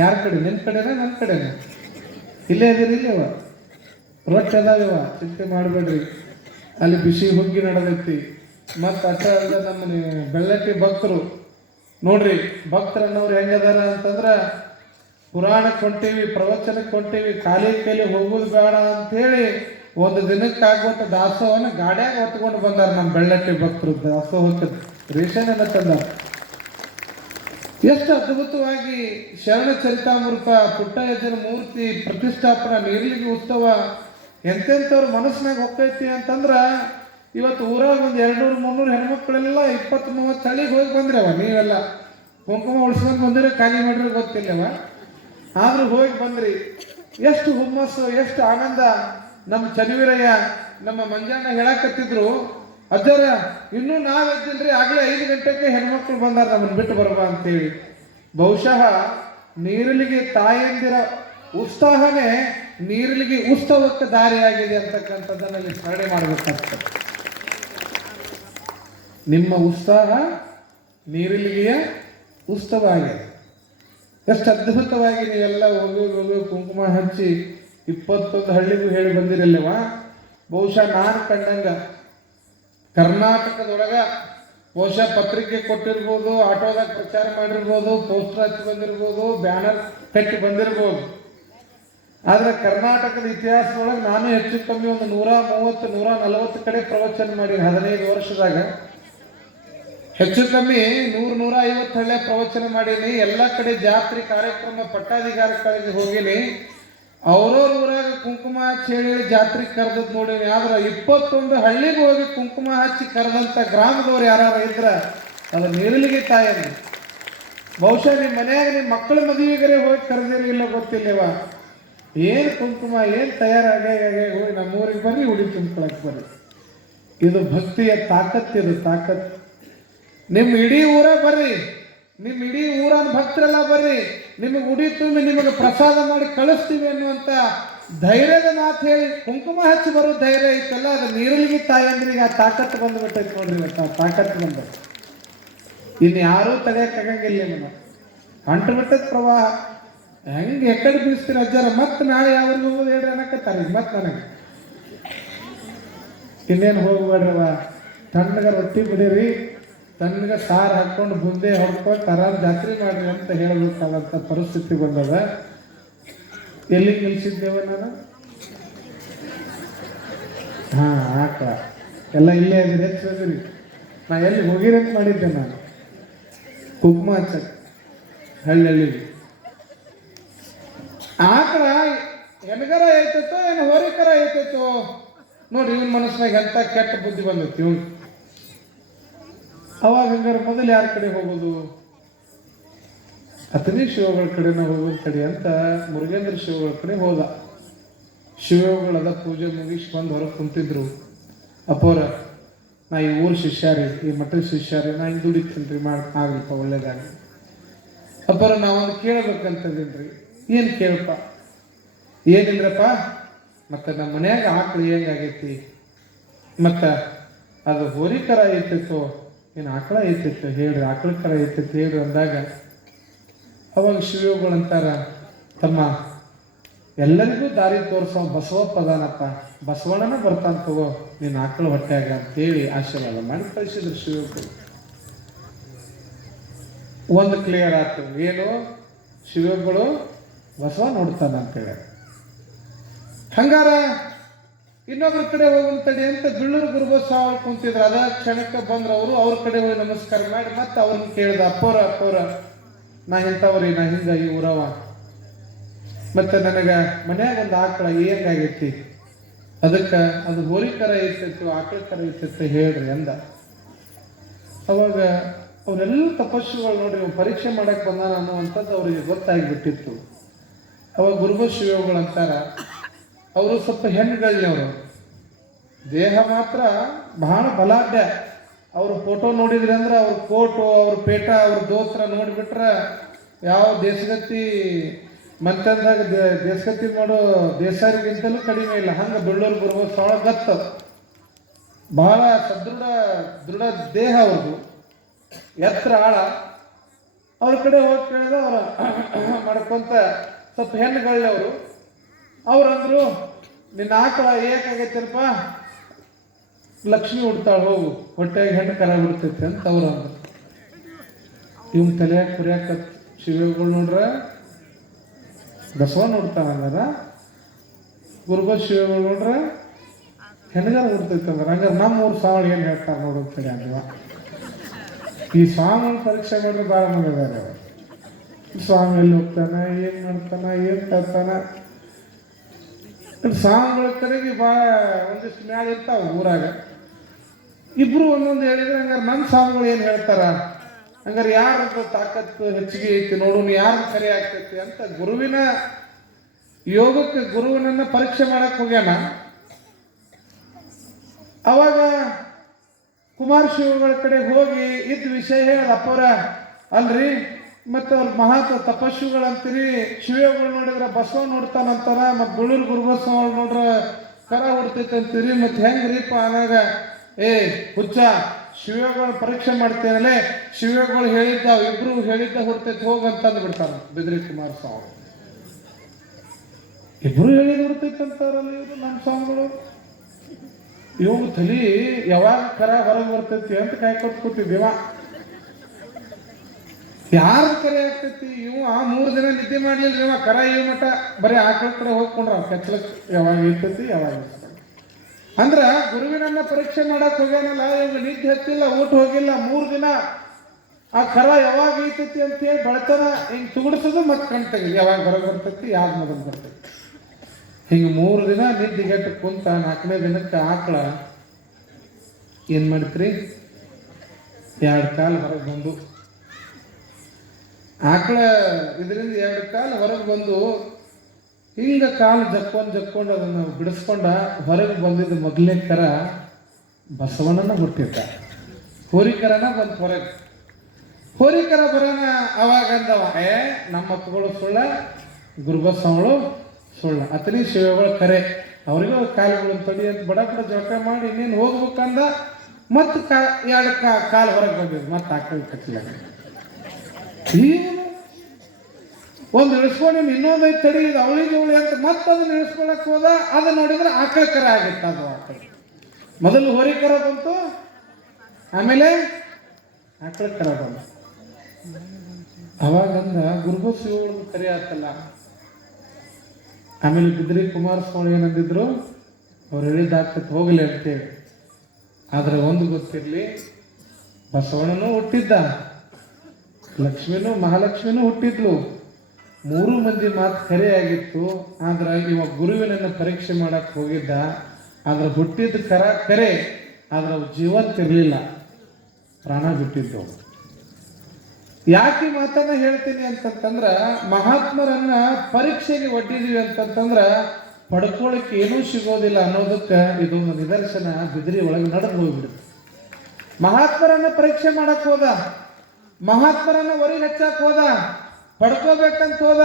ಯಾರ ಕಡೆ? ನಿನ್ನ ಕಡೆನಾ ನನ್ನ ಕಡೆನಾ? ಇಲ್ಲೇ ಅದಿರಿ ಇಲ್ಲವ ರೊಟ್ಟಿ ಅದಾವಿವ, ಚಿಂತೆ ಮಾಡಬೇಡ್ರಿ. ಅಲ್ಲಿ ಬಿಸಿ ಹುಗ್ಗಿ ನಡೆದೈತಿ. ಮತ್ತು ಅಟ್ಟ ಅಲ್ಲ ನಮ್ಮ ಬೆಳ್ಳಟ್ಟಿ ಭಕ್ತರು ನೋಡ್ರಿ, ಭಕ್ತರನ್ನವ್ರು ಹೆಂಗದಾರ ಅಂತಂದ್ರೆ ಪುರಾಣಕ್ಕೆ ಹೊಂಟೀವಿ, ಪ್ರವಚನಕ್ಕೆ ಹೊಂಟೀವಿ, ಖಾಲಿ ಕೈಲಿ ಹೋಗೋದು ಬೇಡ ಅಂಥೇಳಿ ಒಂದು ದಿನಕ್ಕೆ ಆಗುವಂಥ ದಾಸೋಹನ ಗಾಡ್ಯಾಗ ಹೊತ್ಕೊಂಡು ಬಂದಾರ ನಮ್ಮ ಬೆಳ್ಳಟ್ಟಿ ಭಕ್ತರು. ದಾಸೋಹಕ್ಕೆ ರೇಷನ್ ತಂದಾರ. ಎಷ್ಟು ಅದ್ಭುತವಾಗಿ ಶರಣ ಚರಿತಾಮೃತ, ಪುಟ್ಟಯ್ಯನ ಮೂರ್ತಿ ಪ್ರತಿಷ್ಠಾಪನಾ, ನೀರ್ಲಿಗೆ ಉತ್ಸವ ಎಂತೆಂಥವ್ರ ಮನಸ್ಸಿನಾಗ ಹೋಗ್ತೈತಿ ಅಂತಂದ್ರೆ ಇವತ್ತು ಊರಾಗ ಒಂದು 200-300 ಹೆಣ್ಮಕ್ಳೆಲ್ಲ 20-30 ಹಳ್ಳಿಗೆ ಹೋಗಿ ಬಂದ್ರವ. ನೀವೆಲ್ಲ ಕುಂಕುಮ ಉಳಿಸ್ಕೊಂಡು ಬಂದಿರೋ ಖಾಲಿ ಮಾಡಿರೋ ಗೊತ್ತಿಲ್ಲವ, ಆದ್ರೂ ಹೋಗಿ ಬಂದ್ರಿ. ಎಷ್ಟು ಹುಮ್ಮಸ್ಸು, ಎಷ್ಟು ಆನಂದ. ನಮ್ಮ ಚನಿವೀರಯ್ಯ, ನಮ್ಮ ಮಂಜಣ್ಣ ಹೇಳಕತ್ತಿದ್ರು, ಅಜ್ಜರ ಇನ್ನೂ ನಾವು ಎದ್ದಿಲ್ರಿ, ಆಗಲೇ 5 ಗಂಟೆಗೆ ಹೆಣ್ಮಕ್ಳು ಬಂದಾರ ನಮ್ಮನ್ನು ಬಿಟ್ಟು ಬರಬಾ ಅಂತೇಳಿ. ಬಹುಶಃ ನೀರಲಿಗೆ ತಾಯಂದಿರ ಉತ್ಸಾಹನೇ ನೀರಲಿಗೆ ಉತ್ಸವಕ್ಕೆ ದಾರಿಯಾಗಿದೆ ಅಂತಕ್ಕಂಥದ್ದನ್ನಲ್ಲಿ ಸ್ಮರಣೆ ಮಾಡಬೇಕಾಗ್ತದೆ. ನಿಮ್ಮ ಉತ್ಸಾಹ ನೀರಲಿಗೆಯ ಉತ್ಸವ ಆಗಿದೆ. ಎಷ್ಟು ಅದ್ಭುತವಾಗಿ ನೀವೆಲ್ಲ ಹೋಗಿ ಕುಂಕುಮ ಹಚ್ಚಿ 21 ಹಳ್ಳಿಗೂ ಹೇಳಿ ಬಂದಿರಲ್ಲವ. ಬಹುಶಃ ನಾನು ಕಂಡಂಗ ಕರ್ನಾಟಕದೊಳಗ ಬಹುಶಃ ಪತ್ರಿಕೆ ಕೊಟ್ಟಿರ್ಬೋದು, ಆಟೋದಾಗ ಪ್ರಚಾರ ಮಾಡಿರ್ಬೋದು, ಪೋಸ್ಟರ್ ಹಚ್ಚಿ ಬಂದಿರ್ಬೋದು, ಬ್ಯಾನರ್ ಕಟ್ಟಿ ಬಂದಿರ್ಬೋದು. ಆದ್ರೆ ಕರ್ನಾಟಕದ ಇತಿಹಾಸದೊಳಗೆ ನಾನು ಹೆಚ್ಚು ಕಮ್ಮಿ ಒಂದು 130-140 ಕಡೆ ಪ್ರವಚನ ಮಾಡೀನಿ 15 ವರ್ಷದಾಗ. ಹೆಚ್ಚು ಕಮ್ಮಿ 100-150 ಹಳ್ಳಿ ಪ್ರವಚನ ಮಾಡೀನಿ. ಎಲ್ಲ ಕಡೆ ಜಾತ್ರೆ ಕಾರ್ಯಕ್ರಮ ಪಟ್ಟಾಧಿಕಾರಿಗಳಿಗೆ ಹೋಗಿನಿ. ಅವ್ರವ್ರ ಊರಾಗ ಕುಂಕುಮ ಹಚ್ಚಿ ಹೇಳಿ ಜಾತ್ರೆ ಕರೆದದ್ ನೋಡೀನಿ. ಆದ್ರೆ 21 ಹಳ್ಳಿಗೆ ಹೋಗಿ ಕುಂಕುಮ ಹಚ್ಚಿ ಕರೆದಂಥ ಗ್ರಾಮದವ್ರು ಯಾರು ಇದ್ರ ಅದು ನೀರಲಿಗೆ ತಾಯನ. ಬಹುಶಃ ನಿಮ್ಮ ಮನ್ಯಾಗ ನಿಮ್ಮ ಮಕ್ಕಳ ಮದುವೆಗರೆ ಹೋಗಿ ಕರೆದಿರಲಿಲ್ಲ ಗೊತ್ತಿಲ್ಲವ. ಏನು ಕುಂಕುಮ ಏನು ತಯಾರಾಗಿ ಹೋಗಿ ನಮ್ಮೂರಿಗೆ ಬರ್ರಿ, ಉಡಿ ತುಂಬ್ಕೊಳಕ್ಕೆ ಬರ್ರಿ. ಇದು ಭಕ್ತಿಯ ತಾಕತ್ತಿದು, ತಾಕತ್ತು. ನಿಮ್ಮ ಇಡೀ ಊರ ಬರ್ರಿ, ನಿಮ್ಮ ಇಡೀ ಊರನ ಭಕ್ತರೆಲ್ಲ ಬರ್ರಿ, ನಿಮಗೆ ಉಡಿ ತುಂಬಿ ನಿಮಗೆ ಪ್ರಸಾದ ಮಾಡಿ ಕಳಿಸ್ತೀವಿ ಅನ್ನುವಂಥ ಧೈರ್ಯದ ಮಾತು ಹೇಳಿ ಕುಂಕುಮ ಹಚ್ಚಿ ಬರೋ ಧೈರ್ಯ ಐತಲ್ಲ, ಅದು ನೀರಲಿಗೆ ತಾಯಂದ್ರಿಗೆ ಆ ತಾಕತ್ತು ಬಂದುಬಿಟ್ಟೈತೆ ನೋಡ್ರಿ. ಇವತ್ತು ಆ ತಾಕತ್ತು ಬಂದ ಇನ್ನು ಯಾರೂ ತಡೆಯೋಕ್ಕಾಗಂಗಿಲ್ಲ. ನಿಮಗೆ ಅಂಟು ಬಿಟ್ಟದ ಪ್ರವಾಹ ಹೆಂಗೆ ಎಕ್ಕಡೆ ಬೀಸ್ತೀರ ಅಜ್ಜಾರ. ಮತ್ತೆ ನಾಳೆ ಯಾವ್ರಿಗೆ ಹೋಗೋದು ಹೇಳ್ರಿ ಅನ್ನಕತ್ತಾರೆ. ಮತ್ತೆ ನನಗೆ ಇನ್ನೇನು ಹೋಗ್ಬೇಡ್ರವ, ತಣ್ಣಗೆ ರೊಟ್ಟಿ ಬಿಡಿರಿ, ತಣ್ಣಗೆ ಸಾರು ಹಾಕ್ಕೊಂಡು ಬುಂದೆ ಹೊಡ್ಕೊಂಡು ಆರಾಮ್ ಜಾತ್ರೆ ಮಾಡ್ರಿ ಅಂತ ಹೇಳಬೇಕಾದಂಥ ಪರಿಸ್ಥಿತಿ ಬಂದದ. ಎಲ್ಲಿ ನಿಲ್ಸಿದ್ದೇವ ನಾನು? ಆಕಳ ಎಲ್ಲ ಇಲ್ಲೇ ಅದಿರಿ, ಹೆಚ್ಚಿದ್ರಿ. ನಾ ಎಲ್ಲಿ ಹೋಗಿರಿ ಅಂತ ಮಾಡಿದ್ದೆ ನಾನು, ಕುಂಕುಮ ಹಚ್ಚಕ್ಕೆ ಹಳ್ಳಿಗೆ. ಆಕಳ ಹೆಣ್ಗರ ಐತೈತೋ ಏನು ಹೋರಿಕರ ಐತೈತೋ ನೋಡಿ. ಇವನ್ ಮನಸ್ಸಿನಾಗ ಎಂತ ಕೆಟ್ಟ ಬುದ್ಧಿ ಬಂದೈತಿ ಇವನು. ಅವಾಗ ಹಂಗಾರೆ ಮೊದಲು ಯಾರ ಕಡೆ ಹೋಗೋದು? ಅತನಿ ಶಿವಗಳ ಕಡೆನ ಹೋಗೋದು ಕಡೆ ಅಂತ ಮುರುಗೇಂದ್ರ ಶಿವಗಳ ಕಡೆ ಹೋದ. ಶಿವಗಳದ ಪೂಜೆ ಮುಗಿಸಿ ಬಂದು ಹೊರಗೆ ಕುಂತಿದ್ರು. ಅಪ್ಪವ್ರ ನಾ ಈ ಊರು ಶಿಷ್ಯಾರಿ, ಈ ಮಠದ ಶಿಷ್ಯಾರಿ, ನಾ ಹಿಂಗೆ ದುಡಿತೀನಿ ಆಗ್ಲಿಪ್ಪ ಒಳ್ಳೇದಾಗಿ. ಅಪ್ಪವ್ರ ನಾವೊಂದು ಕೇಳಬೇಕಂತದೀನ್ರಿ. ಏನು ಕೇಳಪ್ಪ? ಏನಿಲ್ರಪ್ಪ, ಮತ್ತು ನಮ್ಮ ಮನ್ಯಾಗ ಆಕಳು ಹೆಂಗಾಗೈತಿ, ಮತ್ತು ಅದು ಹೋರಿಕರ ಐತಿತ್ತು ಏನು ಆಕಳ ಐತಿತ್ತು ಹೇಳ್ರಿ, ಆಕಳ ಕರ ಐತಿತ್ತು ಹೇಳ್ರಿ ಅಂದಾಗ ಅವಾಗ ಶಿವಗಳಂತಾರ, ತಮ್ಮ ಎಲ್ಲರಿಗೂ ದಾರಿ ತೋರಿಸೋ ಬಸವಪ್ಪ ಅದಾನಪ್ಪ, ಬಸವಣ್ಣನ ಬರ್ತಾನ ತಗೋ ನೀನು ಆಕಳ ಹೊಟ್ಯಾಗ ಅಂತೇಳಿ ಆಶೀರ್ವಾದ ಮಾಡಿ ಕಳಿಸಿದ್ರು ಶಿವಗಳು. ಒಂದು ಕ್ಲಿಯರ್ ಆಯ್ತು, ಏನು ಶಿವಗಳು ಬಸವ ನೋಡ್ತಾನ ಅಂತೇಳಿ. ಹಂಗಾರ ಇನ್ನೊಬ್ರ ಕಡೆ ಹೋಗೋಣ ತಡಿ ಅಂತ ಬಿಳ್ಳೂರು ಗುರುಬಸವ ಕುಂತಿದ್ರು. ಅದ ಕ್ಷಣಕ್ಕೆ ಬಂದ್ರು ಅವರು. ಅವ್ರ ಕಡೆ ಹೋಗಿ ನಮಸ್ಕಾರ ಮಾಡಿ ಮತ್ತೆ ಅವ್ರನ್ನ ಕೇಳಿದ, ಅಪ್ಪವ್ರ ನಾ ಇಂಥವ್ರಿ, ನಾ ಹಿಂಗ ಈ ಊರವ, ಮತ್ತೆ ನನಗೆ ಮನ್ಯಾಗ ಒಂದು ಆಕಳ ಹೆಂಗಾಗೈತಿ, ಅದಕ್ಕೆ ಅದು ಹೋರಿಕರ ಐತೈತಿ ಆಕಳ ಕರ ಐತೈತಿ ಹೇಳ್ರಿ ಅಂದ. ಅವಾಗ ಅವರೆಲ್ಲ ತಪಸ್ಸುಗಳು ನೋಡ್ರಿ ಪರೀಕ್ಷೆ ಮಾಡಕ್ಕೆ ಬಂದಾನ ಅನ್ನುವಂಥದ್ದು ಅವರಿಗೆ ಗೊತ್ತಾಗಿಬಿಟ್ಟಿತ್ತು. ಅವಾಗ ಗುರುಬಸವಿಗಳಂತಾರ, ಅವರು ಸ್ವಲ್ಪ ಹೆಣ್ಣುಗಳನ್ನವರು, ದೇಹ ಮಾತ್ರ ಬಹಳ ಬಲಾಢ್ಯ. ಅವ್ರ ಫೋಟೋ ನೋಡಿದ್ರಿ ಅಂದ್ರೆ ಅವ್ರ ಕೋಟು, ಅವ್ರ ಪೇಟ, ಅವ್ರ ದೋತ್ರ ನೋಡಿಬಿಟ್ರೆ ಯಾವ ದೇಶಗತಿ ಮಂತಂದಾಗ ದೇಶಗತಿ ಮಾಡೋ ದೇಸಾರಿಗಿಂತಲೂ ಕಡಿಮೆ ಇಲ್ಲ. ಹಂಗೆ ಬೆಳ್ಳೂರು ಬರ್ಬೋದು ಸೊಳ ಗತ್ತ ಬಹಳ ದೃಢ ದೇಹ ಅವ್ರದ್ದು, ಎತ್ತರ ಆಳ. ಅವ್ರ ಕಡೆ ಹೋಗಿ ಕೇಳಿದ ಅವ್ರ ಮಾಡ್ಕೊಂತ ಸ್ವಲ್ಪ ಹೆಣ್ಣುಗಳವರು ಅವ್ರಂದ್ರು, ನಿನ್ನ ಆಕಳ ಏಕಾಗೈತಲ್ಪ, ಲಕ್ಷ್ಮಿ ಉಡ್ತಾಳೆ ಹೋಗು, ಹೊಟ್ಟೆಗೆ ಹೆಣ್ಣು ಕರ ಬಿಡ್ತೈತೆ ಅಂತ ಅವ್ರು ಅಂದ್ರು. ಇವ್ನ ತಲೆಯಾಗ ಕುರಿಯಾಕ ಶಿವಗಳು ನೋಡ್ರ ಬಸವನ್ ಉಡ್ತಾನ ಹಂಗಾರ, ಗುರುಬ ಶಿವಗಳು ನೋಡ್ರ ಹೆಣ್ಗಾರ ಉಡ್ತೈತೆ ಅಂದ್ರೆ ಹಂಗಾರೆ ನಮ್ಮ ಊರು ಸಾವಳಿ ಏನು ಹೇಳ್ತಾರೆ ನೋಡು ಅಂತೇಳಿ ಅಂದ್ವ. ಈ ಸ್ವಾಮಿಗಳು ಪರೀಕ್ಷೆ ಮಾಡಿದ್ರೆ ಭಾಳ ಮಾಡಿದ್ದಾರೆ ಅವರು. ಸ್ವಾಮಿ ಎಲ್ಲಿ ಹೋಗ್ತಾನ, ಏನು ಮಾಡ್ತಾನ, ಏನು ಕೇಳ್ತಾನ. ಸ್ವಾಮಿಗಳ ಕಡೆಗೆ ಭಾಳ ಒಂದಿಷ್ಟು ಮ್ಯಾಲ ಇರ್ತಾವ ಊರಾಗ. ಇಬ್ರು ಒಂದೊಂದು ಹೇಳಿದ್ರೆ ಹಂಗಾರೆ ನಮ್ಮ ಸ್ವಾಮಿಗಳು ಏನು ಹೇಳ್ತಾರ, ಹಂಗಾರೆ ಯಾರದ್ದು ತಾಕತ್ತು ಹೆಚ್ಚಿಗೆ ಐತಿ ನೋಡು, ಯಾರು ಸರಿ ಆಗ್ತೈತಿ ಅಂತ ಗುರುವಿನ ಯೋಗಕ್ಕೆ ಗುರುವಿನನ್ನ ಪರೀಕ್ಷೆ ಮಾಡಕ್ ಹೋಗ್ಯಾನ. ಅವಾಗ ಕುಮಾರ ಶಿವಗಳ ಕಡೆ ಹೋಗಿ ಇದ್ದ ವಿಷಯ ಹೇಳ್ದ. ಅಪ್ಪವ್ರ ಅಲ್ರಿ, ಮತ್ತು ಅವ್ರ ಮಹಾ ತಪಸ್ವಿಗಳಂತೀರಿ, ಶಿವಗಳು ನೋಡಿದ್ರೆ ಬಸವ ನೋಡ್ತಾನಂತಾರ, ಮತ್ತು ಬೆಳ್ಳೂರು ಗುರುಬಸವ ನೋಡ್ರ ಕರ ಹೊಡ್ತೈತೆ ಅಂತೀರಿ, ಮತ್ತು ಹೆಂಗ್ರಿಪ್ಪ ಆನಾಗ ಹುಚ್ಚ ಶಿವಗಳು ಪರೀಕ್ಷೆ ಮಾಡ್ತೇನಲ್ಲೇ, ಶಿವಗಳು ಹೇಳಿದ್ದ ಇಬ್ರು ಹೇಳಿದ್ದ ಹೊಡ್ತೈತೆ ಹೋಗಂತಂದು ಬಿಡ್ತಾರ ಬಿದ್ರಿ ಕುಮಾರಸ್ವಾಮಿ. ಇಬ್ರು ಹೇಳಿದ್ ಹೊಡ್ತೈತೆ ಅಂತಾರಲ್ಲ ಇವರು ನಮ್ಮ ಸ್ವಾಮಿಗಳು. ಇವು ತಲಿ ಯಾವಾಗ ಕರ ಹೊರಗೆ ಬರ್ತೈತಿ ಅಂತ ಕಾಯ್ಕೊತ್ ಕೂತಿದ್ದೀವ. ಯಾರ ಕರೆ ಆಗ್ತೈತಿ ಇವ 3 ದಿನ ನಿದ್ದೆ ಮಾಡ್ಲಿಲ್ಲ ಇವ ಕರ ಈ ಮಠ ಬರೀ ಆಕಳ ಕಡೆ ಹೋಗ್ಕೊಂಡ್ರ ಕೆಚ್ಚಲಕ್ ಯಾವಾಗ ಇರ್ತೈತಿ ಯಾವಾಗ ಅಂದ್ರ ಗುರುವಿನನ್ನ ಪರೀಕ್ಷೆ ಮಾಡಕ್ ಹೋಗ್ಯಾನಲ್ಲ, ಇವಾಗ ನಿದ್ದೆ ಹತ್ತಿಲ್ಲ, ಊಟ ಹೋಗಿಲ್ಲ, 3 ದಿನ ಆ ಕರ ಯಾವಾಗ ಐತೈತಿ ಅಂತ ಹೇಳಿ ಬೆಳತನ ಹಿಂಗ್ ತುಗುಡ್ಸೋದು ಮತ್ತೆ ಕಣ್ ತೆಗಿ ಯಾವಾಗ ಹೊರಗೆ ಬರ್ತೈತಿ, ಯಾವ್ದು ಮೊದಲು ಬರ್ತೈತಿ. ಹಿಂಗೆ 3 ದಿನ ನಿದ್ದೆಗೆಟ್ಟು ಕುಂತ 4ನೇ ದಿನಕ್ಕೆ ಆಕಳ ಏನ್ ಮಾಡ್ತ್ರಿ, 2 ಕಾಲು ಹೊರಗೆ ಬಂದು, ಆಕಳ ಇದರಿಂದ 2 ಕಾಲು ಹೊರಗೆ ಬಂದು ಹಿಂಗ ಕಾಲು ಜಕ್ಕೊಂಡು ಅದನ್ನು ಬಿಡಿಸ್ಕೊಂಡ ಹೊರಗೆ ಬಂದಿದ್ದ ಮೊದಲನೇ ಕರ ಬಸವಣ್ಣನ ಹುಟ್ಟಿದ್ದ. ಹೋರಿಕರನ ಬಂದು ಹೊರಗೆ, ಹೋರಿಕರ ಬರೋಣ ಅವಾಗ ಅಂದವ, ನಮ್ಮ ಅಪ್ಪಗಳು ಸುಳ್ಳ, ಗುರುಬಸವಳು ಸುಳ್ಳ, ಅತನಿ ಶಿವಗಳು ಕರೆ, ಅವ್ರಿಗೂ ಕಾಲುಗಳನ್ನು ತೊಡಿ ಅಂತ ಬಡ ಜಳಕ ಮಾಡಿ ಇನ್ನೇನು ಹೋಗ್ಬೇಕಂದ ಮತ್ತು 2 ಕಾಲು ಹೊರಗೆ ಬಂದಿದ್ದು ಮತ್ತೆ ಆಕಳ ಕಟ್ಟಿಲ್ಲ. ಒಂದು ಇಳಿಸ್ಕೊಂಡು ಇನ್ನೊಂದು ಐದು ತಡಿ ಇದು ಅವಳಿಗೆ ಅಂತ ಮತ್ತೆ ಅದನ್ನ ಇಳಿಸ್ಕೊಳಕ್ ಹೋದ. ಅದು ನೋಡಿದ್ರೆ ಆಕಳ ಕರ ಆಗಿತ್ತು. ಅದು ಆಕಳ ಮೊದಲು ಹೋರಿಕರ ಬಂತು, ಆಮೇಲೆ ಆಕಳ ಕರ ಬಂತು. ಅವಾಗಂದ ಗುರುಬಸವ ಕರೆ ಆತಲ್ಲ. ಆಮೇಲೆ ಬಿದ್ರಿ ಕುಮಾರಸ್ವಾಮಿ ಏನಂದಿದ್ರು, ಅವ್ರು ಹೇಳಿದಾಗ್ತತ್ ಹೋಗಲಿ ಅಂತೇಳಿ. ಆದ್ರೆ ಒಂದು ಗೊತ್ತಿರ್ಲಿ, ಬಸವಣ್ಣನೂ ಹುಟ್ಟಿದ್ದ, ಲಕ್ಷ್ಮಿನೂ ಮಹಾಲಕ್ಷ್ಮಿನೂ ಹುಟ್ಟಿದ್ಲು, 3 ಮಂದಿ ಮಾತು ಕರೆ ಆಗಿತ್ತು. ಆದ್ರೆ ಇವ ಗುರುವಿನನ್ನ ಪರೀಕ್ಷೆ ಮಾಡಕ್ ಹೋಗಿದ್ದ. ಆದ್ರೆ ಹುಟ್ಟಿದ ಕರ ಕರೆ, ಆದ್ರೆ ಅವು ಜೀವಂತ ಇರಲಿಲ್ಲ, ಪ್ರಾಣ ಬಿಟ್ಟಿದ್ದು. ಯಾಕೆ ಮಾತನ್ನ ಹೇಳ್ತೀನಿ ಅಂತಂತಂದ್ರ, ಮಹಾತ್ಮರನ್ನ ಪರೀಕ್ಷೆಗೆ ಒಡ್ಡಿದೀವಿ ಅಂತಂತಂದ್ರ ಪಡ್ಕೊಳ್ಳಿಕ್ಕೆ ಏನೂ ಸಿಗೋದಿಲ್ಲ ಅನ್ನೋದಕ್ಕೆ ಇದೊಂದು ನಿದರ್ಶನ ಬಿದಿರಿ ಒಳಗೆ ನಡೆದು ಹೋಗ್ಬಿಡುತ್ತೆ. ಮಹಾತ್ಮರನ್ನ ಪರೀಕ್ಷೆ ಮಾಡಕ್ ಹೋದ, ಮಹಾತ್ಮರನ್ನ ಹೊರಗೆ ಹಚ್ಚಕ್ ಹೋದ, ಪಡ್ಕೋಬೇಕಂತ ಹೋದ.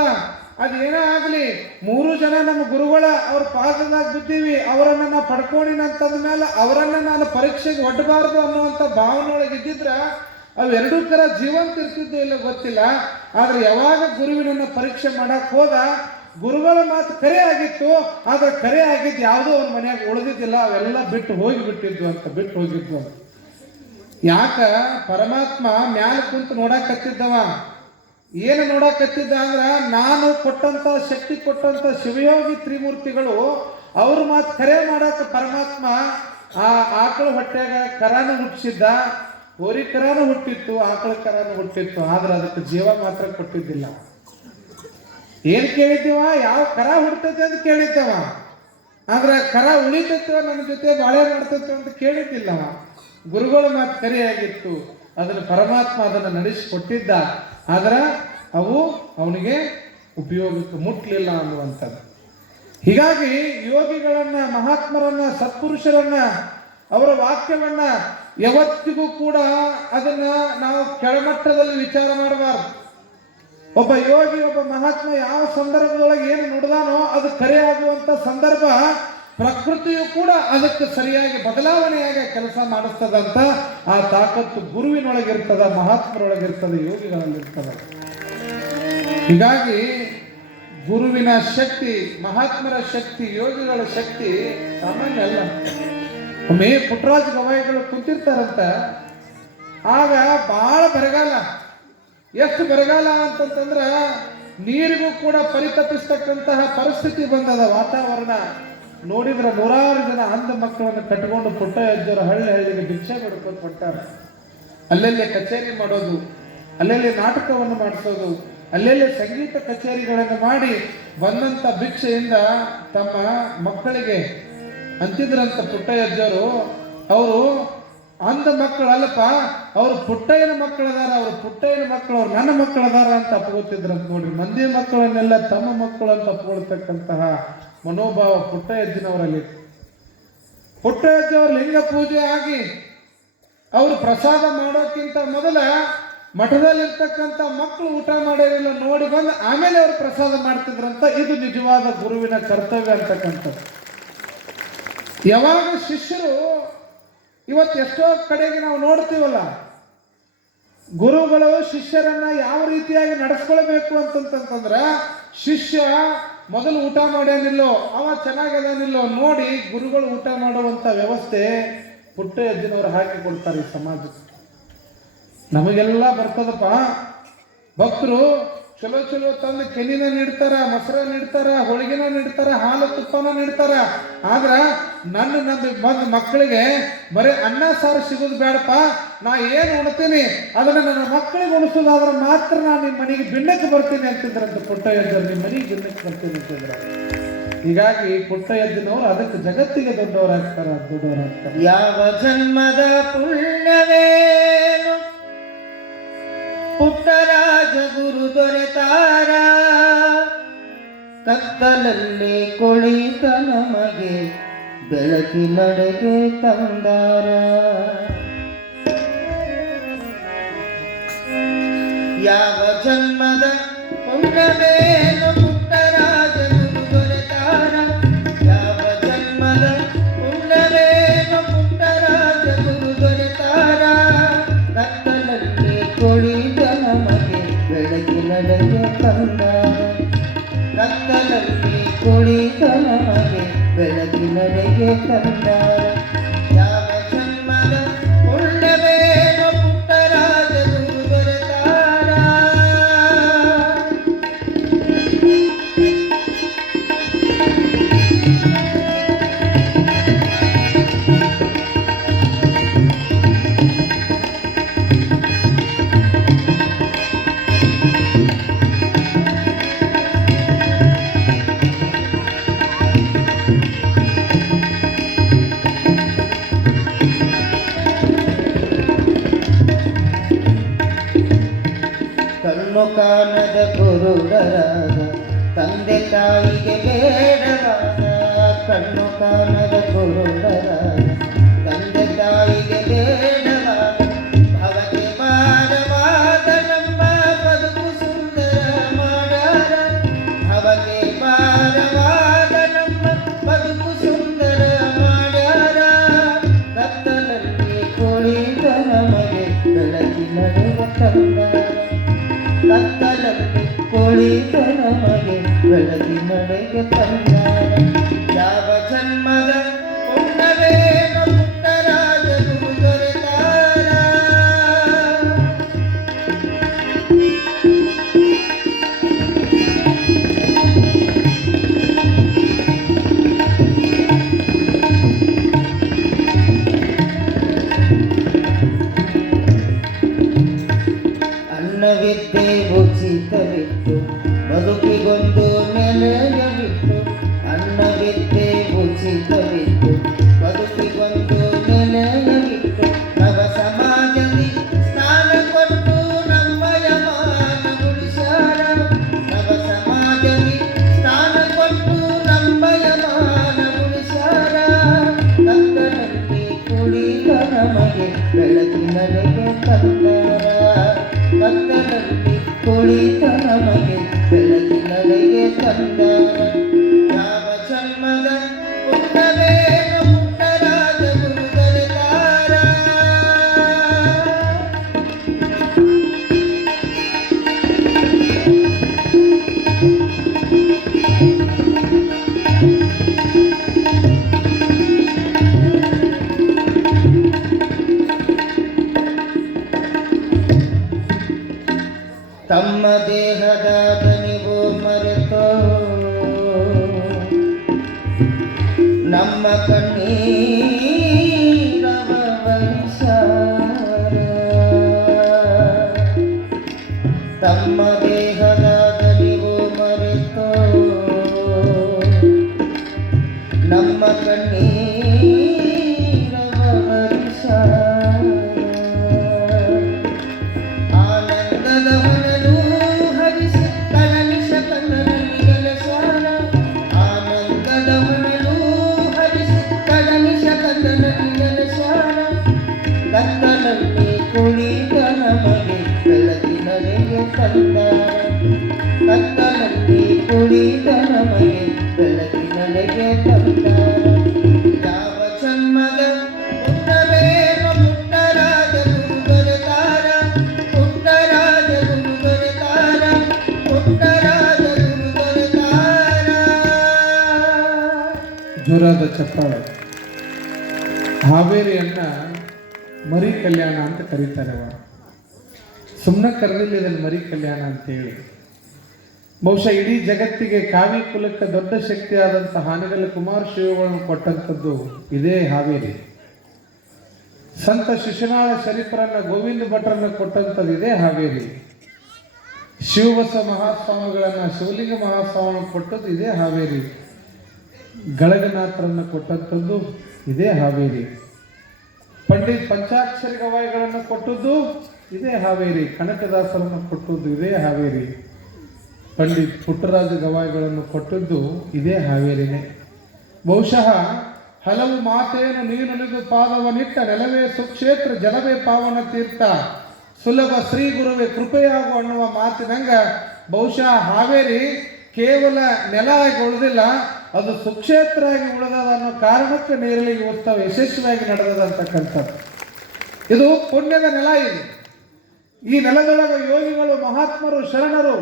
ಅದೇನೇ ಆಗ್ಲಿ 3 ಜನ ನಮ್ಮ ಗುರುಗಳ ಅವ್ರ ಪಾದದಾಗ ಬಿದ್ದೀವಿ, ಅವರನ್ನ ನಾ ಪಡ್ಕೊಂಡಿನಂತಂದ ಮೇಲೆ ಅವರನ್ನ ನಾನು ಪರೀಕ್ಷೆಗೆ ಒಡ್ಡಬಾರ್ದು ಅನ್ನುವಂಥ ಭಾವನೆ ಒಳಗೆ ಇದ್ದಿದ್ರ ಅವೆರಡೂ ಕರ ಜೀವಂತ ಇರ್ತಿದ್ದು ಇಲ್ಲ ಗೊತ್ತಿಲ್ಲ. ಆದ್ರೆ ಯಾವಾಗ ಗುರುವಿನನ್ನ ಪರೀಕ್ಷೆ ಮಾಡಕ್ ಹೋದ, ಗುರುಗಳ ಮಾತು ಕರೆ ಆಗಿತ್ತು. ಆದ್ರೆ ಕರೆ ಆಗಿದ್ದು ಯಾವುದೋ ಅವ್ನ ಮನೆಯಾಗ ಉಳಿದಿದ್ದಿಲ್ಲ, ಅವೆಲ್ಲ ಬಿಟ್ಟು ಹೋಗಿಬಿಟ್ಟಿದ್ವು ಅಂತ, ಬಿಟ್ಟು ಹೋಗಿದ್ವು. ಯಾಕ ಪರಮಾತ್ಮ ಮ್ಯಾಲ ಕುಂತು ನೋಡಕತ್ತಿದ್ದವ. ಏನು ನೋಡಕತ್ತಿದ್ದ ಅಂದ್ರ, ನಾನು ಕೊಟ್ಟಂತ ಶಕ್ತಿ ಕೊಟ್ಟಂತ ಶಿವಯೋಗಿ ತ್ರಿಮೂರ್ತಿಗಳು ಅವ್ರ ಮಾತು ಕರೆ ಮಾಡಾಕ ಪರಮಾತ್ಮ ಆ ಆಕಳ ಹೊಟ್ಟೆಗ ಕರಾನು ಹುಟ್ಟಿಸಿದ್ದ. ಹೋರಿ ಕರಾನು ಹುಟ್ಟಿತ್ತು, ಆಕಳ ಕರಾನು ಹುಟ್ಟಿತ್ತು. ಆದ್ರೆ ಅದಕ್ಕೆ ಜೀವ ಮಾತ್ರ ಕೊಟ್ಟಿದ್ದಿಲ್ಲ. ಏನ್ ಕೇಳಿದ್ದೀವ, ಯಾವ ಕರ ಹುಡ್ತೈತೆ ಅಂತ ಕೇಳಿದ್ದವ. ಆದ್ರೆ ಕರ ಉಳಿತೈತೆ ನನ್ನ ಜೊತೆ ಬಾಳೆ ಮಾಡ್ತೈತೆ ಅಂತ ಕೇಳಿದ್ದಿಲ್ಲವ. ಗುರುಗಳ ಮಾತು ಕರೆಯಾಗಿತ್ತು, ಅದನ್ನು ಪರಮಾತ್ಮ ಅದನ್ನು ನಡೆಸಿಕೊಟ್ಟಿದ್ದ. ಆದ್ರೆ ಅವು ಅವನಿಗೆ ಉಪಯೋಗಕ್ಕೆ ಮುಟ್ಲಿಲ್ಲ ಅನ್ನುವಂಥದ್ದು. ಹೀಗಾಗಿ ಯೋಗಿಗಳನ್ನ, ಮಹಾತ್ಮರನ್ನ, ಸತ್ಪುರುಷರನ್ನ, ಅವರ ವಾಕ್ಯವನ್ನ ಯಾವತ್ತಿಗೂ ಕೂಡ ಅದನ್ನ ನಾವು ಕೆಳಮಟ್ಟದಲ್ಲಿ ವಿಚಾರ ಮಾಡಬಾರ್ದು. ಒಬ್ಬ ಯೋಗಿ, ಒಬ್ಬ ಮಹಾತ್ಮ ಯಾವ ಸಂದರ್ಭದೊಳಗೆ ಏನು ನುಡಿದಾನೋ ಅದು ಕರೆ ಆಗುವಂತ ಸಂದರ್ಭ ಪ್ರಕೃತಿಯು ಕೂಡ ಅದಕ್ಕೆ ಸರಿಯಾಗಿ ಬದಲಾವಣೆಯಾಗಿ ಕೆಲಸ ಮಾಡಿಸ್ತದಂತ ಆ ತಾಕತ್ತು ಗುರುವಿನೊಳಗಿರ್ತದ, ಮಹಾತ್ಮರೊಳಗಿರ್ತದ, ಯೋಗಿಗಳಲ್ಲಿರ್ತದ. ಹೀಗಾಗಿ ಗುರುವಿನ ಶಕ್ತಿ, ಮಹಾತ್ಮರ ಶಕ್ತಿ, ಯೋಗಿಗಳ ಶಕ್ತಿ ಸಾಮಾನ್ಯ ಅಲ್ಲ. ಒಮ್ಮೆ ಪುಟ್ಟರಾಜ ಗವಾಯಿಗಳು ಕುಂತಿರ್ತಾರಂತ, ಆಗ ಬಹಳ ಬರಗಾಲ. ಎಷ್ಟು ಬರಗಾಲ ಅಂತಂತಂದ್ರ ನೀರಿಗೂ ಕೂಡ ಪರಿತಪಿಸ್ತಕ್ಕಂತಹ ಪರಿಸ್ಥಿತಿ ಬಂದದ. ವಾತಾವರಣ ನೋಡಿದ್ರೆ ನೂರಾರು ಜನ ಅಂಧ ಮಕ್ಕಳನ್ನು ಕಟ್ಟಿಕೊಂಡು ಪುಟ್ಟಯ್ಯಜ್ಜರ ಹಳ್ಳಿ ಹಳ್ಳಿಗೆ ಭಿಕ್ಷೆ ಬಿಡ್ಕೊಂಡು ಕೊಟ್ಟಾರ. ಅಲ್ಲೆಲ್ಲೇ ಕಚೇರಿ ಮಾಡೋದು, ಅಲ್ಲೆಲ್ಲೇ ನಾಟಕವನ್ನು ಮಾಡಿಸೋದು, ಅಲ್ಲೆಲ್ಲೇ ಸಂಗೀತ ಕಚೇರಿಗಳನ್ನು ಮಾಡಿ ಬಂದಂತ ಭಿಕ್ಷೆಯಿಂದ ತಮ್ಮ ಮಕ್ಕಳಿಗೆ ಅಂತಿದ್ರಂತ ಪುಟ್ಟಯ್ಯಜ್ಜರು. ಅವರು ಅಂಧ ಮಕ್ಕಳಲ್ಲಪ್ಪ, ಅವರು ಪುಟ್ಟಯ್ಯನ ಮಕ್ಕಳದಾರ, ಅವರು ಪುಟ್ಟಯ್ಯನ ಮಕ್ಕಳು, ಅವ್ರು ನನ್ನ ಮಕ್ಕಳದಾರ ಅಂತ ಅಪ್ಕೋತಿದ್ರಂತ. ನೋಡ್ರಿ, ಮಂದಿ ಮಕ್ಕಳನ್ನೆಲ್ಲ ತಮ್ಮ ಮಕ್ಕಳು ಅಂತ ಅಪ್ಕೊಳ್ತಕ್ಕಂತಹ ಮನೋಭಾವ ಪುಟ್ಟಯ್ಯಜ್ಜನವರಲ್ಲಿ. ಪುಟ್ಟಯ್ಯಜ್ಜವ್ರ ಲಿಂಗ ಪೂಜೆ ಆಗಿ ಅವರು ಪ್ರಸಾದ ಮಾಡೋಕ್ಕಿಂತ ಮೊದಲ ಮಠದಲ್ಲಿರ್ತಕ್ಕಂಥ ಮಕ್ಕಳು ಊಟ ಮಾಡಿರಲಿಲ್ಲ, ನೋಡಿ ಬಂದು ಆಮೇಲೆ ಅವರು ಪ್ರಸಾದ ಮಾಡ್ತಿದ್ರಂತ. ಇದು ನಿಜವಾದ ಗುರುವಿನ ಕರ್ತವ್ಯ ಅಂತಕ್ಕಂಥದ್ದು. ಯಾವಾಗ ಶಿಷ್ಯರು ಇವತ್ತು ಎಷ್ಟೋ ಕಡೆಗೆ ನಾವು ನೋಡ್ತೀವಲ್ಲ, ಗುರುಗಳು ಶಿಷ್ಯರನ್ನ ಯಾವ ರೀತಿಯಾಗಿ ನಡೆಸ್ಕೊಳ್ಬೇಕು ಅಂತಂತಂದ್ರೆ, ಶಿಷ್ಯ ಮೊದಲು ಊಟ ಮಾಡ್ಯಾನಿಲ್ಲೋ, ಅವ ಚೆನ್ನಾಗದಾನಿಲ್ಲೋ ನೋಡಿ ಗುರುಗಳು ಊಟ ಮಾಡುವಂತ ವ್ಯವಸ್ಥೆ ಪುಟ್ಟಯ್ಯಜ್ಜನವರು ಹಾಕಿ ಕೊಡ್ತಾರೆ ಈ ಸಮಾಜಕ್ಕೆ. ನಮಗೆಲ್ಲ ಬರ್ತದಪ್ಪ, ಭಕ್ತರು ಚಲೋ ಚಲೋ ತಂದು ಕೆನಿನ ನೀಡ್ತಾರ, ಮೊಸರ ನೀಡ್ತಾರ, ಹೋಳಿಗೆನ ನೀಡ್ತಾರ, ಹಾಲು ತುಪ್ಪನ ನೀಡ್ತಾರ. ಆದ್ರ ನನ್ನ ಬಂದ ಮಕ್ಕಳಿಗೆ ಬರೀ ಅನ್ನ ಸಾರು ಸಿಗೋದು ಬೇಡಪ್ಪ, ನಾ ಏನು ಉಣ್ತೀನಿ ಅದನ್ನ ನನ್ನ ಮಕ್ಕಳಿಗೆ ಉಣಿಸೋದಾದ್ರೆ ಮಾತ್ರ ನಾನು ನಿಮ್ಮ ಮನೆಗೆ ಭಿನ್ನಕ್ಕೆ ಬರ್ತೀನಿ ಅಂತಿದ್ರಂತ ಪುಟ್ಟಯ್ಯಜ್ಜರು. ನಿಮ್ಮ ಮನೆಗೆ ಭಿನ್ನಕ್ಕೆ ಬರ್ತೀನಿ ಅಂತಿದ್ರ. ಹೀಗಾಗಿ ಪುಟ್ಟಯ್ಯಜ್ಜನವರು ಅದಕ್ಕೆ ಜಗತ್ತಿಗೆ ದೊಡ್ಡವರಾಗ್ತಾರೆ. ಯಾವ ಜನ್ಮದ ಪುಣ್ಯವೇನು ಪುಟ್ಟರಾಜ ಗುರು ದೊರೆತಾರ, ಕತ್ತಲಲ್ಲಿ ಕುಳಿತ ನಮಗೆ ಬೆಳಕಿನಡೆಗೆ ತಂದಾರ. ಯಾವ ಜನ್ಮದ ಪುಣ್ಯವೇನು ಪುಟ್ಟರಾಜ ಗುರು ದೊರೆತಾರ, ಯಾವ ಜನ್ಮದ ಪುಣ್ಯವೇನು ಪುಟ್ಟರಾಜ ಗುರು ದೊರೆತಾರ, ಕತ್ತಲಲ್ಲಿ ಕುಳಿತ ನಮಗೆ ಬೆಳಕಿನಡೆಗೆ ತಂದಾರ, ಕತ್ತಲಲ್ಲಿ ಕುಳಿತ ನಮಗೆ ಬೆಳಕಿನಡೆಗೆ ತಂದಾರ. ಯಾವ ಜನ್ಮದ ಪುಣ್ಯವೇನು ಪುಟ್ಟರಾಜ ಗುರು ದೊರೆತಾರ. ಕಣ್ಣು ಕಾಣದ ಕುರುಡರಾದ ತಂದೆ ತಾಯಿಗೆ ಬೇಡವಾದ, ಕಣ್ಣು ಕಾಣದ ಕುರುಡರಾದ ತಂದೆ ತಾಯಿಗೆ ಬೇಡವಾದ, ಭವಗೆ ಭಾರವಾದ ನಮ್ಮ ಬದುಕು ಸುಂದರ ಮಾಡ್ಯಾರ, ಭವಗೆ ಭಾರವಾದ ನಮ್ಮ ಬದುಕು ಸುಂದರ ಮಾಡ್ಯಾರ, ಕತ್ತಲಲ್ಲಿ ಕುಳಿತ ನಮಗೆ ಬೆಳಕಿನಡೆಗೆ ತಂದಾರ, ಕತ್ತಲಲ್ಲಿ ಕುಳಿತ ನಮಗೆ ಬೆಳಕಿನಡೆಗೆ ತಂದಾರ. ಯಾವ ಜನ್ಮದ ಪುಣ್ಯವೇನು ಪುಟ್ಟರಾಜ ಗುರು ದೊರೆತಾರ. ಅನ್ನವಿದ್ದೆ ಉಚಿತವಿತ್ತು ಬದುಕಿಗೊಂದು ನೆಲೆಯವಿತ್ತು, ಅನ್ನವಿದ್ದೆ ಉಚಿತವಿತ್ತು ಬದುಕಿಗೊಂದು ನೆಲೆಯವಿತ್ತು, ನವ ಸಮಾಜದಲ್ಲಿ ಸ್ನಾನ ಕೊಟ್ಟು ನಮ್ಮಯ ಮಾನ ಉಳಿಸ್ಯಾರ, ನವ ಸಮಾಜದಲ್ಲಿ ಸ್ನಾನ ಕೊಟ್ಟು ನಮ್ಮಯ ಮಾನ ಉಳಿಸ್ಯಾರ, ಕತ್ತಲಲ್ಲಿ ಕುಳಿತ ನಮಗೆ ಬೆಳಕಿನಡೆಗೆ ತಂದಾರ, ಕತ್ತಲಲ್ಲಿ ಕುಳಿತ ನಮಗೆ ಬೆಳಕಿನಡೆಗೆ ತಂದಾರ ಯಾವ ಜನ್ಮದ ಪುಟ್ಟವೇನು ಪುಟ್ಟರಾಜ ಗುರುಗಳ ತಾರ ತಮ್ಮ ದೇಹದ ದನಿಗೂ ಮರೆತು ನಮ್ಮ ಕಣ್ಣೀರವ ವಹಿಸಾರ ತಮ್ಮ ದೇಹದ ದನಿಗೂ ಮರೆತು ನಮ್ಮ ಕಣ್ಣೀರವ ವಹಿಸಾರ ಆನಂದದ ಹೊನಲು ಹರಿಸಿ ಕಲನಿಷ ಕಣ್ಣನಲ್ಲಿ ನೆಲೆಸಾರ ಆನಂದದ ಹೊನಲು ಹರಿಸಿ ಕಲನಿಷ ಕಣ್ಣನಲ್ಲಿ ನೆಲೆಸಾರ ಕತ್ತಲಲ್ಲಿ ಕುಳಿತ ನಮಗೆ ಬೆಳಕಿನಡೆಗೆ ತಂದಾರ ಕತ್ತಲಲ್ಲಿ ಕುಳಿತ ನಮಗೆ ಬೆಳಕಿನಡೆಗೆ ತಂದಾರ ಯಾವ ಜನ್ಮದ ಪುಟ್ಟವೇನು ಪುಟ್ಟರಾಜ ಗುರುಗಳ ತಾರ ಪುಟ್ಟರಾಜ ಗುರುಗಳ ತಾರ ಪುಟ್ಟರಾಜ ಗುರುಗಳ ತಾರ ಜೋರಾದ ಚಪ್ಪಾಳೆ. ಹಾವೇರಿಯನ್ನ ಮರಿ ಕಲ್ಯಾಣ ಅಂತ ಕರೀತಾರೆ. ಸುಮ್ಮನೆ ಕರೆದಿಲ್ಲ ಇದನ್ನು ಮರಿ ಕಲ್ಯಾಣ ಅಂತ ಹೇಳಿ. ಬಹುಶಃ ಇಡೀ ಜಗತ್ತಿಗೆ ಕಾವಿ ಕುಲಕ್ಕೆ ದೊಡ್ಡ ಶಕ್ತಿಯಾದಂಥ ಹಾನಗಲ್ ಕುಮಾರ ಶಿವಗಳನ್ನು ಕೊಟ್ಟಂಥದ್ದು ಇದೇ ಹಾವೇರಿ. ಸಂತ ಶಿಶುನಾಳ ಶರೀಫರನ್ನ ಗೋವಿಂದ ಭಟ್ರನ್ನ ಕೊಟ್ಟಂಥದ್ದು ಇದೇ ಹಾವೇರಿ. ಶಿವಬಸ ಮಹಾಸ್ವಾಮಿಗಳನ್ನ ಶಿವಲಿಂಗ ಮಹಾಸ್ವಾಮಿಗಳನ್ನು ಕೊಟ್ಟದ್ದು ಇದೇ ಹಾವೇರಿ. ಗಳಗನಾಥರನ್ನ ಕೊಟ್ಟಂಥದ್ದು ಇದೇ ಹಾವೇರಿ. ಪಂಡಿತ್ ಪಂಚಾಕ್ಷರಿ ಗವಾಯಿಗಳನ್ನು ಕೊಟ್ಟದ್ದು ಇದೇ ಹಾವೇರಿ. ಕನಕದಾಸರನ್ನು ಕೊಟ್ಟದ್ದು ಇದೇ ಹಾವೇರಿ. ಪಂಡಿತ್ ಪುಟ್ಟರಾಜ ಗವಾಯಿಗಳನ್ನು ಕೊಟ್ಟದ್ದು ಇದೇ ಹಾವೇರಿನೇ. ಬಹುಶಃ ಹಲವು ಮಾತೇನು ನೀನುನಿದು ಪಾದವನಿಟ್ಟ ನೆಲವೇ ಸುಕ್ಷೇತ್ರ ಜಲವೇ ಪಾವನ ತೀರ್ಥ ಸುಲಭ ಶ್ರೀ ಗುರುವೇ ಕೃಪೆಯಾಗು ಅನ್ನುವ ಮಾತಿನಂಗ ಬಹುಶಃ ಹಾವೇರಿ ಕೇವಲ ನೆಲ ಆಗಿ ಉಳಿದಿಲ್ಲ, ಅದು ಸುಕ್ಷೇತ್ರ ಆಗಿ ಉಳಿದದ ಅನ್ನೋ ಕಾರಣಕ್ಕೆ ನೇರಳಿಗೆ ಉತ್ಸವ ಯಶಸ್ವಿಯಾಗಿ ನಡೆದದಂತಕ್ಕಂಥದ್ದು. ಇದು ಪುಣ್ಯದ ನೆಲ. ಇದು ಈ ನೆಲದೊಳಗೆ ಯೋಗಿಗಳು ಮಹಾತ್ಮರು ಶರಣರು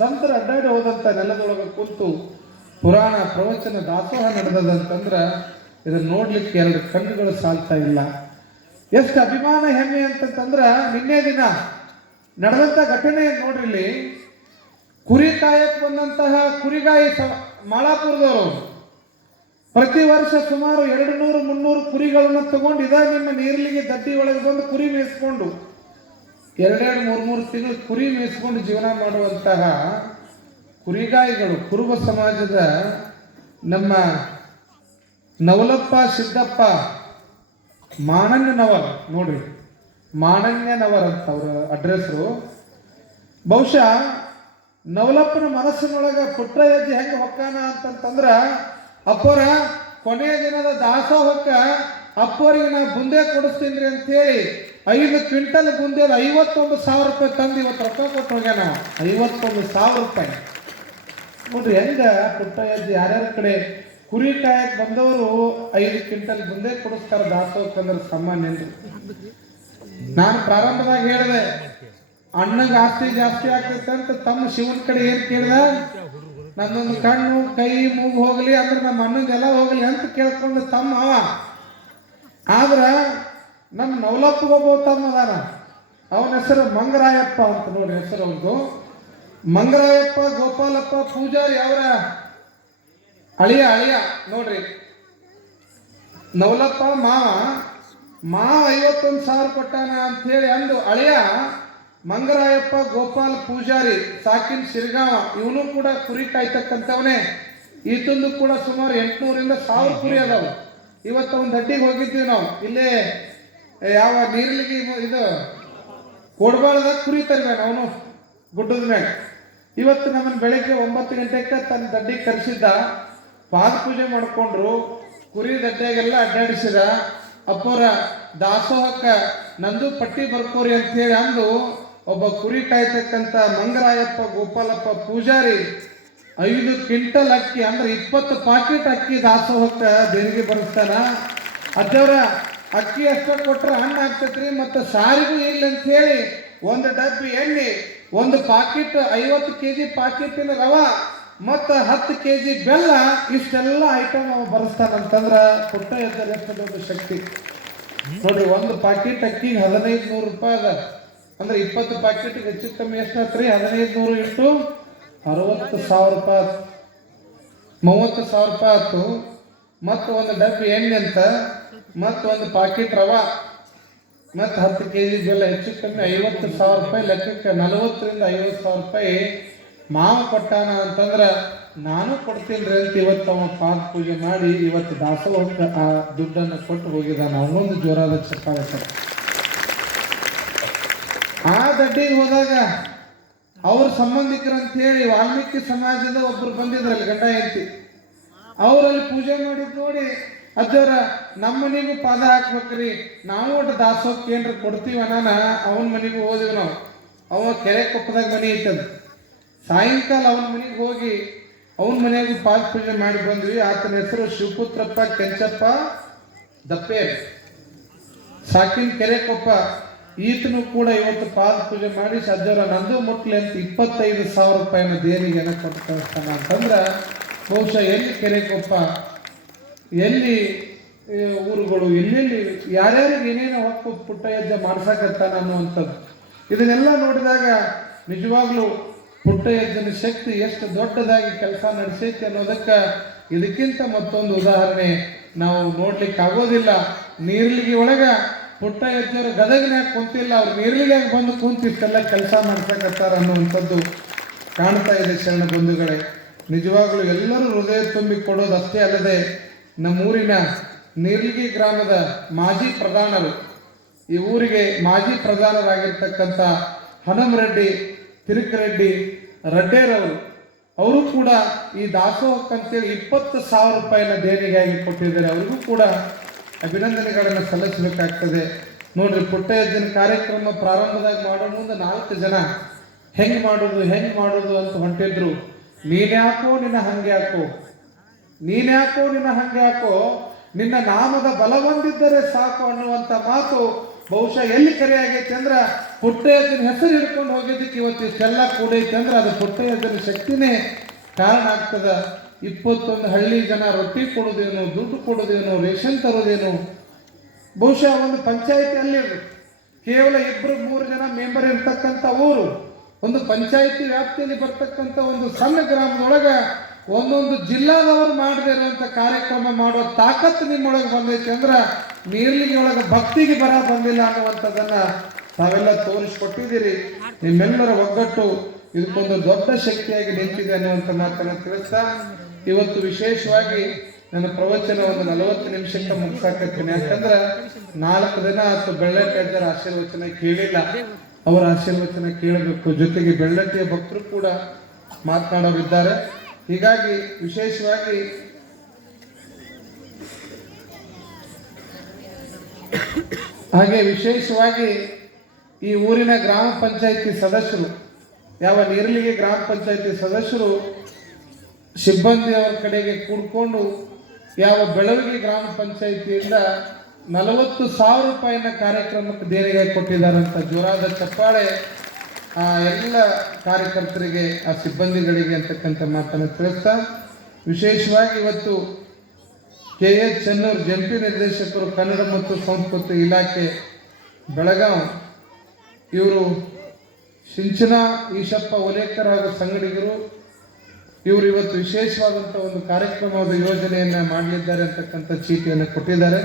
ಸಂತರ ಅಡ್ಡಾಡಿ ಹೋದಂಥ ನೆಲದೊಳಗೆ ಕುಂತು ಪುರಾಣ ಪ್ರವಚನ ದಾಸೋಹ ನಡೆದದಂತಂದ್ರೆ ಇದನ್ನು ನೋಡ್ಲಿಕ್ಕೆ ಎರಡು ಕಣ್ಣುಗಳು ಸಾಲ್ತಾ ಇಲ್ಲ. ಎಷ್ಟು ಅಭಿಮಾನ ಹೆಮ್ಮೆ ಅಂತಂತಂದ್ರೆ ನಿನ್ನೆ ದಿನ ನಡೆದಂಥ ಘಟನೆ ನೋಡ್ರಿಲ್ಲಿ. ಕುರಿ ಕಾಯಕ್ಕೆ ಬಂದಂತಹ ಕುರಿಗಾಯಿ ಮಾಳಾಪುರದವರು ಪ್ರತಿ ವರ್ಷ ಸುಮಾರು 200-300 ಕುರಿಗಳನ್ನ ತಗೊಂಡು ನಿಮ್ಮ ನೀರ್ಲಿಗೆ ದಡ್ಡಿ ಒಳಗೆ ಬಂದು ಕುರಿ ಮೇಯಿಸ್ಕೊಂಡು 2-3 ತಿಂಗಳು ಕುರಿ ಮೇಯಿಸ್ಕೊಂಡು ಜೀವನ ಮಾಡುವಂತಹ ಕುರಿಗಾಯಿಗಳು ಕುರುಬ ಸಮಾಜದ ನಮ್ಮ ನವಲಪ್ಪ ಸಿದ್ದಪ್ಪ ಮಾಣನ್ಯನವರ್ ನೋಡ್ರಿ, ಮಾಣನ್ಯನವರ್ ಅಂತ ಅವರ ಅಡ್ರೆಸ್ಸು. ಬಹುಶಃ ನವಲಪ್ಪನ ಮನಸ್ಸಿನೊಳಗೆ ಪುಟ್ಟ ಹೆಜ್ಜೆ ಹೆಂಗೆ ಹೊಕ್ಕಾನ ಅಂತಂತಂದ್ರ ಅಪ್ಪರ ಕೊನೆಯ ದಿನದ ದಾಸೋಹಕ್ಕ ಅಪ್ಪರಿಗೆ ನಾ ಬುಂದೆ ಕೊಡಿಸ್ತೀನಿ ಅಂತ ಹೇಳಿ 5 ಕ್ವಿಂಟಲ್ ಬುಂದೆ 51,000 ರೂಪಾಯಿ ತಂದು ಇವತ್ತು ರೊಕ್ಕ ಕೊಟ್ಟು ಹೋಗ್ಯಾನ. 51,000 ರೂಪಾಯಿ ನೋಡ್ರಿ ಹೆಂಗ ಪುಟ್ಟ ಹೆಜ್ಜೆ. ಯಾರ್ಯಾರ ಕಡೆ ಕುರಿ ಕಾಯಕ್ಕೆ ಬಂದವರು 5 ಕ್ವಿಂಟಲ್ ಬುಂದೆ ಕೊಡಿಸ್ತಾರ ದಾಸೋಹಕ್ಕಂದ್ರೆ ಸಾಮಾನ್ಯ. ನಾನು ಪ್ರಾರಂಭದಾಗ ಹೇಳಿದೆ ಅಣ್ಣಗೆ ಆಸ್ತಿ ಜಾಸ್ತಿ ಆಗ್ತೈತೆ ಅಂತ. ತಮ್ಮ ಶಿವನ ಕಡೆ ಏನ್ ಕೇಳಿದ, ನನ್ನೊಂದು ಕಣ್ಣು ಕೈ ಮೂಗು ಹೋಗಲಿ ಅಂದ್ರೆ ನಮ್ಮ ಅಣ್ಣಂದೆಲ್ಲ ಹೋಗಲಿ ಅಂತ ಕೇಳ್ಕೊಂಡು ತಮ್ಮ ಅವ. ಆದ್ರ ನಮ್ಮ ನವಲಪ್ಪಗೊಬ್ಬ ತಮ್ಮ ಅದಾನ, ಅವನ ಹೆಸರು ಮಂಗರಾಯಪ್ಪ ಅಂತ ನೋಡಿ ಹೆಸರು ಅವ್ರದ್ದು. ಮಂಗರಾಯಪ್ಪ ಗೋಪಾಲಪ್ಪ ಪೂಜಾರಿ ಅವರ ಅಳಿಯ ನೋಡ್ರಿ. ನವಲಪ್ಪ ಮಾವ 51,000 ಕೊಟ್ಟಾನ ಅಂತ ಹೇಳಿ ಅಂದು ಅಳಿಯ ಮಂಗರಾಯಪ್ಪ ಗೋಪಾಲ್ ಪೂಜಾರಿ ಸಾಕಿನ್ ಶಿರ್ಗಾವ ಇವನು ಕೂಡ ಕುರಿ ಕಾಯ್ತಕ್ಕಂಥವನೇ. ಈತಂದು ಕೂಡ ಸುಮಾರು 800-1,000 ಕುರಿ ಅದಾವ. ಇವತ್ತು ಒಂದು ದಡ್ಡಿಗೆ ಹೋಗಿದ್ವಿ ನಾವು, ಇಲ್ಲೇ ಯಾವ ನೀರ್ಲಿಗೆ ಇದು ಕೋಡ್ಬಾಳದಾಗ ಕುರಿ ತರ್ಬೇನ ಅವನು ಗುಡ್ಡದ ಮ್ಯಾಗ. ಇವತ್ತು ನಮ್ಮನ್ನು ಬೆಳಗ್ಗೆ 9 ಗಂಟೆಗೆ ತನ್ನ ದಡ್ಡಿಗೆ ಕರೆಸಿದ್ದ. ಪಾದ ಪೂಜೆ ಮಾಡಿಕೊಂಡ್ರು, ಕುರಿ ದಡ್ಡಿಯಾಗೆಲ್ಲ ಅಡ್ಡಾಡಿಸಿದ. ಅಪ್ಪರ ದಾಸೋಹಕ್ಕ ನಂದು ಪಟ್ಟಿ ಬರ್ಕೋರಿ ಅಂತ ಹೇಳಿ ಅಂದು ಒಬ್ಬ ಕುರಿ ಕಾಯ್ತಕ್ಕಂಥ ಮಂಗರಾಯಪ್ಪ ಗೋಪಾಲಪ್ಪ ಪೂಜಾರಿ 5 ಕ್ವಿಂಟಲ್ ಅಕ್ಕಿ ಅಂದ್ರೆ 20 ಪಾಕೆಟ್ ಅಕ್ಕಿ ದಾಸೋಹಕ್ಕೆ ದೇಣಿಗೆ ಬರುತ್ತಾನ. ಅದೇವ್ರ ಅಕ್ಕಿ ಅಷ್ಟ ಕೊಟ್ರೆ ಹಣ್ಣು ಆಗ್ತೈತ್ರಿ, ಮತ್ತು ಸಾರಿಗೂ ಇಲ್ಲ ಅಂತ ಹೇಳಿ 1 ಡಬ್ಬಿ ಎಣ್ಣೆ, 1 ಪಾಕೆಟ್ 50 kg ಪಾಕೆಟಿನ ರವ ಮತ್ತು 10 kg ಬೆಲ್ಲ, ಇಷ್ಟೆಲ್ಲ ಐಟಮ್ ಅವ ಬರೆಸ್ತಾನಂತಂದ್ರೆ ಪುಟ್ಟ ಎದ್ದರೆ ಎಷ್ಟು ದೊಡ್ಡ ಶಕ್ತಿ ನೋಡ್ರಿ. 1 ಪಾಕೆಟ್ ಅಕ್ಕಿಗೆ 1500 ರೂಪಾಯಿ ಅದ ಅಂದ್ರೆ 20 ಪಾಕೆಟ್ಗೆ ಹೆಚ್ಚು ಕಮ್ಮಿ ಎಷ್ಟಾತ್ರಿ? 1500 ಇಂಟು 60,000 ರೂಪಾಯಿ, 30,000 ರೂಪಾಯಿ ಆಯ್ತು. ಮತ್ತು 1 ಡಬ್ಬಿ ಎಣ್ಣೆ ಅಂತ, ಮತ್ತು 1 ಪಾಕೆಟ್ ರವಾ, ಮತ್ತು 10 kg ಬೆಲ್ಲ, ಹೆಚ್ಚು ಕಮ್ಮಿ 50,000 ರೂಪಾಯಿ ಲೆಕ್ಕಕ್ಕೆ 40,000 ರಿಂದ 50,000 ರೂಪಾಯಿ ಮಾವ ಕೊಟ್ಟಾನ ಅಂತಂದ್ರೆ ನಾನು ಕೊಡ್ತೀನಿ ಅಂತ ಇವತ್ತು ಅವ ಪಾದ ಪೂಜೆ ಮಾಡಿ ಇವತ್ತು ದಾಸೋಹಕ್ಕೆ ಆ ದುಡ್ಡನ್ನು ಕೊಟ್ಟು ಹೋಗಿದ್ದಾನ. ಅವನೊಂದು ಜೋರಾದ ಚಪ್ಪಾಳೆ. ಆ ದಡ್ಡಿಗೆ ಹೋದಾಗ ಅವ್ರ ಸಂಬಂಧಿಕರಂತ ಹೇಳಿ ವಾಲ್ಮೀಕಿ ಸಮಾಜದ ಒಬ್ರು ಬಂದಿದ್ರಲ್ಲಿ ಗಂಡ ಹೆಂಡತಿ, ಅವರಲ್ಲಿ ಪೂಜೆ ಮಾಡಿದ್ ನೋಡಿ ಅಜ್ಜರ ನಮ್ಮ ಮನೆಗೂ ಪಾದ ಹಾಕ್ಬೇಕ್ರಿ, ನಾವು ಒಟ್ಟು ದಾಸೋಹಕ್ಕೆ ಏನ್ರ ಕೊಡ್ತೀವಿ ಅನಾನ ಅವನ ಮನೆಗೂ ಹೋದಿವಿ ನಾವು. ಅವ ಕೆರೆ ಕೊಪ್ಪದಾಗ ಮನೆ ಐತದ. ಸಾಯಂಕಾಲ ಅವನ ಮನೆಗೆ ಹೋಗಿ ಅವನ ಮನೆಯಾಗೂ ಪಾದ ಪೂಜೆ ಮಾಡಿ ಬಂದ್ವಿ. ಆತನ ಹೆಸರು ಶಿವಪುತ್ರಪ್ಪ ಕೆಂಚಪ್ಪ ದಪ್ಪೆ, ಸಾಕಿನ ಕೆರೆ ಕೊಪ್ಪ. ಈತನು ಕೂಡ ಇವತ್ತು ಪಾದ ಪೂಜೆ ಮಾಡಿ ಅಜ್ಜರ ನಂದು ಮುಟ್ಲಿ ಅಂತ 25,000 ರೂಪಾಯಿನ ದೇಣಿಗೆನ ಕೊಟ್ಟು ಕಳಿಸ್ತಾನ ಅಂತಂದ್ರೆ ಬಹುಶಃ ಎಲ್ಲಿ ಕೆರೆ ಕೊಪ್ಪ, ಎಲ್ಲಿ ಊರುಗಳು, ಎಲ್ಲೆಲ್ಲಿ ಯಾರ್ಯಾರಿಗೆ ಏನೇನೋ ಹೊತ್ತು ಪುಟ್ಟ ಹೆಜ್ಜೆ ಮಾಡ್ಸಕತ್ತಾನ ಅನ್ನುವಂಥದ್ದು. ಇದನ್ನೆಲ್ಲ ನೋಡಿದಾಗ ನಿಜವಾಗ್ಲೂ ಪುಟ್ಟ ಹೆಜ್ಜನ ಶಕ್ತಿ ಎಷ್ಟು ದೊಡ್ಡದಾಗಿ ಕೆಲಸ ನಡೆಸೈತಿ ಅನ್ನೋದಕ್ಕೆ ಇದಕ್ಕಿಂತ ಮತ್ತೊಂದು ಉದಾಹರಣೆ ನಾವು ನೋಡ್ಲಿಕ್ಕೆ ಆಗೋದಿಲ್ಲ. ನೀರ್ಲಿಗೆ ಒಳಗ ಪುಟ್ಟ ಹೆಜ್ಜರು ಗದಗಿನಾಗ ಕುಂತಿಲ್ಲ, ಅವ್ರು ನೀರ್ಲಿಗೆ ಬಂದು ಕುಂತಿಷ್ಟೆಲ್ಲ ಕೆಲಸ ಮಾಡ್ಸಕತ್ತಾರ ಅನ್ನುವಂಥದ್ದು ಕಾಣ್ತಾ ಇದೆ. ಶರಣ ಬಂಧುಗಳೇ, ನಿಜವಾಗ್ಲೂ ಎಲ್ಲರೂ ಹೃದಯ ತುಂಬಿ ಕೊಡೋದು ಅಷ್ಟೇ ಅಲ್ಲದೆ ನಮ್ಮೂರಿನ ನೀರ್ಲಿಗಿ ಗ್ರಾಮದ ಮಾಜಿ ಪ್ರಧಾನರು, ಈ ಊರಿಗೆ ಮಾಜಿ ಪ್ರಧಾನರಾಗಿರ್ತಕ್ಕಂಥ ಹನುಮರೆಡ್ಡಿ ತಿರುಕರೆಡ್ಡಿ ರೆಡ್ಡೇರವರು, ಅವರು ಕೂಡ ಈ ದಾಸೋಹಕ್ಕಂತೇಳಿ 20,000 ರೂಪಾಯಿನ ದೇಣಿಗೆಯಾಗಿ ಕೊಟ್ಟಿದ್ದಾರೆ. ಅವ್ರಿಗೂ ಕೂಡ ಅಭಿನಂದನೆಗಳನ್ನು ಸಲ್ಲಿಸಬೇಕಾಗ್ತದೆ. ನೋಡ್ರಿ, ಪುಟ್ಟ ಹೆಜ್ಜನ ಕಾರ್ಯಕ್ರಮ ಪ್ರಾರಂಭದಾಗ ಮಾಡೋ ಮುಂದೆ 4 ಜನ ಹೆಂಗ್ ಮಾಡೋದು ಅಂತ ಹೊಂಟಿದ್ರು. ನೀನ್ಯಾಕೋ ನಿನ್ನ ಹಂಗೆ ಯಾಕೋ, ನೀನ್ಯಾಕೋ ನಿನ್ನ ಹಂಗೆ ಯಾಕೋ, ನಿನ್ನ ನಾಮದ ಬಲ ಹೊಂದಿದ್ದರೆ ಸಾಕು ಅನ್ನುವಂಥ ಮಾತು ಬಹುಶಃ ಎಲ್ಲಿ ಕರೆ ಆಗೈತೆ ಅಂದ್ರೆ ಪುಟ್ಟ ಹೆಜ್ಜನ ಹೆಸರು ಹಿಡ್ಕೊಂಡು ಹೋಗಿದ್ದಕ್ಕೆ ಇವತ್ತು ಇಷ್ಟೆಲ್ಲ ಕೂಡೈತೆ ಅಂದ್ರೆ ಅದು ಪುಟ್ಟ ಹೆಜ್ಜನ ಶಕ್ತಿನೇ ಕಾರಣ ಆಗ್ತದ. 21 ಹಳ್ಳಿ ಜನ ರೊಟ್ಟಿ ಕೊಡೋದೇನು, ದುಡ್ಡು ಕೊಡೋದೇನು, ರೇಷನ್ ತರೋದೇನು. ಬಹುಶಃ ಒಂದು ಪಂಚಾಯಿತಿ ಅಲ್ಲಿ ಕೇವಲ 2-3 ಜನ ಮೆಂಬರ್ ಇರ್ತಕ್ಕಂಥ ಊರು, ಒಂದು ಪಂಚಾಯಿತಿ ವ್ಯಾಪ್ತಿಯಲ್ಲಿ ಬರ್ತಕ್ಕಂಥ ಒಂದು ಸಣ್ಣ ಗ್ರಾಮದೊಳಗ ಒಂದೊಂದು ಜಿಲ್ಲಾದವರು ಮಾಡದೇ ಇರುವಂಥ ಕಾರ್ಯಕ್ರಮ ಮಾಡುವ ತಾಕತ್ತು ನಿಮ್ಮೊಳಗೆ ಬಂದೈತೆ ಅಂದ್ರೆ ನೀರ್ಲಿಗೆ ಒಳಗೆ ಭಕ್ತಿಗೆ ಬರ ಬಂದಿಲ್ಲ ಅನ್ನುವಂಥದ್ದನ್ನ ತಾವೆಲ್ಲ ತೋರಿಸ್ಕೊಟ್ಟಿದ್ದೀರಿ. ನಿಮ್ಮೆಲ್ಲರ ಒಗ್ಗಟ್ಟು ಇದಕ್ಕೊಂದು ದೊಡ್ಡ ಶಕ್ತಿಯಾಗಿ ನಿಂತಿದೆ ಅನ್ನುವಂಥ ಮಾತನ್ನು ತಿಳಿಸ್ತಾ ಇವತ್ತು ವಿಶೇಷವಾಗಿ ನನ್ನ ಪ್ರವಚನ ಒಂದು 40 ನಿಮಿಷಕ್ಕೆ ಮುಗಿಸಾಕತ್ತೀನಿ. ಯಾಕಂದ್ರೆ 4 ದಿನ ಆಯ್ತು ಬೆಳ್ಳಟ್ಟಿ ಅಜ್ಜರ ಆಶೀರ್ವಚನ ಕೇಳಿಲ್ಲ, ಅವರ ಆಶೀರ್ವಚನ ಕೇಳಬೇಕು. ಜೊತೆಗೆ ಬೆಳ್ಳಟ್ಟಿಯ ಭಕ್ತರು ಕೂಡ ಮಾತನಾಡೋರಿದ್ದಾರೆ. ಹೀಗಾಗಿ ವಿಶೇಷವಾಗಿ ಈ ಊರಿನ ಗ್ರಾಮ ಪಂಚಾಯಿತಿ ಸದಸ್ಯರು, ಯಾವ ನೀರ್ಲಿಗೆ ಗ್ರಾಮ ಪಂಚಾಯಿತಿ ಸದಸ್ಯರು ಸಿಬ್ಬಂದಿಯವರ ಕಡೆಗೆ ಕೂಡ್ಕೊಂಡು ಯಾವ ಬೆಳವಣಿಗೆ ಗ್ರಾಮ ಪಂಚಾಯಿತಿಯಿಂದ 40,000 ರೂಪಾಯಿನ ಕಾರ್ಯಕ್ರಮಕ್ಕೆ ದೇಣಿಗೆ ಕೊಟ್ಟಿದ್ದಾರೆ ಅಂತ ಜೋರಾದ ಚಪ್ಪಾಳೆ ಆ ಎಲ್ಲ ಕಾರ್ಯಕರ್ತರಿಗೆ, ಆ ಸಿಬ್ಬಂದಿಗಳಿಗೆ ಅಂತಕ್ಕಂಥ ಮಾತನ್ನು ತಿಳಿಸ್ತಾ ವಿಶೇಷವಾಗಿ ಇವತ್ತು KH ಚೆನ್ನೂರು ಜಂಟಿ ನಿರ್ದೇಶಕರು ಕನ್ನಡ ಮತ್ತು ಸಂಸ್ಕೃತಿ ಇಲಾಖೆ ಬೆಳಗಾವಿ, ಇವರು ಸಿಂಚನಾ ಈಶಪ್ಪ ಒಲೇಕರ್ ಹಾಗೂ ಸಂಗಡಿಗರು, ಇವರು ಇವತ್ತು ವಿಶೇಷವಾದಂಥ ಒಂದು ಕಾರ್ಯಕ್ರಮದ ಯೋಜನೆಯನ್ನು ಮಾಡಲಿದ್ದಾರೆ ಅಂತಕ್ಕಂಥ ಚೀಟಿಯನ್ನು ಕೊಟ್ಟಿದ್ದಾರೆ.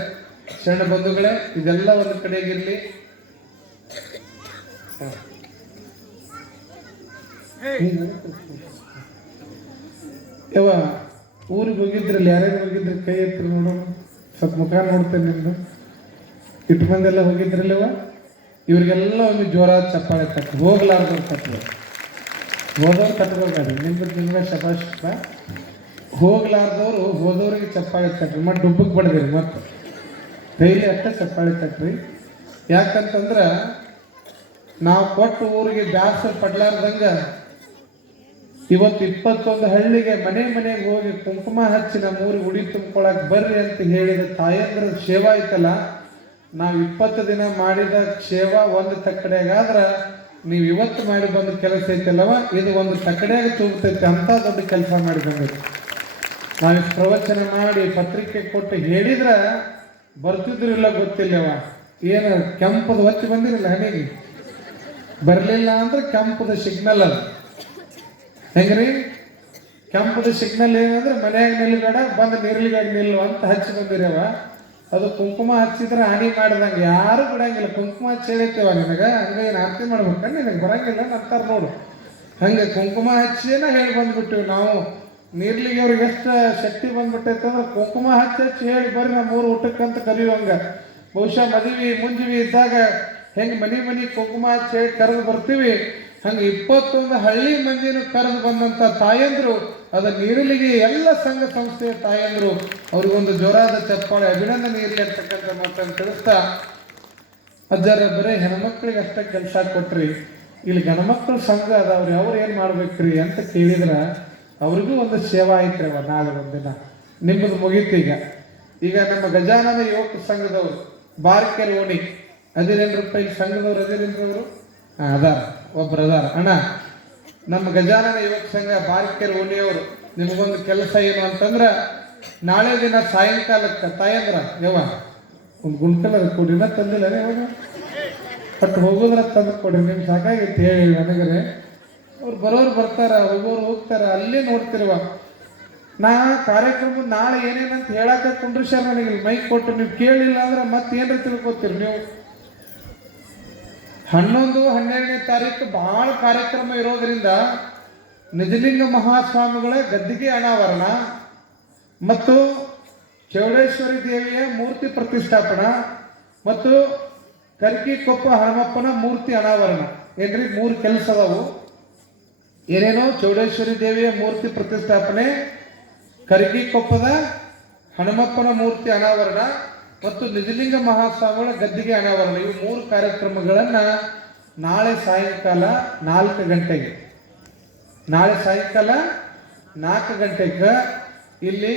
ಶರಣ ಬಂಧುಗಳೇ, ಇದೆಲ್ಲ ಒಂದು ಕಡೆಗಿರಲಿ. ಯವ ಊರಿಗೆ ಹೋಗಿದ್ರಲ್ಲಿ ಯಾರ್ಯಾರು ಹೋಗಿದ್ರಿ ಕೈ ಎತ್ತರ ನೋಡೋಣ, ಸ್ವಲ್ಪ ಮುಖ ನೋಡ್ತೇನೆ ನಿಮ್ದು. ಇಟ್ಟು ಮಂದೆಲ್ಲ ಹೋಗಿದ್ರಲ್ಲವ, ಇವ್ರಿಗೆಲ್ಲ ಒಂದು ಜೋರಾದ ಚಪ್ಪಾಳೆ ತಟ್ಟು, ಹೋಗ್ಲಾರ್ದವ್ರು ತಟ್ಟಬೇಕು, ಹೋದವ್ರು ತಟ್ಬೇಕಾದ್ರೆ ನಿಮ್ಗೆ ಶಬಾಷ್. ಹೋಗ್ಲಾರ್ದವ್ರು ಹೋದವ್ರಿಗೆ ಚಪ್ಪಾಳೆ ತಟ್ರಿ, ಮತ್ತೆ ಡುಬ್ಬಕ್ಕೆ ಬಡ್ದಿರಿ, ಮತ್ತೆ ಡೈಲಿ ಅಷ್ಟೇ ಚಪ್ಪಾಳೆ ತಟ್ರಿ. ಯಾಕಂತಂದ್ರೆ ನಾವು ಕೊಟ್ಟು ಊರಿಗೆ ಬ್ಯಾಸರ ಪಡ್ಲಾರ್ದಂಗ ಇವತ್ತು 21 ಹಳ್ಳಿಗೆ ಮನೆಗೆ ಹೋಗಿ ಕುಂಕುಮ ಹಚ್ಚಿ ನಮ್ಮ ಊರಿಗೆ ಉಡಿ ತುಂಬ್ಕೊಳಕ್ ಬರ್ರಿ ಅಂತ ಹೇಳಿದ ತಾಯಂದ್ರ ಸೇವಾ ಐತಲ್ಲ, ನಾವು 20 ದಿನ ಮಾಡಿದ ಸೇವಾ ಒಂದು ತಕ್ಕಡೆಗಾದ್ರ ನೀವು ಇವತ್ತು ಮಾಡಿ ಬಂದ ಕೆಲಸ ಐತಲ್ಲವ ಇದು ಒಂದು ತಕ್ಕಡೆಯಾಗ ತೂಗ್ತೈತೆ ಅಂತ ದೊಡ್ಡ ಕೆಲಸ ಮಾಡಿ ಬಂದೈತಿ. ನಾವು ಪ್ರವಚನ ಮಾಡಿ ಪತ್ರಿಕೆ ಕೊಟ್ಟು ಹೇಳಿದ್ರ ಬರ್ತಿದ್ರಿಲ್ಲ ಗೊತ್ತಿಲ್ಲವ, ಏನು ಕೆಂಪದ ಹೊಚ್ಚಿ ಬಂದಿರಲಿಲ್ಲ ಹಣಿಗೆ, ಬರಲಿಲ್ಲ ಅಂದ್ರೆ ಕೆಂಪದ ಸಿಗ್ನಲ್ ಅದು. ಹೆಂಗ್ರಿ ಕೆಂಪದ ಸಿಗ್ನಲ್ ಏನಂದ್ರೆ ಮನೆಯಾಗ ನಿಲ್ಬೇಡ ಬಂದು ನೀರ್ಲಿಗಾಗ ನಿಲ್ಲು ಅಂತ ಹಚ್ಚಿ ಬಂದಿರವ. ಅದು ಕುಂಕುಮ ಹಚ್ಚಿದ್ರೆ ಹಾನಿ ಮಾಡಿದಂಗೆ ಯಾರು ಬಿಡಂಗಿಲ್ಲ. ಕುಂಕುಮ ಹಚ್ಚಿ ಹೇಳಿರ್ತೇವ ನಿನಗೆ, ಹಂಗೆ ಏನು ಆರತಿ ಮಾಡ್ಬೇಕಂದ್ರೆ ನಿನಗೆ ಬರಂಗಿಲ್ಲ ಅಂತಾರೆ ನೋಡು. ಹಂಗೆ ಕುಂಕುಮ ಹಚ್ಚಿನ ಹೇಳಿ ಬಂದ್ಬಿಟ್ಟಿವಿ ನಾವು. ನೀರ್ಲಿಗೆ ಅವ್ರಿಗೆ ಎಷ್ಟು ಶಕ್ತಿ ಬಂದ್ಬಿಟ್ಟೈತೆ ಅಂದ್ರೆ ಕುಂಕುಮ ಹಚ್ಚಿ ಹೇಳಿ ಬರ್ರಿ ನಮ್ಮ ಊರು ಊಟಕ್ಕಂತ ಕರೆಯುವಂಗ. ಬಹುಶಃ ಮದುವೆ ಮುಂಜುವಿ ಇದ್ದಾಗ ಹೆಂಗೆ ಮನೆ ಕುಂಕುಮ ಹಚ್ಚಿ ಹೇಳಿ ಕರೆದು ಬರ್ತೀವಿ, ಹಂಗೆ 21 ಹಳ್ಳಿ ಮಂದಿನ ಕರೆದು ಬಂದಂಥ ತಾಯಂದ್ರು ಅದ ನೀರಲಿಗೆ ಎಲ್ಲ ಸಂಘ ಸಂಸ್ಥೆಯ ತಾಯಂದ್ರು ಅವ್ರಿಗೊಂದು ಜೋರಾದ ಚಪ್ಪಾಳೆ ಅಭಿನಂದನೆ ಇರಲಿ ಅಂತಕ್ಕಂಥ ಮಾತನ್ನು ತಿಳಿಸ್ತಾ, ಅಜ್ಜಾರ ಬರೀ ಹೆಣ್ಮಕ್ಳಿಗೆ ಅಷ್ಟೇ ಕೆಲಸ ಕೊಟ್ರಿ, ಇಲ್ಲಿ ಗಣಮಕ್ಕಳ ಸಂಘ ಅದಾವ್ರಿ ಅವ್ರು ಏನು ಮಾಡ್ಬೇಕ್ರಿ ಅಂತ ಕೇಳಿದ್ರ ಅವ್ರಿಗೂ ಒಂದು ಸೇವಾ ಐತ್ರಿ. ನಾಳೆ ಒಂದಿನ ನಿಮ್ಮದು ಮುಗೀತು. ಈಗ ನಮ್ಮ ಗಜಾನನ ಯುವಕ ಸಂಘದವರು ಬಾರ್ಕೆರ್ ಓಣಿ 15 ರೂಪಾಯಿ ಸಂಘದವ್ರು ಅದೇನೇನ್ರಿ ಅವರು ಅದಾರ, ಒಬ್ರು ಅದಾರ ಅಣ್ಣ. ನಮ್ಮ ಗಜಾನನ ಯುವಕ ಸಂಘ ಬಾರ್ಕೆರ್ ಓಣಿಯವರು ನಿಮಗೊಂದು ಕೆಲಸ ಏನು ಅಂತಂದ್ರ, ನಾಳೆ ದಿನ ಸಾಯಂಕಾಲಕ್ಕೆ ತಾಯಂದ್ರ ಯವ್ವ ಒಂದು ಗುಂಡ್ಕಲರ್ ಕೊಡಿನ ತಂದಿಲ್ಲ ಯಾವಾಗ ಬಟ್ ಹೋಗೋದ್ರ ತಂದು ಕೊಡ್ರಿ, ನಿಮ್ಗೆ ಸಾಕಾಗೈತಿ ಹೇಳಿ ನನಗರೆ. ಅವ್ರು ಬರೋರು ಬರ್ತಾರ, ಹೋಗೋರು ಹೋಗ್ತಾರ, ಅಲ್ಲೇ ನೋಡ್ತಿರುವ. ನಾ ಕಾರ್ಯಕ್ರಮ ನಾಳೆ ಏನೇನಂತ ಹೇಳಾಕ ಕುಂಡ್ರಿಸ್ಯಾರ ನನಗೆ ಮೈಕ್ ಕೊಟ್ಟು, ನೀವು ಕೇಳಿಲ್ಲ ಅಂದ್ರೆ ಮತ್ತೆ ಏನ್ರ ತಿಳ್ಕೊತೀರಿ ನೀವು. 11, 12ನೇ ತಾರೀಕು ಭಾಳ ಕಾರ್ಯಕ್ರಮ ಇರೋದ್ರಿಂದ ನಿಜಲಿಂಗ ಮಹಾಸ್ವಾಮಿಗಳ ಗದ್ದಿಗೆ ಅನಾವರಣ ಮತ್ತು ಚೌಡೇಶ್ವರಿ ದೇವಿಯ ಮೂರ್ತಿ ಪ್ರತಿಷ್ಠಾಪನಾ ಮತ್ತು ಕರ್ಕಿಕೊಪ್ಪ ಹನುಮಪ್ಪನ ಮೂರ್ತಿ ಅನಾವರಣ ಏನ್ರಿ 3 ಕೆಲಸ ಅದಾವು. ಏನೇನೋ ಚೌಡೇಶ್ವರಿ ದೇವಿಯ ಮೂರ್ತಿ ಪ್ರತಿಷ್ಠಾಪನೆ, ಕರ್ಕಿಕೊಪ್ಪದ ಹನುಮಪ್ಪನ ಮೂರ್ತಿ ಅನಾವರಣ ಮತ್ತು ನಿಜಲಿಂಗ ಮಹಾಸ್ವಾಮಿಗಳ ಗದ್ದಿಗೆ ಅನಾವರಣ. ಇವು 3 ಕಾರ್ಯಕ್ರಮಗಳನ್ನ ನಾಳೆ ಸಾಯಂಕಾಲ 4 ಗಂಟೆಗೆ, ನಾಳೆ ಸಾಯಂಕಾಲ 4 ಗಂಟೆಗೆ ಇಲ್ಲಿ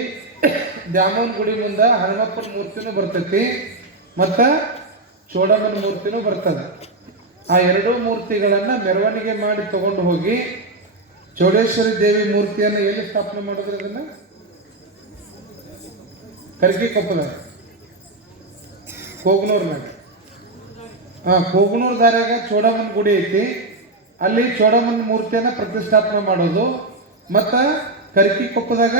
ದ್ಯಾಮೋನ್ ಗುಡಿ ಮುಂದೆ ಹನುಮಪ್ಪನ ಮೂರ್ತಿನೂ ಬರ್ತೈತಿ ಮತ್ತು ಚೋಡಮ್ಮನ ಮೂರ್ತಿನೂ ಬರ್ತದೆ. ಆ 2 ಮೂರ್ತಿಗಳನ್ನ ಮೆರವಣಿಗೆ ಮಾಡಿ ತಗೊಂಡು ಹೋಗಿ ಚೌಡೇಶ್ವರಿ ದೇವಿ ಮೂರ್ತಿಯನ್ನು ಎಲ್ಲಿ ಸ್ಥಾಪನೆ ಮಾಡಿದ್ರೆ ಅದನ್ನ ಕರ್ಕಿಕೊಪ್ಪದ ಕೋಗನೂರ್ನಾಗ, ಕೋಗನೂರ್ ದಾರ್ಯಾಗ ಚೋಡಮ್ಮನ ಗುಡಿ ಐತಿ, ಅಲ್ಲಿ ಚೋಡಮ್ಮನ ಮೂರ್ತಿಯನ್ನ ಪ್ರತಿಷ್ಠಾಪನೆ ಮಾಡೋದು. ಮತ್ತು ಕರ್ಕಿಕೊಪ್ಪದಾಗ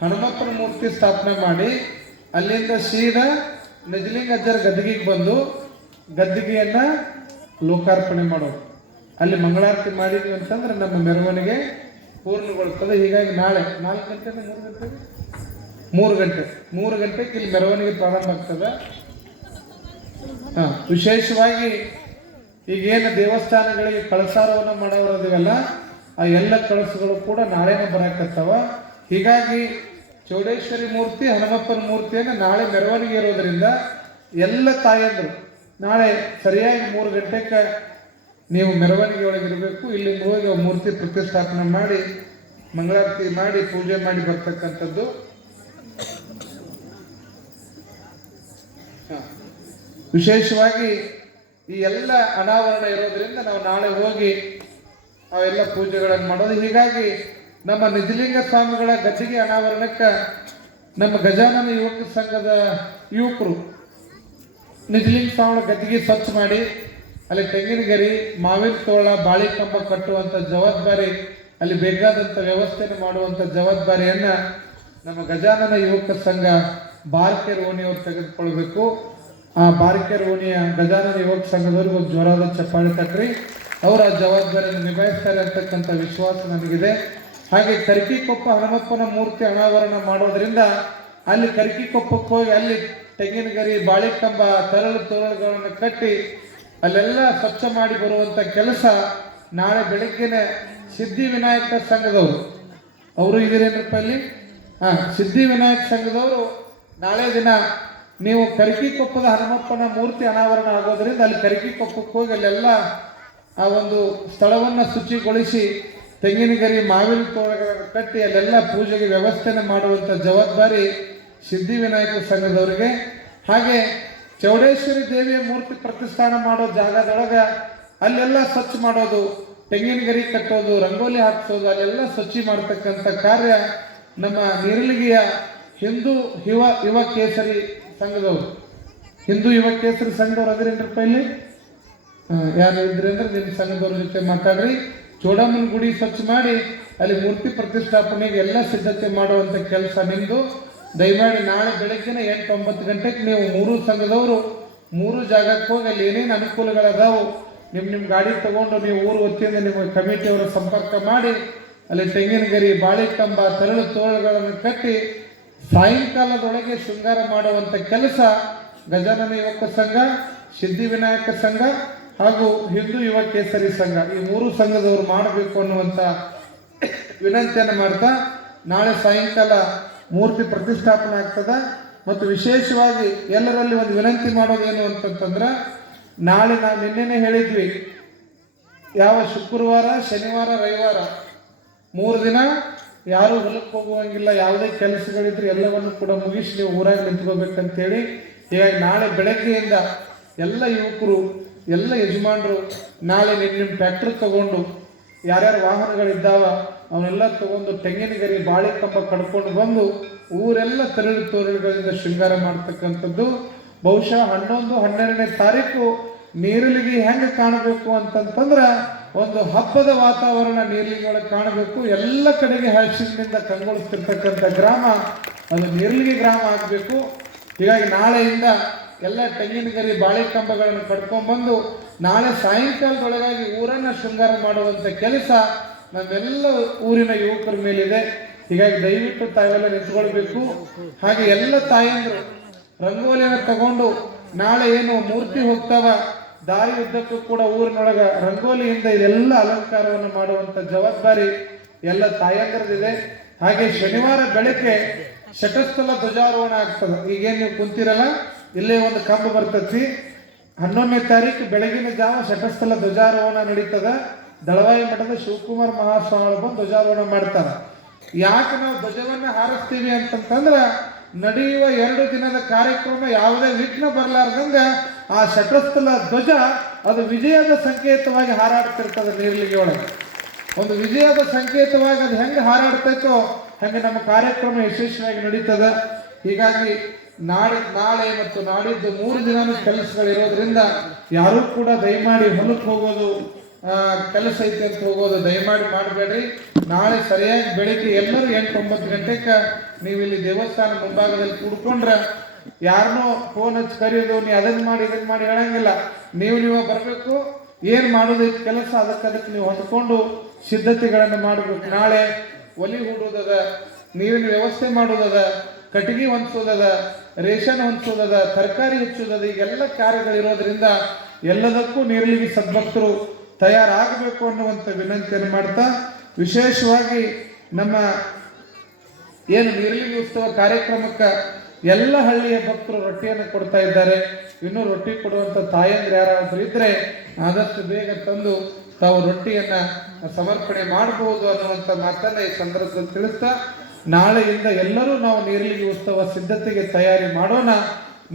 ಹನುಮಪ್ಪನ ಮೂರ್ತಿ ಸ್ಥಾಪನೆ ಮಾಡಿ ಅಲ್ಲಿಂದ ಸೀದಾ ನಿಜಲಿಂಗ ಅಜ್ಜರ ಗದ್ದಿಗೆಗೆ ಬಂದು ಗದ್ದಿಗೆಯನ್ನ ಲೋಕಾರ್ಪಣೆ ಮಾಡೋದು. ಅಲ್ಲಿ ಮಂಗಳಾರತಿ ಮಾಡಿದ್ವಿ ಅಂತಂದ್ರೆ ನಮ್ಮ ಮೆರವಣಿಗೆ ಪೂರ್ಣಗೊಳ್ತದೆ. ಹೀಗಾಗಿ ನಾಳೆ 4 ಗಂಟೆ 3 ಗಂಟೆಗೆ ಇಲ್ಲಿ ಮೆರವಣಿಗೆ ಪ್ರಾರಂಭ ಆಗ್ತದೆ. ವಿಶೇಷವಾಗಿ ಈಗೇನು ದೇವಸ್ಥಾನಗಳಿಗೆ ಕಳಸಾರವನ್ನು ಮಾಡೋದಿವಲ್ಲ, ಆ ಎಲ್ಲ ಕಳಸಗಳು ಕೂಡ ನಾಳೆನೇ ಬರಕತ್ತವ. ಹೀಗಾಗಿ ಚೌಡೇಶ್ವರಿ ಮೂರ್ತಿ ಹನುಮಪ್ಪನ ಮೂರ್ತಿಯನ್ನು ನಾಳೆ ಮೆರವಣಿಗೆ ಇರೋದ್ರಿಂದ ಎಲ್ಲ ತಾಯಂದರು ನಾಳೆ ಸರಿಯಾಗಿ 3 ಗಂಟೆಗೆ ನೀವು ಮೆರವಣಿಗೆ ಒಳಗಿರಬೇಕು. ಇಲ್ಲಿಂದ ಹೋಗಿ ಮೂರ್ತಿ ಪ್ರತಿಷ್ಠಾಪನೆ ಮಾಡಿ ಮಂಗಳಾರತಿ ಮಾಡಿ ಪೂಜೆ ಮಾಡಿ ಬರ್ತಕ್ಕಂಥದ್ದು. ವಿಶೇಷವಾಗಿ ಈ ಎಲ್ಲ ಅನಾವರಣ ಇರೋದ್ರಿಂದ ನಾವು ನಾಳೆ ಹೋಗಿ ಅವೆಲ್ಲ ಪೂಜೆಗಳನ್ನು ಮಾಡೋದು. ಹೀಗಾಗಿ ನಮ್ಮ ನಿಜಲಿಂಗ ಸ್ವಾಮಿಗಳ ಗದ್ದಿಗೆ ಅನಾವರಣಕ್ಕೆ ನಮ್ಮ ಗಜಾನನ ಯುವಕ ಸಂಘದ ಯುವಕರು ನಿಜಲಿಂಗ ಸ್ವಾಮಿಗಳ ಗದ್ದಿಗೆ ಸ್ವಚ್ಛ ಮಾಡಿ ಅಲ್ಲಿ ತೆಂಗಿನ ಗರಿ, ಮಾವಿನ ತೋಳ, ಬಾಳಿ ಕಂಬ ಕಟ್ಟುವಂಥ ಜವಾಬ್ದಾರಿ, ಅಲ್ಲಿ ಬೇಕಾದಂಥ ವ್ಯವಸ್ಥೆಯನ್ನು ಮಾಡುವಂಥ ಜವಾಬ್ದಾರಿಯನ್ನು ನಮ್ಮ ಗಜಾನನ ಯುವಕ ಸಂಘ ಬಾರ್ಕೆರ್ ಓಣಿಯವರು ತೆಗೆದುಕೊಳ್ಬೇಕು. ಆ ಬಾರ್ಕೆರ್ ಓಣಿಯ ಗಜಾನನ ಯುವಕ ಸಂಘದವ್ರಿಗೆ ಒಂದು ಜೋರಾದ ಚಪ್ಪಾಳೆ ತಟ್ರಿ. ಅವರ ಜವಾಬ್ದಾರಿಯನ್ನು ನಿಭಾಯಿಸ್ತಾರೆ ಅಂತಕ್ಕಂಥ ವಿಶ್ವಾಸ ನನಗಿದೆ. ಹಾಗೆ ಕರ್ಕಿಕೊಪ್ಪ ಹನುಮಪ್ಪನ ಮೂರ್ತಿ ಅನಾವರಣ ಮಾಡೋದ್ರಿಂದ ಅಲ್ಲಿ ಕರ್ಕಿಕೊಪ್ಪಕ್ಕೆ ಹೋಗಿ ಅಲ್ಲಿ ತೆಂಗಿನ ಗರಿ, ಬಾಳೆ ಕಂಬ, ತೋಳುಗಳನ್ನು ಕಟ್ಟಿ ಅಲ್ಲೆಲ್ಲ ಸ್ವಚ್ಛ ಮಾಡಿ ಬರುವಂಥ ಕೆಲಸ ನಾಳೆ ಬೆಳಗ್ಗೆನೆ ಸಿದ್ಧಿವಿನಾಯಕ ಸಂಘದವರು ಅವರು ಇದರೇನಪ್ಪ ಅಲ್ಲಿ ಸಿದ್ಧಿವಿನಾಯಕ ಸಂಘದವರು ನಾಳೆ ದಿನ ನೀವು ಕರಿಕಿಕೊಪ್ಪದ ಹನುಮಪ್ಪನ ಮೂರ್ತಿ ಅನಾವರಣ ಆಗೋದ್ರಿಂದ ಅಲ್ಲಿ ಕರಿಕಿಕೊಪ್ಪಕ್ಕೆ ಹೋಗಿ ಅಲ್ಲೆಲ್ಲ ಆ ಒಂದು ಸ್ಥಳವನ್ನು ಶುಚಿಗೊಳಿಸಿ ತೆಂಗಿನ ಗರಿ ಮಾವಿನ ತೋಳಗಳನ್ನು ಕಟ್ಟಿ ಅಲ್ಲೆಲ್ಲ ಪೂಜೆಗೆ ವ್ಯವಸ್ಥೆನ ಮಾಡುವಂಥ ಜವಾಬ್ದಾರಿ ಸಿದ್ಧಿವಿನಾಯಕ ಸಂಘದವರಿಗೆ. ಹಾಗೆ ಚೌಡೇಶ್ವರಿ ದೇವಿಯ ಮೂರ್ತಿ ಪ್ರತಿಷ್ಠಾನ ಮಾಡೋ ಜಾಗದೊಳಗೆ ಅಲ್ಲೆಲ್ಲ ಸ್ವಚ್ಛ ಮಾಡೋದು, ತೆಂಗಿನ ಗರಿ ಕಟ್ಟೋದು, ರಂಗೋಲಿ ಹಾಕಿಸೋದು, ಅಲ್ಲೆಲ್ಲ ಸ್ವಚ್ಛ ಮಾಡ್ತಕ್ಕಂಥ ಕಾರ್ಯ ನಮ್ಮ ನೀರಲಿಗೆಯ ಹಿಂದೂ ಯುವ ಕೇಸರಿ ಸಂಘದವರು. ಹಿಂದೂ ಯುವ ಕೇಸರಿ ಸಂಘದವ್ರು ಅದ್ರೇನ್ರಪ್ಪ ಇಲ್ಲಿ ಯಾರು ಇದ್ರಿ ಅಂದ್ರೆ ನಿಮ್ಮ ಸಂಘದವ್ರ ಜೊತೆ ಮಾತಾಡ್ರಿ. ಚೋಡಮ್ಮನ ಗುಡಿ ಸ್ವಚ್ಛ ಮಾಡಿ ಅಲ್ಲಿ ಮೂರ್ತಿ ಪ್ರತಿಷ್ಠಾಪನೆಗೆ ಎಲ್ಲ ಸಿದ್ಧತೆ ಮಾಡುವಂಥ ಕೆಲಸ ನಿಮ್ಮದು. ದಯಮಾಡಿ ನಾಳೆ ಬೆಳಗ್ಗಿನ 8-9 ಗಂಟೆಗೆ ನೀವು 3 ಸಂಘದವರು 3 ಜಾಗಕ್ಕೆ ಹೋಗಿ ಅಲ್ಲಿ ಏನೇನು ಅನುಕೂಲಗಳದಾವು ನಿಮ್ಮ ಗಾಡಿ ತಗೊಂಡು ನೀವು ಊರು ವತಿಯಿಂದ ನಿಮ್ಮ ಕಮಿಟಿಯವರು ಸಂಪರ್ಕ ಮಾಡಿ ಅಲ್ಲಿ ತೆಂಗಿನ ಗರಿ, ಬಾಳೆ ಕಂಬ, ತರಳು ತೋಳುಗಳನ್ನು ಕಟ್ಟಿ ಸಾಯಂಕಾಲದೊಳಗೆ ಶೃಂಗಾರ ಮಾಡುವಂಥ ಕೆಲಸ ಗಜಾನನ ಯುವಕ ಸಂಘ, ಸಿದ್ಧಿವಿನಾಯಕ ಸಂಘ ಹಾಗೂ ಹಿಂದೂ ಯುವ ಕೇಸರಿ ಸಂಘ ಈ 3 ಸಂಘದವರು ಮಾಡಬೇಕು ಅನ್ನುವಂಥ ವಿನಂತಿಯನ್ನು ಮಾಡ್ತಾ ನಾಳೆ ಸಾಯಂಕಾಲ ಮೂರ್ತಿ ಪ್ರತಿಷ್ಠಾಪನೆ ಆಗ್ತದೆ. ಮತ್ತು ವಿಶೇಷವಾಗಿ ಎಲ್ಲರಲ್ಲಿ ಒಂದು ವಿನಂತಿ ಮಾಡೋದೇನು ಅಂತಂತಂದ್ರೆ, ನಾಳೆ ನಾವು ನಿನ್ನೆನೇ ಹೇಳಿದ್ವಿ, ಯಾವ ಶುಕ್ರವಾರ, ಶನಿವಾರ, ರವಿವಾರ 3 ದಿನ ಯಾರೂ ಹೊಲಕ್ಕೆ ಹೋಗುವಂಗಿಲ್ಲ. ಯಾವುದೇ ಕೆಲಸಗಳಿದ್ರೆ ಎಲ್ಲವನ್ನು ಕೂಡ ಮುಗಿಸಿ ನೀವು ಊರಾಗ ನಿಂತ್ಕೋಬೇಕಂತೇಳಿ ಹೀಗಾಗಿ ನಾಳೆ ಬೆಳಗ್ಗೆಯಿಂದ ಎಲ್ಲ ಯುವಕರು, ಎಲ್ಲ ಯಜಮಾನರು ನಾಳೆ ನಿಮ್ಮ ಟ್ರ್ಯಾಕ್ಟರ್ ತಗೊಂಡು ಯಾರ್ಯಾರು ವಾಹನಗಳಿದ್ದಾವ ಅವನ್ನೆಲ್ಲ ತಗೊಂಡು ತೆಂಗಿನ ಗರಿ, ಬಾಳೆ ಕಂಬ ಕಡ್ಕೊಂಡು ಬಂದು ಊರೆಲ್ಲ ತರಳು ತೋರಳುಗಳಿಂದ ಶೃಂಗಾರ ಮಾಡ್ತಕ್ಕಂಥದ್ದು. ಬಹುಶಃ 11-12ನೇ ತಾರೀಕು ನೀರಲಿಗೆ ಹೆಂಗೆ ಕಾಣಬೇಕು ಅಂತಂತಂದ್ರೆ ಒಂದು ಹಬ್ಬದ ವಾತಾವರಣ ನೀರಲಿಗೆ ಒಳಗೆ ಕಾಣಬೇಕು. ಎಲ್ಲ ಕಡೆಗೆ ಹರ್ಷಿನಿಂದ ಕಂಗೊಳಿಸ್ತಿರ್ತಕ್ಕಂಥ ಗ್ರಾಮ ಅದು ನೀರಲಿಗೆ ಗ್ರಾಮ ಆಗಬೇಕು. ಹೀಗಾಗಿ ನಾಳೆಯಿಂದ ಎಲ್ಲ ತೆಂಗಿನ ಗರಿ, ಬಾಳೆ ಕಂಬಗಳನ್ನು ಕಟ್ಕೊಂಡ್ಬಂದು ನಾಳೆ ಸಾಯಂಕಾಲದೊಳಗಾಗಿ ಊರನ್ನು ಶೃಂಗಾರ ಮಾಡುವಂಥ ಕೆಲಸ ನಮ್ಮೆಲ್ಲ ಊರಿನ ಯುವಕರ ಮೇಲಿದೆ. ಹೀಗಾಗಿ ದಯವಿಟ್ಟು ತಾವೆಲ್ಲ ನಿಂತ್ಕೊಳ್ಬೇಕು. ಹಾಗೆ ಎಲ್ಲ ತಾಯಂದರು ರಂಗೋಲಿಯನ್ನು ತಗೊಂಡು ನಾಳೆ ಏನು ಮೂರ್ತಿ ಹೋಗ್ತಾವ ದಾರಿ ಉದ್ದಕ್ಕೂ ಕೂಡ ಊರಿನೊಳಗೆ ರಂಗೋಲಿಯಿಂದ ಇದೆಲ್ಲ ಅಲಂಕಾರವನ್ನು ಮಾಡುವಂಥ ಜವಾಬ್ದಾರಿ ಎಲ್ಲ ತಾಯಂದ್ರದಿದೆ. ಹಾಗೆ ಶನಿವಾರ ಬೆಳಗ್ಗೆ ಶಟಸ್ಥಲ ಧ್ವಜಾರೋಹಣ ಆಗ್ತದೆ. ಈಗೇನು ನೀವು ಕುಂತಿರಲ್ಲ, ಇಲ್ಲೇ ಒಂದು ಕಂಬ ಬರ್ತೈತಿ. 11ನೇ ತಾರೀಕು ಬೆಳಗಿನ ಜಾವ ಶಟಸ್ಥಲ ಧ್ವಜಾರೋಹಣ ನಡೀತದ. ದಳವಾಯಿ ಮಠದ ಶಿವಕುಮಾರ್ ಮಹಾಸ್ವಾಮಿಗಳು ಬಂದು ಧ್ವಜಾರೋಹಣ ಮಾಡ್ತಾರೆ. ಯಾಕೆ ನಾವು ಧ್ವಜವನ್ನು ಹಾರಿಸ್ತೀವಿ ಅಂತಂತಂದ್ರೆ, ನಡೆಯುವ 2 ದಿನದ ಕಾರ್ಯಕ್ರಮ ಯಾವುದೇ ವಿಘ್ನ ಬರಲಾರ್ದಂಗೆ ಆ ಶಟಸ್ಥಲ ಧ್ವಜ ಅದು ವಿಜಯದ ಸಂಕೇತವಾಗಿ ಹಾರಾಡ್ತಿರ್ತದೆ. ನೀರಲಿಗೆ ಒಳಗೆ ಒಂದು ವಿಜಯದ ಸಂಕೇತವಾಗಿ ಅದು ಹೆಂಗೆ ಹಾರಾಡ್ತೈತೋ ಹಾಗೆ ನಮ್ಮ ಕಾರ್ಯಕ್ರಮ ಯಶಸ್ವಿಯಾಗಿ ನಡೀತದೆ. ಹೀಗಾಗಿ ನಾಳೆ ಮತ್ತು ನಾಡಿದ್ದು 3 ದಿನದ ಕೆಲಸಗಳಿರೋದ್ರಿಂದ ಯಾರೂ ಕೂಡ ದಯಮಾಡಿ ಹೊಲಕ್ಕೆ ಹೋಗೋದು, ಕೆಲಸ ಐತೆ ಅಂತ ಹೋಗೋದು ದಯಮಾಡಿ ಮಾಡಬೇಡ್ರಿ. ನಾಳೆ ಸರಿಯಾಗಿ ಬೆಳಿಗ್ಗೆ ಎಲ್ಲರೂ 8-9 ಗಂಟೆಗೆ ನೀವು ಇಲ್ಲಿ ದೇವಸ್ಥಾನ ಮುಂಭಾಗದಲ್ಲಿ ಕೂಡ್ಕೊಂಡ್ರೆ ಯಾರನ್ನೋ ಫೋನ್ ಹಚ್ಚಿ ಕರೆಯೋದು, ನೀ ಅದನ್ನು ಮಾಡಿ ಇದನ್ನು ಮಾಡಿ ಹೇಳಂಗಿಲ್ಲ. ನೀವು ಬರಬೇಕು. ಏನು ಮಾಡೋದೈತೆ ಕೆಲಸ ಅದಕ್ಕೆ ನೀವು ಹೊಂದ್ಕೊಂಡು ಸಿದ್ಧತೆಗಳನ್ನು ಮಾಡಬೇಕು. ನಾಳೆ ಒಲಿ ಹೂಡೋದದ, ನೀರಿನ ವ್ಯವಸ್ಥೆ ಮಾಡೋದದ, ಕಟ್ಟಿಗೆ ಹೊಂದಿಸೋದದ, ರೇಷನ್ ಹೊಂದಿಸೋದದ, ತರಕಾರಿ ಹೆಚ್ಚೋದದ, ಈಗೆಲ್ಲ ಕಾರ್ಯಗಳಿರೋದ್ರಿಂದ ಎಲ್ಲದಕ್ಕೂ ನೀರಲಿಗೆ ಸದ್ಭಕ್ತರು ತಯಾರಾಗಬೇಕು ಅನ್ನುವಂಥ ವಿನಂತಿಯನ್ನು ಮಾಡ್ತಾ, ವಿಶೇಷವಾಗಿ ನಮ್ಮ ಏನು ನೀರಲಿಗೆ ಉತ್ಸವ ಕಾರ್ಯಕ್ರಮಕ್ಕೆ ಎಲ್ಲ ಹಳ್ಳಿಯ ಭಕ್ತರು ರೊಟ್ಟಿಯನ್ನು ಕೊಡ್ತಾ ಇದ್ದಾರೆ. ಇನ್ನೂ ರೊಟ್ಟಿ ಕೊಡುವಂಥ ತಾಯಂದ್ರೆ ಯಾರಾದರೂ ಇದ್ದರೆ ಆದಷ್ಟು ಬೇಗ ತಂದು ತಾವು ರೊಟ್ಟಿಯನ್ನು ಸಮರ್ಪಣೆ ಮಾಡಬಹುದು ಅನ್ನುವಂಥ ಮಾತನ್ನು ಈ ಸಂದರ್ಭದಲ್ಲಿ ತಿಳಿಸ್ತಾ, ನಾಳೆಯಿಂದ ಎಲ್ಲರೂ ನಾವು ನೀರಲಿಗೆ ಉತ್ಸವ ಸಿದ್ಧತೆಗೆ ತಯಾರಿ ಮಾಡೋಣ,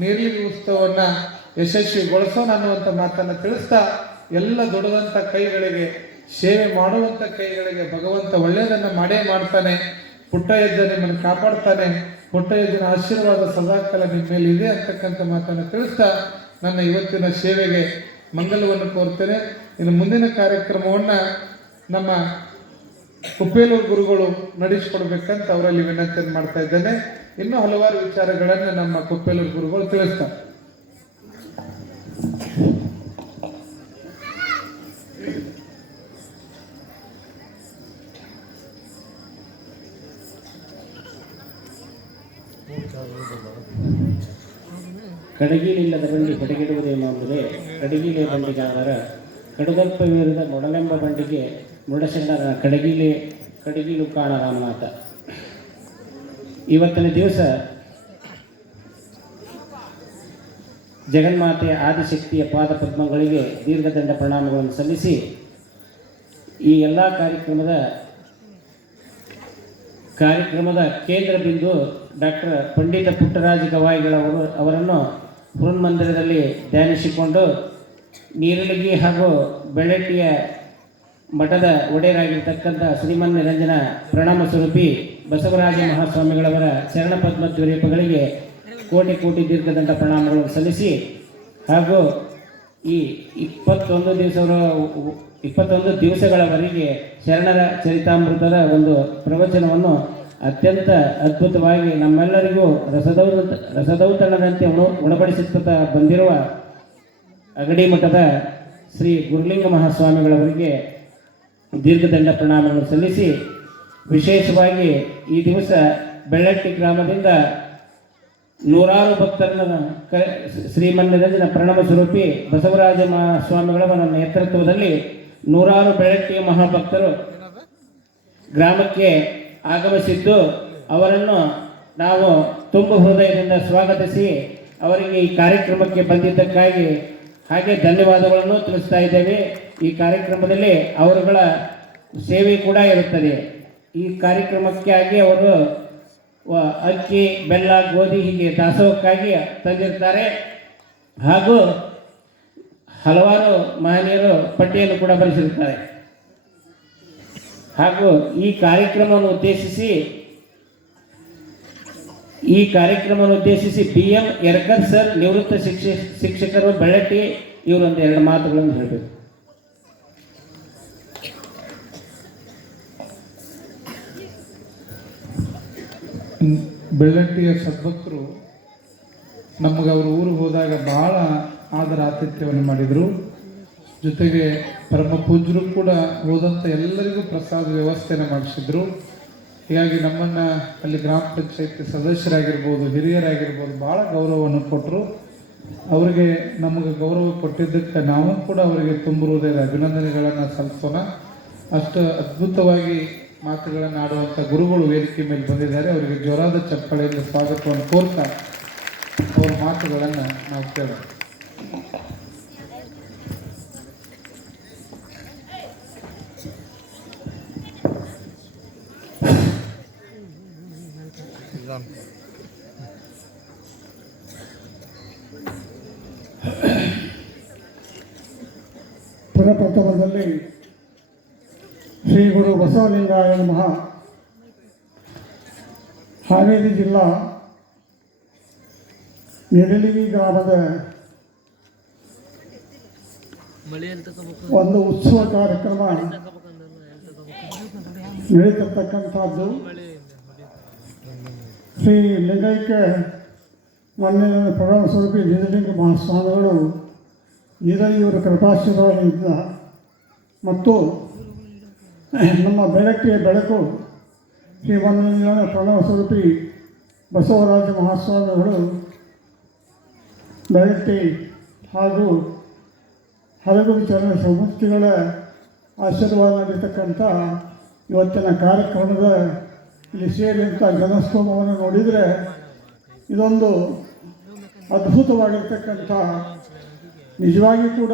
ನೀರಲಿಗೆ ಉತ್ಸವವನ್ನು ಯಶಸ್ವಿಗೊಳಿಸೋಣ ಅನ್ನುವಂಥ ಮಾತನ್ನು ತಿಳಿಸ್ತಾ, ಎಲ್ಲ ದೊಡ್ಡದಂಥ ಕೈಗಳಿಗೆ, ಸೇವೆ ಮಾಡುವಂಥ ಕೈಗಳಿಗೆ ಭಗವಂತ ಒಳ್ಳೆಯದನ್ನು ಮಾಡೇ ಮಾಡ್ತಾನೆ. ಪುಟ್ಟಯ್ಯಜ್ಜ ನಿಮ್ಮನ್ನು ಕಾಪಾಡ್ತಾನೆ. ಪುಟ್ಟಯ್ಯಜ್ಜನ ಆಶೀರ್ವಾದ ಸದಾಕಾಲ ನಿಮ್ಮ ಮೇಲೆ ಇದೆ ಅಂತಕ್ಕಂಥ ಮಾತನ್ನು ತಿಳಿಸ್ತಾ ನನ್ನ ಇವತ್ತಿನ ಸೇವೆಗೆ ಮಂಗಲವನ್ನು ಕೋರ್ತೇನೆ. ಇನ್ನು ಮುಂದಿನ ಕಾರ್ಯಕ್ರಮವನ್ನು ನಮ್ಮ ಕುಪ್ಪೇಲೂರು ಗುರುಗಳು ನಡೆಸಿಕೊಡ್ಬೇಕಂತ ಅವರಲ್ಲಿ ವಿನಂತಿಯನ್ನು ಮಾಡ್ತಾ ಇದ್ದೇನೆ. ಇನ್ನೂ ಹಲವಾರು ವಿಚಾರಗಳನ್ನು ನಮ್ಮ ಕುಪ್ಪೇಲೂರು ಗುರುಗಳು ತಿಳಿಸ್ತಾರೆ. ಕಡಗಿಲಿಲ್ಲದ ಬಂಡಿ ಕಡೆಗಿಡುವುದೇನು ಅಂದರೆ ಕಡಗಿಲೆ ಬಂಡಿಗಾರರ ಕಡುಗಲ್ಪ ವಿರುದ್ಧ ಮೊಡಲೆಂಬ ಬಂಡಿಗೆ ಮುಡಸೆಂಡರ ಕಡಗಿಲು ಕಾಣ ರಾಮನಾಥ. ಇವತ್ತಿನ ದಿವಸ ಜಗನ್ಮಾತೆ ಆದಿಶಕ್ತಿಯ ಪಾದ ಪದ್ಮಗಳಿಗೆ ದೀರ್ಘದಂಡ ಪ್ರಣಾಮಗಳನ್ನು ಸಲ್ಲಿಸಿ ಈ ಎಲ್ಲ ಕಾರ್ಯಕ್ರಮದ ಕೇಂದ್ರ ಬಿಂದು ಡಾಕ್ಟರ್ ಪಂಡಿತ ಪುಟ್ಟರಾಜ ಗವಾಯಿಗಳವರು ಅವರನ್ನು ಮಂದಿರದಲ್ಲಿ ಧ್ಯಾನಿಸಿಕೊಂಡು ನೀರಲಗಿ ಹಾಗೂ ಬೆಳ್ಳಟ್ಟಿಯ ಮಠದ ಒಡೆಯರಾಗಿರ್ತಕ್ಕಂಥ ಶ್ರೀಮನ್ ನಿರಂಜನ ಪ್ರಣಾಮ ಸ್ವರೂಪಿ ಬಸವರಾಜ ಮಹಾಸ್ವಾಮಿಗಳವರ ಚರಣ ಪದ್ಮ ದ್ವೀಪಗಳಿಗೆ ಕೋಟಿ ಕೋಟಿ ದೀರ್ಘದಂಡ ಪ್ರಣಾಮಗಳನ್ನು ಸಲ್ಲಿಸಿ ಹಾಗೂ ಈ 21 ದಿವಸಗಳವರೆಗೆ ಶರಣರ ಚರಿತಾಮೃತದ ಒಂದು ಪ್ರವಚನವನ್ನು ಅತ್ಯಂತ ಅದ್ಭುತವಾಗಿ ನಮ್ಮೆಲ್ಲರಿಗೂ ರಸದೌತಣದಂತೆ ಉಣಬಡಿಸುತ್ತಾ ಬಂದಿರುವ ಅಗಡಿ ಮಠದ ಶ್ರೀ ಗುರುಲಿಂಗ ಮಹಾಸ್ವಾಮಿಗಳವರಿಗೆ ದೀರ್ಘದಂಡ ಪ್ರಣಾಮಗಳನ್ನು ಸಲ್ಲಿಸಿ ವಿಶೇಷವಾಗಿ ಈ ದಿವಸ ಬೆಳ್ಳಟ್ಟಿ ಗ್ರಾಮದಿಂದ ನೂರಾರು ಭಕ್ತರನ್ನು ಶ್ರೀಮನ್ನಿರಂಜನ ಪ್ರಣವ ಸ್ವರೂಪಿ ಬಸವರಾಜ ಮಹಾಸ್ವಾಮಿಗಳವರ ನೇತೃತ್ವದಲ್ಲಿ ನೂರಾರು ಬೆಳ್ಳಟ್ಟಿಯ ಮಹಾಭಕ್ತರು ಗ್ರಾಮಕ್ಕೆ ಆಗಮಿಸಿದ್ದು ಅವರನ್ನು ನಾವು ತುಂಬ ಹೃದಯದಿಂದ ಸ್ವಾಗತಿಸಿ ಅವರಿಗೆ ಈ ಕಾರ್ಯಕ್ರಮಕ್ಕೆ ಬಂದಿದ್ದಕ್ಕಾಗಿ ಹಾಗೆ ಧನ್ಯವಾದಗಳನ್ನು ತಿಳಿಸ್ತಾ ಇದ್ದೇವೆ. ಈ ಕಾರ್ಯಕ್ರಮದಲ್ಲಿ ಅವರುಗಳ ಸೇವೆ ಕೂಡ ಇರುತ್ತದೆ. ಈ ಕಾರ್ಯಕ್ರಮಕ್ಕಾಗಿ ಅವರು ಅಕ್ಕಿ, ಬೆಲ್ಲ, ಗೋಧಿ ಹೀಗೆ ದಾಸೋಹಕ್ಕಾಗಿ ತಂದಿರ್ತಾರೆ ಹಾಗೂ ಹಲವಾರು ಮಹನೀಯರು ಪಟ್ಟಿಯನ್ನು ಕೂಡ ಬರೆಸಿರುತ್ತಾರೆ. ಹಾಗೂ ಈ ಕಾರ್ಯಕ್ರಮವನ್ನು ಉದ್ದೇಶಿಸಿ BM ಯರ್ಕರ್ ಸರ್, ನಿವೃತ್ತ ಶಿಕ್ಷಕರು, ಬೆಳ್ಳಟ್ಟಿ, ಇವರೊಂದು 2 ಮಾತುಗಳನ್ನು ಹೇಳಬೇಕು. ಬೆಳ್ಳಟ್ಟಿಯ ಸದ್ಭಕ್ತರು ನಮಗೆ ಅವ್ರ ಊರಿಗೆ ಹೋದಾಗ ಭಾಳ ಆದರ ಆತಿಥ್ಯವನ್ನು ಮಾಡಿದರು. ಜೊತೆಗೆ ಪರಮ ಪೂಜ್ಯರು ಕೂಡ ಹೋದಂಥ ಎಲ್ಲರಿಗೂ ಪ್ರಸಾದ ವ್ಯವಸ್ಥೆಯನ್ನು ಮಾಡಿಸಿದ್ರು. ಹೀಗಾಗಿ ನಮ್ಮನ್ನು ಅಲ್ಲಿ ಗ್ರಾಮ ಪಂಚಾಯತಿ ಸದಸ್ಯರಾಗಿರ್ಬೋದು, ಹಿರಿಯರಾಗಿರ್ಬೋದು ಭಾಳ ಗೌರವವನ್ನು ಕೊಟ್ಟರು. ಅವರಿಗೆ ನಮಗೆ ಗೌರವ ಕೊಟ್ಟಿದ್ದಕ್ಕೆ ನಾವು ಕೂಡ ಅವರಿಗೆ ತುಂಬ ಹೃದಯದ ಅಭಿನಂದನೆಗಳನ್ನು ಸಲ್ಲಿಸೋಣ. ಅಷ್ಟು ಅದ್ಭುತವಾಗಿ ಮಾತುಗಳನ್ನು ಆಡುವಂಥ ಗುರುಗಳು ವೇದಿಕೆ ಮೇಲೆ ಬಂದಿದ್ದಾರೆ. ಅವರಿಗೆ ಜೋರಾದ ಚಪ್ಪಾಳೆಯಿಂದ ಸ್ವಾಗತವನ್ನು ಕೋರ್ತಾ ಅವರ ಮಾತುಗಳನ್ನು ನಾವು ಕೇಳೋಣ. ಪ್ರಥಮದಲ್ಲಿ ಶ್ರೀ ಗುರು ಬಸವಲಿಂಗಾಯ ನಮಃ. ಹಾವೇರಿ ಜಿಲ್ಲಾ ನೆರಳಿಗಿ ಗ್ರಾಮದ ಒಂದು ಉತ್ಸವ ಕಾರ್ಯಕ್ರಮ ನಡೀತಿರ್ತಕ್ಕಂಥದ್ದು. ಶ್ರೀ ಲಿಂಗೈಕ್ಯ ಮೊನ್ನೆ ಪ್ರಣವ ಸ್ವರೂಪಿ ನಿಜಲಿಂಗ ಮಹಾಸ್ವಾಮಿಗಳು ಇವರ ಕೃಪಾಶೀರ್ವಾದದಿಂದ ಮತ್ತು ನಮ್ಮ ಬೆಳಕಿಯ ಬೆಳಕು ಶ್ರೀ ಪ್ರಣವ ಸ್ವರೂಪಿ ಬಸವರಾಜ ಮಹಾಸ್ವಾಮಿಗಳು ಬೆಳಟ್ಟಿ ಹಾಗೂ ಹಲಗೂರು ಚರಣ ಸಮೂರ್ತಿಗಳ ಆಶೀರ್ವಾದ ನಡೀತಕ್ಕಂಥ ಇವತ್ತಿನ ಕಾರ್ಯಕ್ರಮದ ಇಲ್ಲಿ ಸೇರಿದಂಥ ಜನಸ್ತೋಮವನ್ನು ನೋಡಿದರೆ ಇದೊಂದು ಅದ್ಭುತವಾಗಿರ್ತಕ್ಕಂಥ, ನಿಜವಾಗಿ ಕೂಡ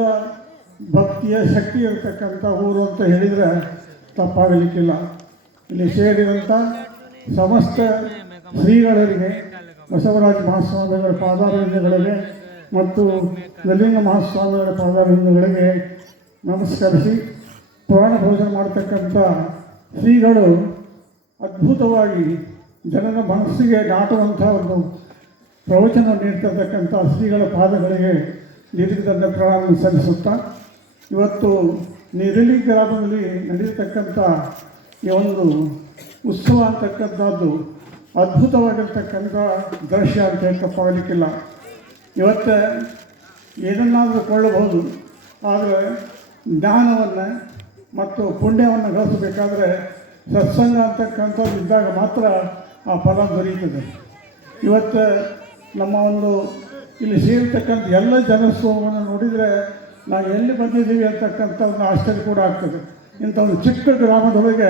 ಭಕ್ತಿಯ ಶಕ್ತಿ ಇರತಕ್ಕಂಥ ಊರು ಅಂತ ಹೇಳಿದರೆ ತಪ್ಪಾಗಲಿಕ್ಕಿಲ್ಲ. ಇಲ್ಲಿ ಸೇರಿದಂಥ ಸಮಸ್ತ ಶ್ರೀಗಳಿಗೆ, ಬಸವರಾಜ ಮಹಾಸ್ವಾಮಿಗಳ ಪಾದಾರವಿಂದಗಳಿಗೆ ಮತ್ತು ಗಲಿಂಗ ಮಹಾಸ್ವಾಮಿಗಳ ಪಾದಾರವಿಂದಗಳಿಗೆ ನಮಸ್ಕರಿಸಿ, ಪುರಾಣ ಭೋಜನ ಮಾಡತಕ್ಕಂಥ ಶ್ರೀಗಳು ಅದ್ಭುತವಾಗಿ ಜನರ ಮನಸ್ಸಿಗೆ ನಾಟುವಂಥ ಒಂದು ಪ್ರವಚನ ನೀಡ್ತಿರ್ತಕ್ಕಂಥ ಶ್ರೀಗಳ ಪಾದಗಳಿಗೆ ದೀರ್ಘದಂಡ ಪ್ರಣಾಮ ಸಲ್ಲಿಸುತ್ತಾ, ಇವತ್ತು ನೆರಳಿ ಗ್ರಾಮದಲ್ಲಿ ನಡೆಯತಕ್ಕಂಥ ಈ ಒಂದು ಉತ್ಸವ ಅಂತಕ್ಕಂಥದ್ದು ಅದ್ಭುತವಾಗಿರ್ತಕ್ಕಂಥ ದೃಶ್ಯ ಅಂತ ತಪ್ಪಾಗಲಿಕ್ಕಿಲ್ಲ. ಇವತ್ತು ಏನನ್ನಾದರೂ ಕೊಳ್ಳಬಹುದು, ಆದರೆ ಜ್ಞಾನವನ್ನು ಮತ್ತು ಪುಣ್ಯವನ್ನು ಗಳಿಸಬೇಕಾದ್ರೆ ಸತ್ಸಂಗ ಅಂತಕ್ಕಂಥದ್ದು ಇದ್ದಾಗ ಮಾತ್ರ ಆ ಫಲ ದೊರೆಯುತ್ತದೆ. ಇವತ್ತು ನಮ್ಮ ಒಂದು ಇಲ್ಲಿ ಸೇರ್ತಕ್ಕಂಥ ಎಲ್ಲ ಜನಸ್ತೋಮವನ್ನು ನೋಡಿದರೆ ನಾವು ಎಲ್ಲಿ ಬಂದಿದ್ದೀವಿ ಅಂತಕ್ಕಂಥ ಒಂದು ಆಶ್ಚರ್ಯ ಕೂಡ ಆಗ್ತದೆ. ಇಂಥ ಒಂದು ಚಿಕ್ಕ ಗ್ರಾಮದೊಳಗೆ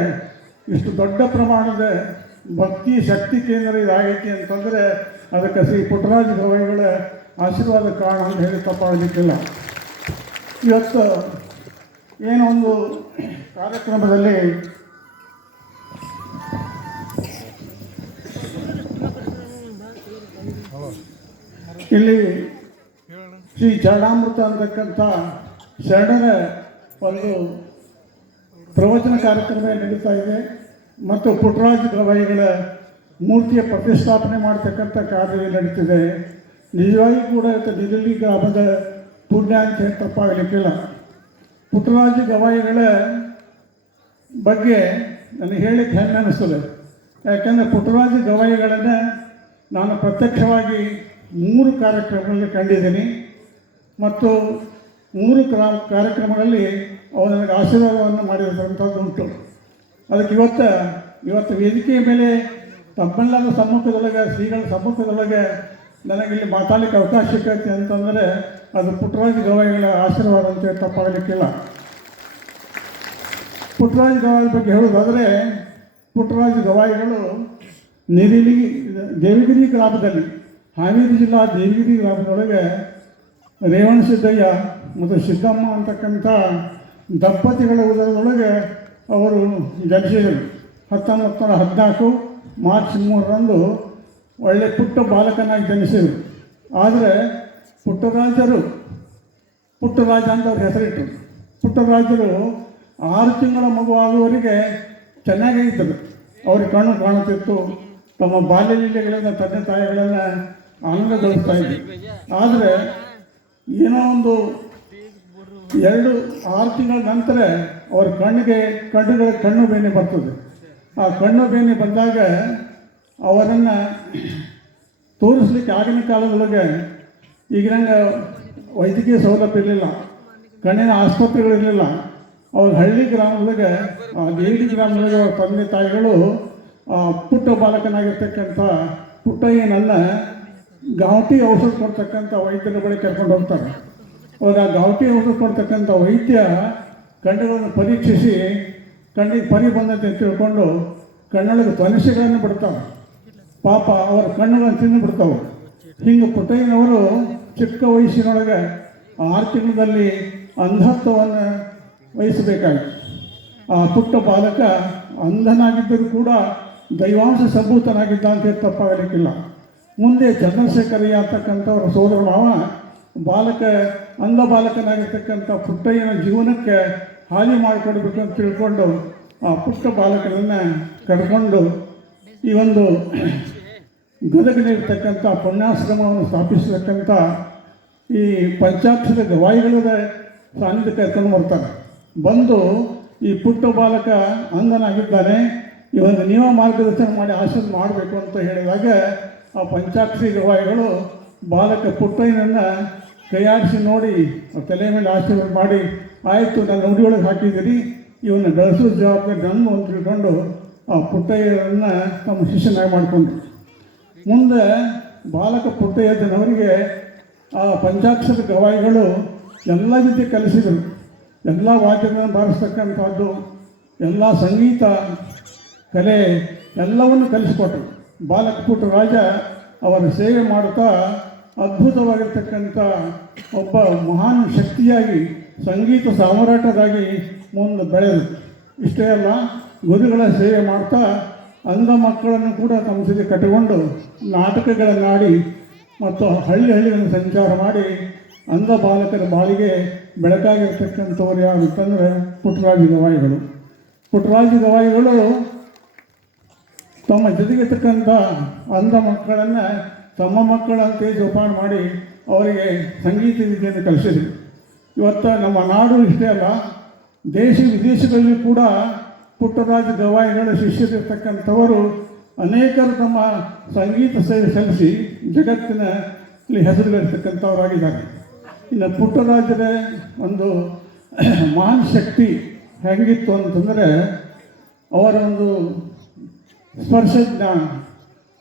ಇಷ್ಟು ದೊಡ್ಡ ಪ್ರಮಾಣದ ಭಕ್ತಿ ಶಕ್ತಿ ಕೇಂದ್ರ ಇದಾಗೈತಿ ಅಂತಂದರೆ ಅದಕ್ಕೆ ಶ್ರೀ ಪುಟ್ಟರಾಜ ಗವಾಯಿಗಳ ಆಶೀರ್ವಾದ ಕಾರಣ ಅಂತ ಹೇಳಿ ತಪ್ಪಾಗಲಿಕ್ಕಿಲ್ಲ. ಇವತ್ತು ಏನೊಂದು ಕಾರ್ಯಕ್ರಮದಲ್ಲಿ ಇಲ್ಲಿ ಶ್ರೀ ಚರಣಾಮೃತ ಅಂತಕ್ಕಂಥ ಶರಣರ ಒಂದು ಪ್ರವಚನ ಕಾರ್ಯಕ್ರಮ ನಡೀತಾ ಇದೆ ಮತ್ತು ಪುಟ್ಟರಾಜ ಗವಾಯಿಗಳ ಮೂರ್ತಿಯ ಪ್ರತಿಷ್ಠಾಪನೆ ಮಾಡ್ತಕ್ಕಂಥ ಕಾರ್ಯ ನಡೀತಿದೆ. ನಿಜವಾಗಿ ಕೂಡ ಇವತ್ತು ನಿಜಲಿ ಗ್ರಾಮದ ಪುಣ್ಯ ಅಂತ ಹೇಳಿ ತಪ್ಪಾಗಲಿಕ್ಕಿಲ್ಲ. ಪುಟ್ಟರಾಜ ಗವಾಯಿಗಳ ಬಗ್ಗೆ ನನಗೆ ಹೇಳಿಕ್ಕೆ ಹೆಮ್ಮೆ ಅನ್ನಿಸ್ತದೆ. ಯಾಕೆಂದರೆ ಪುಟ್ಟರಾಜ ಗವಾಯಿಗಳನ್ನು ನಾನು ಪ್ರತ್ಯಕ್ಷವಾಗಿ 3 ಕಾರ್ಯಕ್ರಮಗಳಲ್ಲಿ ಕಂಡಿದ್ದೀನಿ ಮತ್ತು 3 ಕಾರ್ಯಕ್ರಮಗಳಲ್ಲಿ ಅವರು ನನಗೆ ಆಶೀರ್ವಾದವನ್ನು ಮಾಡಿದಂಥದ್ದು ಉಂಟು. ಅದಕ್ಕೆ ಇವತ್ತು ವೇದಿಕೆಯ ಮೇಲೆ ತಮ್ಮೆಲ್ಲರ ಸಮ್ಮುಖದೊಳಗೆ ಶ್ರೀಗಳ ಸಮ್ಮುಖದೊಳಗೆ ನನಗಿಲ್ಲಿ ಮಾತಾಡಲಿಕ್ಕೆ ಅವಕಾಶ ಸಿಕ್ಕೈತೆ ಅಂತಂದರೆ ಅದು ಪುಟ್ಟರಾಜ ಗವಾಯಿಗಳ ಆಶೀರ್ವಾದ ಅಂತ ತಪ್ಪಾಗಲಿಕ್ಕಿಲ್ಲ. ಪುಟ್ಟರಾಜ ಗವಾಯಿ ಬಗ್ಗೆ ಹೇಳೋದಾದರೆ ಪುಟ್ಟರಾಜ ಗವಾಯಿಗಳು ದೇವಗಿರಿ ಗ್ರಾಮದಲ್ಲಿ ಹಾವೇರಿ ಜಿಲ್ಲಾ ದೇವಗಿರಿ ಗ್ರಾಮದೊಳಗೆ ರೇವಣಸಿದ್ದಯ್ಯ ಮತ್ತು ಸಿದ್ದಮ್ಮ ಅಂತಕ್ಕಂಥ ದಂಪತಿಗಳ ಉದರದೊಳಗೆ ಅವರು ಜನಿಸಿದರು. 1914 ಮಾರ್ಚ್ 3ರಂದು ಒಳ್ಳೆ ಪುಟ್ಟ ಬಾಲಕನಾಗಿ ಜನಿಸಿದರು. ಆದರೆ ಪುಟ್ಟರಾಜ ಅಂತ ಅವ್ರ ಹೆಸರಿಟ್ಟರು. ಪುಟ್ಟರಾಜರು 6 ತಿಂಗಳ ಮಗುವಾಗುವವರೆಗೆ ಚೆನ್ನಾಗೇ ಇದ್ದರು. ಅವ್ರಿಗೆ ಕಣ್ಣು ಕಾಣುತ್ತಿತ್ತು. ತಮ್ಮ ಬಾಲ್ಯ ಲೀಲೆಗಳನ್ನು ತಂದೆ ತಾಯಿಗಳನ್ನು ಆನಂದಗೊಳಿಸ್ತಾ ಇದ್ದರು. ಆದರೆ ಏನೋ ಒಂದು 6 ತಿಂಗಳ ನಂತರ ಅವ್ರ ಕಣ್ಣು ಬೇನೆ ಬರ್ತದೆ. ಆ ಕಣ್ಣು ಬೇನೆ ಬಂದಾಗ ಅವರನ್ನು ತೋರಿಸ್ಲಿಕ್ಕೆ ಆಗಿನ ಕಾಲದೊಳಗೆ ಈಗಿನಂಗೆ ವೈದ್ಯಕೀಯ ಸೌಲಭ್ಯ ಇರಲಿಲ್ಲ, ಕಣ್ಣಿನ ಆಸ್ಪತ್ರೆಗಳಿರಲಿಲ್ಲ. ಅವ್ರ ಹಳ್ಳಿ ಗ್ರಾಮದೊಳಗೆ ದೇವಡಿ ಗ್ರಾಮದೊಳಗೆ ಅವ್ರ ತಂದೆ ತಾಯಿಗಳು ಪುಟ್ಟ ಬಾಲಕನಾಗಿರ್ತಕ್ಕಂಥ ಪುಟ್ಟಯ್ಯನನ್ನು ಗಾವಟಿ ಔಷಧ ಕೊಡ್ತಕ್ಕಂಥ ವೈದ್ಯರ ಬಳಿ ಕರ್ಕೊಂಡು ಹೋಗ್ತಾರೆ. ಅವ್ರು ಆ ಗಾವಟಿ ಔಷಧ ಕೊಡ್ತಕ್ಕಂಥ ವೈದ್ಯ ಕಣ್ಣುಗಳನ್ನು ಪರೀಕ್ಷಿಸಿ ಕಣ್ಣಿಗೆ ಪರಿ ಬಂದಂತೆ ಅಂತ ತಿಳ್ಕೊಂಡು ಕಣ್ಣೊಳಗೆ ತ್ವನಿಸೆಗಳನ್ನು ಬಿಡ್ತಾವೆ. ಪಾಪ ಅವರ ಕಣ್ಣುಗಳನ್ನು ತಿಂದು ಬಿಡ್ತಾವೆ. ಹಿಂಗೆ ಪುಟ್ಟಯ್ಯನವರು ಚಿಕ್ಕ ವಯಸ್ಸಿನೊಳಗೆ 6 ತಿಂಗಳಲ್ಲಿ ಅಂಧತ್ವವನ್ನು ವಹಿಸಬೇಕಾಗಿತ್ತು. ಆ ಪುಟ್ಟ ಬಾಲಕ ಅಂಧನಾಗಿದ್ದರೂ ಕೂಡ ದೈವಾಂಶ ಸಂಭೂತನಾಗಿದ್ದ ಅಂತ ತಪ್ಪಾಗಲಿಕ್ಕಿಲ್ಲ. ಮುಂದೆ ಚಂದ್ರಶೇಖರಯ್ಯ ಅಂತಕ್ಕಂಥವ್ರ ಸೋದರ ಮಾವ ಅಂಧ ಬಾಲಕನಾಗಿರ್ತಕ್ಕಂಥ ಪುಟ್ಟಯ್ಯನ ಜೀವನಕ್ಕೆ ಹಾನಿ ಮಾಡಿಕೊಡ್ಬೇಕು ಅಂತ ತಿಳ್ಕೊಂಡು ಆ ಪುಟ್ಟ ಬಾಲಕನನ್ನು ಕರ್ಕೊಂಡು ಈ ಒಂದು ಗದಗಿನಲ್ಲಿರ್ತಕ್ಕಂಥ ಪುಣ್ಯಾಶ್ರಮವನ್ನು ಸ್ಥಾಪಿಸತಕ್ಕಂಥ ಈ ಪಂಚಾಕ್ಷರ ಗವಾಯಿಗಳ ಸಾನ್ನಿಧ್ಯ ಕರ್ಕೊಂಡು ಬರ್ತಾರೆ. ಬಂದು ಈ ಪುಟ್ಟ ಬಾಲಕ ಅಂಧನಾಗಿದ್ದಾನೆ, ಈ ಒಂದು ನಿಯಮ ಮಾರ್ಗದರ್ಶನ ಮಾಡಿ ಆಶೀರ್ವಾದ ಮಾಡಬೇಕು ಅಂತ ಹೇಳಿದಾಗ ಆ ಪಂಚಾಕ್ಷರಿ ಗವಾಯಿಗಳು ಬಾಲಕ ಪುಟ್ಟಯ್ಯನನ್ನು ಕೈಯಾಡಿಸಿ ನೋಡಿ ತಲೆ ಮೇಲೆ ಆಶೀರ್ವಾದ ಮಾಡಿ, ಆಯಿತು ನನ್ನ ನುಡಿಯೊಳಗೆ ಹಾಕಿದ್ದೀರಿ, ಇವನ್ನ ಬೆಳೆಸೋ ಜವಾಬ್ದಾರಿ ನನ್ನ ಅಂತ ತಿಳ್ಕೊಂಡು ಆ ಪುಟ್ಟಯ್ಯನನ್ನು ತಮ್ಮ ಶಿಷ್ಯನಾಗಿ ಮಾಡಿಕೊಂಡ್ರು. ಮುಂದೆ ಬಾಲಕ ಪುಟ್ಟಯ್ಯನವರಿಗೆ ಆ ಪಂಚಾಕ್ಷರ ಗವಾಯಿಗಳು ಎಲ್ಲ ರೀತಿ ಕಲಿಸಿದರು. ಎಲ್ಲ ವಾದ್ಯಗಳನ್ನು ಬಾರಿಸ್ತಕ್ಕಂಥದ್ದು, ಎಲ್ಲ ಸಂಗೀತ ಕಲೆ ಎಲ್ಲವನ್ನು ಕಲಿಸಿಕೊಟ್ಟರು. ಬಾಲಕ ಪುಟ್ಟರಾಜ ಅವರ ಸೇವೆ ಮಾಡುತ್ತಾ ಅದ್ಭುತವಾಗಿರ್ತಕ್ಕಂಥ ಒಬ್ಬ ಮಹಾನ್ ಶಕ್ತಿಯಾಗಿ ಸಂಗೀತ ಸಾಮ್ರಾಟರಾಗಿ ಮುಂದೆ ಬೆಳೆದರು. ಇಷ್ಟೇ ಅಲ್ಲ, ಗುರುಗಳ ಸೇವೆ ಮಾಡ್ತಾ ಅಂಧ ಮಕ್ಕಳನ್ನು ಕೂಡ ತಮ್ಮ ಜೊತೆ ಕಟ್ಟಿಕೊಂಡು ನಾಟಕಗಳನ್ನಾಡಿ ಮತ್ತು ಹಳ್ಳಿಗಳನ್ನು ಸಂಚಾರ ಮಾಡಿ ಅಂಧ ಬಾಲಕರ ಬಾಳಿಗೆ ಬೆಳಕಾಗಿರ್ತಕ್ಕಂಥವ್ರು ಯಾರು ಅಂತಂದರೆ ಪುಟ್ಟರಾಜ ಗವಾಯಿಗಳು. ಪುಟ್ಟರಾಜ ಗವಾಯಿಗಳು ತಮ್ಮ ಜೊತೆಗಿರ್ತಕ್ಕಂಥ ಅಂಧ ಮಕ್ಕಳನ್ನು ತಮ್ಮ ಮಕ್ಕಳಂತೆ ಜೋಪಾನ ಮಾಡಿ ಅವರಿಗೆ ಸಂಗೀತ ವಿದ್ಯೆಯನ್ನು ಕಲಿಸಿದರು. ಇವತ್ತು ನಮ್ಮ ನಾಡು ಇಷ್ಟೇ ಅಲ್ಲ, ದೇಶ ವಿದೇಶಗಳಲ್ಲಿ ಕೂಡ ಪುಟ್ಟರಾಜ ಗವಾಯಿಗಳ ಶಿಷ್ಯರಿರ್ತಕ್ಕಂಥವರು ಅನೇಕರು ತಮ್ಮ ಸಂಗೀತ ಸೇವೆ ಸಲ್ಲಿಸಿ ಜಗತ್ತಿನಲ್ಲಿ ಹೆಸರುಗಳಿರ್ತಕ್ಕಂಥವರಾಗಿದ್ದಾರೆ. ಇನ್ನು ಪುಟ್ಟರಾಜರ ಒಂದು ಮಹಾನ್ ಶಕ್ತಿ ಹೇಗಿತ್ತು ಅಂತಂದರೆ ಅವರ ಒಂದು ಸ್ಪರ್ಶ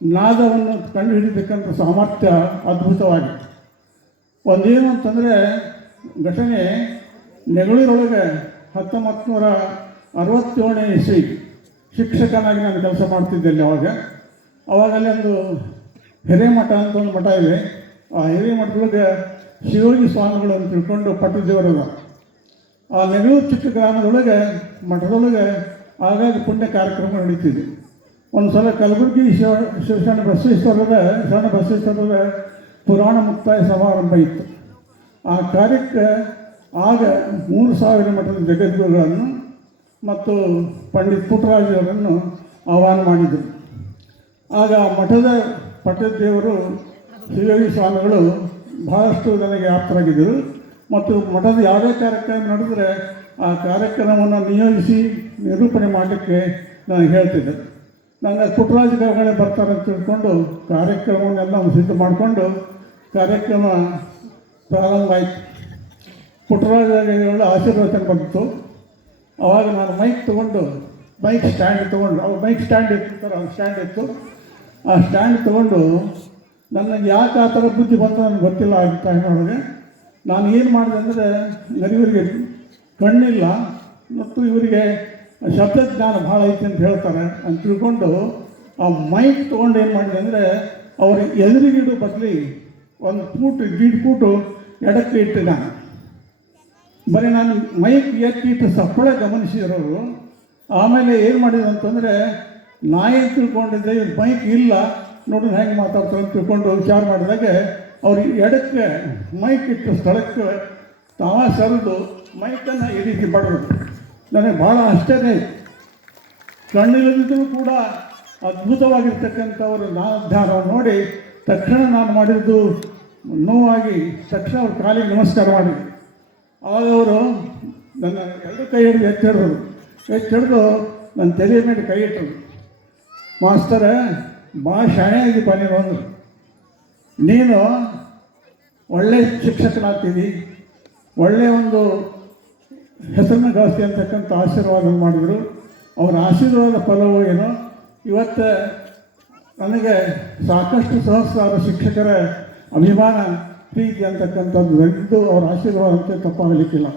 ನಾದವನ್ನು ಕಂಡು ಹಿಡಿತಕ್ಕಂಥ ಸಾಮರ್ಥ್ಯ ಅದ್ಭುತವಾಗಿತ್ತು. ಒಂದೇನು ಅಂತಂದರೆ ಘಟನೆ ನೆಗಳೂರೊಳಗೆ 1967ನೇ ಇಸ್ವಿ ಶಿಕ್ಷಕನಾಗಿ ನಾನು ಕೆಲಸ ಮಾಡ್ತಿದ್ದೆ ಅಲ್ಲಿ. ಅವಾಗಲ್ಲಿ ಒಂದು ಹಿರೇಮಠ ಅಂತ ಒಂದು ಮಠ ಇದೆ. ಆ ಹಿರಿಯ ಮಠದೊಳಗೆ ಶಿವೋಗಿ ಸ್ವಾಮಿಗಳು ಅಂತ ತಿಳ್ಕೊಂಡು ಪಟ್ಟದೇವರದ ಆ ನೆಗೂರು ಚಿಕ್ಕ ಗ್ರಾಮದೊಳಗೆ ಮಠದೊಳಗೆ ಆಗಾಗ ಪುಣ್ಯ ಕಾರ್ಯಕ್ರಮ ನಡೀತಿದ್ವು. ಒಂದು ಸಲ ಕಲಬುರಗಿ ಶರಣ ಬಸವೇಶ್ವರರ ಪುರಾಣ ಮುಕ್ತಾಯ ಸಮಾರಂಭ ಇತ್ತು. ಆ ಕಾರ್ಯಕ್ಕೆ ಆಗ 3000 ಮಠದ ಜಗದ್ಗುರುಗಳನ್ನು ಮತ್ತು ಪಂಡಿತ್ ಪುಟ್ಟರಾಜವರನ್ನು ಆಹ್ವಾನ ಮಾಡಿದರು. ಆಗ ಮಠದ ಪಟ್ಟದೇವರು ಶಿವಯೋಗಿ ಸ್ವಾಮಿಗಳು ಬಹಳಷ್ಟು ನನಗೆ ಆಪ್ತರಾಗಿದ್ದರು ಮತ್ತು ಮಠದ ಯಾವುದೇ ಕಾರ್ಯಕ್ರಮ ನಡೆದರೆ ಆ ಕಾರ್ಯಕ್ರಮವನ್ನು ನಿಯೋಜಿಸಿ ನಿರೂಪಣೆ ಮಾಡಲಿಕ್ಕೆ ನನಗೆ ಹೇಳ್ತಿದ್ದೆ. ನನಗೆ ಪುಟ್ಟರಾಜ ಗವಾಯಿಗಳೇ ಬರ್ತಾರೆ ಅಂತ ತಿಳ್ಕೊಂಡು ಕಾರ್ಯಕ್ರಮವನ್ನೆಲ್ಲ ಸಿದ್ಧ ಮಾಡಿಕೊಂಡು ಕಾರ್ಯಕ್ರಮ ಪ್ರಾರಂಭ ಆಯಿತು. ಪುಟ್ಟರಾಜ ಗವಾಯಿಗಳ ಆಶೀರ್ವಚನ ಬಂತು. ಆವಾಗ ನಾನು ಮೈಕ್ ಸ್ಟ್ಯಾಂಡ್ ತೊಗೊಂಡು ಅವ್ರು ಮೈಕ್ ಸ್ಟ್ಯಾಂಡ್ ಇರ್ತಾರೆ, ಅವ್ರ ಸ್ಟ್ಯಾಂಡ್ ಇತ್ತು. ಆ ಸ್ಟ್ಯಾಂಡ್ ತೊಗೊಂಡು ನನಗೆ ಯಾಕೆ ಆ ಥರ ಬುದ್ಧಿ ಬಂತು ನನಗೆ ಗೊತ್ತಿಲ್ಲ ಆ ಟೈಮ್ನೊಳಗೆ. ನಾನು ಏನು ಮಾಡಿದೆ ಅಂದರೆ ಇವರಿಗೆ ಕಣ್ಣಿಲ್ಲ ಮತ್ತು ಇವರಿಗೆ ಶಬ್ದಜ್ಞಾನ ಭಾಳ ಐತೆ ಅಂತ ಹೇಳ್ತಾರೆ ಅಂತ ತಿಳ್ಕೊಂಡು ಆ ಮೈಕ್ ತೊಗೊಂಡು ಏನು ಮಾಡಿದೆ ಅಂದರೆ ಅವ್ರಿಗೆ ಎದುರಿಗಿಡು ಬದಲಿ 1 ಫೂಟು ಎಡಕ್ಕೆ ಇಟ್ಟು ನಾನು ಬರೀ ನಾನು ಮೈಕ್ ಎತ್ತಿಟ್ಟು ಸಪ್ಪಳ ಗಮನಿಸಿರೋರು. ಆಮೇಲೆ ಏನು ಮಾಡಿದೆ ಅಂತಂದರೆ ನಾಯಿ ತಿಳ್ಕೊಂಡಿದ್ದೆ ಇವ್ರು ಮೈಕ್ ಇಲ್ಲ ನೋಡಿದ್ರೆ ಹೆಂಗೆ ಮಾತಾಡ್ತಾರೆ ಅಂತ ತಿಳ್ಕೊಂಡು ವಿಚಾರ ಮಾಡಿದಾಗ ಅವ್ರಿಗೆ ಎಡಕ್ಕೆ ಮೈಕ್ ಇಟ್ಟು ಸ್ಥಳಕ್ಕೆ ತಾವ ಸರಿದು ಮೈಕನ್ನು ಈ ರೀತಿ ಬಡದು. ನನಗೆ ಭಾಳ ಆಶ್ಚರ್ಯ ಇತ್ತು. ಕಣ್ಣಿಲ್ಲದಿದ್ದರೂ ಕೂಡ ಅದ್ಭುತವಾಗಿರ್ತಕ್ಕಂಥವರು ಧ್ಯಾನವನ್ನು ನೋಡಿ ತಕ್ಷಣ ನಾನು ಮಾಡಿದ್ದು ನೋವಾಗಿ ತಕ್ಷಣ ಅವ್ರ ಕಾಲಿಗೆ ನಮಸ್ಕಾರ ಮಾಡಿದೆ. ಆವಾಗ ಅವರು ನನ್ನ ಎರಡು ಕೈ ಹಿಡಿದು ಎತ್ತಿಡಿದು ನನ್ನ ತಲೆಯ ಮೇಲೆ ಕೈ ಇಟ್ಟರು. ಮಾಸ್ತರ ಭಾಳ ಶಾಣೆ ಆಗಿಪ್ಪ ನೀನು ಒಳ್ಳೆಯ ಶಿಕ್ಷಕನಾಗ್ತಿದ್ದಿ, ಒಳ್ಳೆಯ ಒಂದು ಹೆಸರನ್ನ ಗಳಿಸ್ತಿ ಅಂತಕ್ಕಂಥ ಆಶೀರ್ವಾದ ಮಾಡಿದರು. ಅವರ ಆಶೀರ್ವಾದ ಫಲವೋ ಏನೋ ಇವತ್ತು ನನಗೆ ಸಾಕಷ್ಟು ಸಹಸ್ರಾರು ಶಿಕ್ಷಕರ ಅಭಿಮಾನ ಪ್ರೀತಿ ಅಂತಕ್ಕಂಥದ್ದು ನಡೆದು ಅವರ ಆಶೀರ್ವಾದ ಅಂತ ತಪ್ಪಾಗಲಿಕ್ಕಿಲ್ಲ.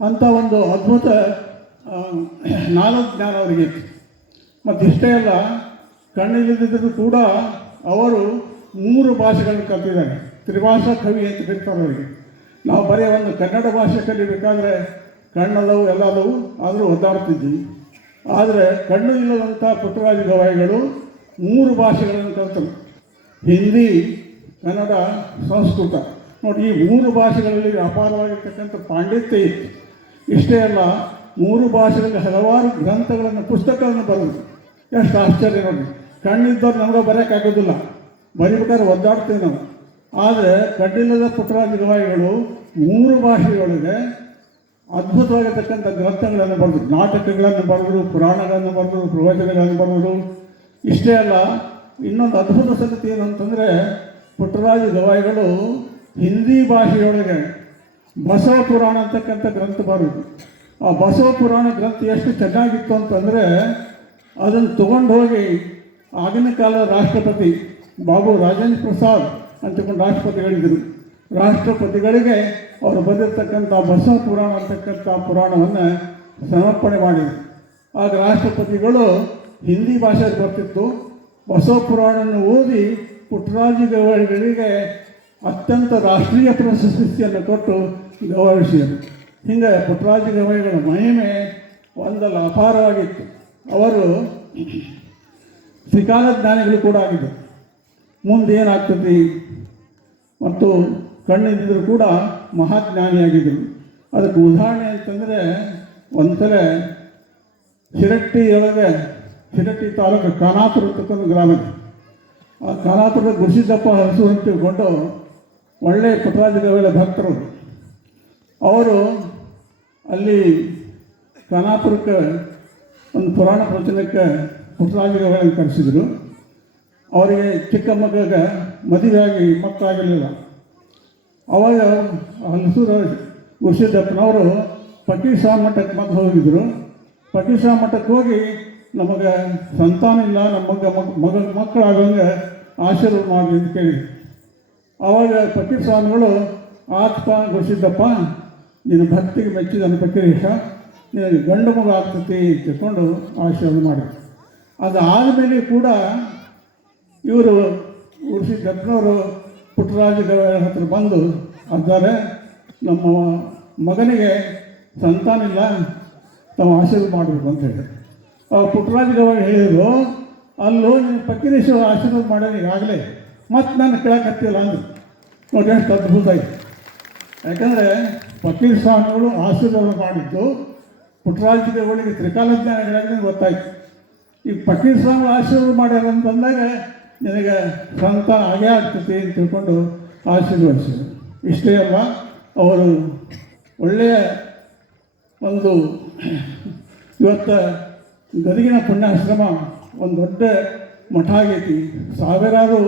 ಅಂಥ ಒಂದು ಅದ್ಭುತ ಜ್ಞಾನ ಅವರಿಗಿತ್ತು. ಮತ್ತು ಇಷ್ಟೇ ಅಲ್ಲ, ಕಣ್ಣಿಲ್ಲದಿದ್ದರೂ ಕೂಡ ಅವರು 3 ಭಾಷೆಗಳನ್ನು ಕಲ್ತಿದ್ದಾರೆ. ತ್ರಿಭಾಷಾ ಕವಿ ಅಂತ ಕರೀತಾರೆ ಅವರಿಗೆ. ನಾವು ಬರೀ ಒಂದು ಕನ್ನಡ ಭಾಷೆ ಕಲಿಬೇಕಾದ್ರೆ ಕಣ್ಣದವು ಎಲ್ಲದವು ಆದರೂ ಒದ್ದಾಡ್ತಿದ್ವಿ. ಆದರೆ ಕಣ್ಣು ಇಲ್ಲದಂಥ ಪುಟ್ಟರಾಜ ಗವಾಯಿಗಳು 3 ಭಾಷೆಗಳನ್ನು ಕಲಿತರು: ಹಿಂದಿ, ಕನ್ನಡ, ಸಂಸ್ಕೃತ. ನೋಡಿ, ಈ 3 ಭಾಷೆಗಳಲ್ಲಿ ಅಪಾರವಾಗಿರ್ತಕ್ಕಂಥ ಪಾಂಡಿತ್ಯ ಇತ್ತು. ಇಷ್ಟೇ ಅಲ್ಲ, 3 ಭಾಷೆಗಳಲ್ಲಿ ಹಲವಾರು ಗ್ರಂಥಗಳನ್ನು ಪುಸ್ತಕಗಳನ್ನು ಬರೆದು. ಎಷ್ಟು ಆಶ್ಚರ್ಯ ನೋಡಿ. ಕಣ್ಣಿದ್ದವ್ರು ನಮಗೆ ಬರೋಕ್ಕಾಗೋದಿಲ್ಲ, ಬರಿಬೇಕಾದ್ರೆ ಒದ್ದಾಡ್ತೀವಿ ನಾವು. ಆದರೆ ಕಣ್ಣಿಲ್ಲದ ಪುಟ್ಟರಾಜ ಗವಾಯಿಗಳು 3 ಭಾಷೆಗಳಿಗೆ ಅದ್ಭುತವಾಗಿರ್ತಕ್ಕಂಥ ಗ್ರಂಥಗಳನ್ನು ಬರೆದರು, ನಾಟಕಗಳನ್ನು ಬರೆದರು, ಪುರಾಣಗಳನ್ನು ಬರೆದರು, ಪ್ರವಚನಗಳನ್ನು ಬರೆದರು. ಇಷ್ಟೇ ಅಲ್ಲ, ಇನ್ನೊಂದು ಅದ್ಭುತ ಸಂಗತಿ ಏನಂತಂದರೆ ಪುಟ್ಟರಾಜ ಗವಾಯಿಗಳು ಹಿಂದಿ ಭಾಷೆಯೊಳಗೆ ಬಸವ ಪುರಾಣ ಅಂತಕ್ಕಂಥ ಗ್ರಂಥ ಬರೆದು. ಆ ಬಸವ ಪುರಾಣ ಗ್ರಂಥ ಎಷ್ಟು ಚೆನ್ನಾಗಿತ್ತು ಅಂತಂದರೆ ಅದನ್ನು ತೊಗೊಂಡು ಹೋಗಿ ಆಗಿನ ಕಾಲದ ರಾಷ್ಟ್ರಪತಿ ಬಾಬು ರಾಜೇಂದ್ರ ಪ್ರಸಾದ್ ಅಂತಕೊಂಡು ರಾಷ್ಟ್ರಪತಿಗಳಿದ್ದರು. ರಾಷ್ಟ್ರಪತಿಗಳಿಗೆ ಅವರು ಬರೆದಿರ್ತಕ್ಕಂಥ ಬಸವ ಪುರಾಣ ಅಂತಕ್ಕಂಥ ಪುರಾಣವನ್ನು ಸಮರ್ಪಣೆ ಮಾಡಿದರು. ಆಗ ರಾಷ್ಟ್ರಪತಿಗಳು ಹಿಂದಿ ಭಾಷೆಯಲ್ಲಿ ಬರ್ತಿತ್ತು. ಬಸವ ಪುರಾಣವನ್ನು ಓದಿ ಪುಟ್ಟರಾಜ ಗವಾಯಿಗಳಿಗೆ ಅತ್ಯಂತ ರಾಷ್ಟ್ರೀಯ ಪ್ರಶಸ್ತಿಯನ್ನು ಕೊಟ್ಟು ಗೌರವಿಸಿದರು. ಹಿಂಗೆ ಪುಟ್ಟರಾಜ ಗವಾಯಿಗಳ ಮಹಿಮೆ ಒಂದಲ್ಲ ಅಪಾರವಾಗಿತ್ತು. ಅವರು ತ್ರಿಕಾಲ ಜ್ಞಾನಿಗಳು ಕೂಡ ಆಗಿದ್ದರು. ಮುಂದೆ ಏನಾಗ್ತದೆ ಮತ್ತು ಕಣ್ಣಿದ್ದರೂ ಕೂಡ ಮಹಾಜ್ಞಾನಿಯಾಗಿದ್ದರು. ಅದಕ್ಕೆ ಉದಾಹರಣೆ ಅಂತಂದರೆ ಒಂದ್ಸಲ ಶಿರಟ್ಟಿ ತಾಲೂಕು ಖಾನಾಪುರ ಅಂತಕ್ಕಂಥ ಗ್ರಾಮ. ಆ ಖಾನಾಪುರದ ಗುರುಸಿದ್ದಪ್ಪ ಹರಸು ಅಂತ ತಿಳ್ಕೊಂಡು ಒಳ್ಳೆಯ ಪುಟ್ಟರಾಜ ಗವಾಯಿಗಳ ಭಕ್ತರು. ಅವರು ಅಲ್ಲಿ ಖಾನಾಪುರಕ್ಕೆ ಒಂದು ಪುರಾಣ ಪ್ರವಚನಕ್ಕೆ ಪುಟ್ಟರಾಜ ಗವಾಯಿಗಳನ್ನು ಕರೆಸಿದರು. ಅವರಿಗೆ ಚಿಕ್ಕ ಮಗಗೆ ಮದುವೆಯಾಗಿ ಮಕ್ಕಳಾಗಲಿಲ್ಲ. ಆವಾಗ ಹಲಸೂರು ಗುರುಸಿದ್ದಪ್ಪನವರು ಫಕೀರಸ್ವಾಮಿ ಮಠಕ್ಕೆ ಮತ್ತೆ ಹೋಗಿದ್ದರು. ಫಕೀರಸ್ವಾಮಿ ಮಠಕ್ಕೆ ಹೋಗಿ ನಮಗೆ ಸಂತಾನ ಇಲ್ಲ, ನಮ್ಮ ಮಕ್ಕಳಾಗಂಗೆ ಆಶೀರ್ವಾದ ಮಾಡಿ ಅಂತ ಕೇಳಿದ್ರು. ಆವಾಗ ಫಕೀರಸ್ವಾಮಿಗಳು ಆತ್ಪ ಗುರುಸಿದ್ದಪ್ಪ, ನಿನ್ನ ಭಕ್ತಿಗೆ ಮೆಚ್ಚಿದ ಫಕೀರೇಶ, ನಿನಗೆ ಗಂಡು ಮಗ ಆಗ್ತತಿ ತಿಳ್ಕೊಂಡು ಆಶೀರ್ವಾದ ಮಾಡಿದ್ರು. ಅದು ಆದಮೇಲೆ ಕೂಡ ಇವರು ಗುರುಸಿದ್ದಪ್ಪನವರು ಪುಟ್ಟರಾಜ ಗವಾಯಿ ಹತ್ರ ಬಂದು ಅಂದರೆ ನಮ್ಮ ಮಗನಿಗೆ ಸಂತಾನ ಇಲ್ಲ, ತಾವು ಆಶೀರ್ವಾದ ಮಾಡಬೇಕು ಅಂತ ಹೇಳಿ. ಪುಟ್ಟರಾಜ ಗವಾಯಿ ಹೇಳಿದರು, ಅಲ್ಲೂ ನೀನು ಫಕೀರೇಶ್ವರ ಆಶೀರ್ವಾದ ಮಾಡ್ಯಾರ ಈಗಾಗಲೇ, ಮತ್ತು ನಾನು ಕೇಳಕತ್ತಿಲ್ಲ ಅಂದರು. ನೋಡಿ ಎಷ್ಟು ಅದ್ಭುತ ಆಯಿತು. ಯಾಕಂದರೆ ಫಕೀರ್ ಸ್ವಾಮಿಗಳು ಆಶೀರ್ವಾದ ಮಾಡಿದ್ದು ಪುಟ್ಟರಾಜ ಗವಾಯಿಗೆ ತ್ರಿಕಾಲಜ್ಞಾನ ಹೇಳೋದು ಗೊತ್ತಾಯಿತು. ಈ ಫಕೀರ್ ಸ್ವಾಮಿ ಆಶೀರ್ವಾದ ಮಾಡ್ಯಾರ ಅಂತಂದಾಗ ನಿನಗೆ ಸಂತಾನ ಆಗೇ ಆಗ್ತೈತಿ ಅಂತ ತಿಳ್ಕೊಂಡು ಆಶೀರ್ವದಿಸಿದರು. ಇಷ್ಟೇ ಅಲ್ಲ, ಅವರು ಒಳ್ಳೆಯ ಒಂದು ಇವತ್ತು ಗದಗಿನ ಪುಣ್ಯಾಶ್ರಮ ಒಂದು ದೊಡ್ಡ ಮಠ ಆಗೈತಿ, ಸಾವಿರಾರು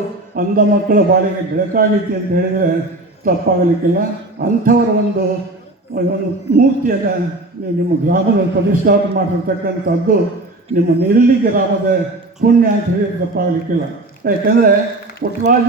ಅಂಧ ಮಕ್ಕಳ ಬಾಳಿಗೆ ಬೆಳಕಾಗೈತಿ ಅಂತ ಹೇಳಿದರೆ ತಪ್ಪಾಗಲಿಕ್ಕಿಲ್ಲ. ಅಂಥವರ ಒಂದು ಮೂರ್ತಿಯನ್ನು ನೀವು ನಿಮ್ಮ ಗ್ರಾಮದಲ್ಲಿ ಪ್ರತಿಷ್ಠಾಪನೆ ಮಾಡಿರ್ತಕ್ಕಂಥದ್ದು ನಿಮ್ಮ ನೆರಳಿ ಗ್ರಾಮದ ಪುಣ್ಯ ಅಂತ ಹೇಳಿದ್ರೆ ತಪ್ಪಾಗಲಿಕ್ಕಿಲ್ಲ. ಯಾಕೆಂದರೆ ಪುಟ್ಟರಾಜ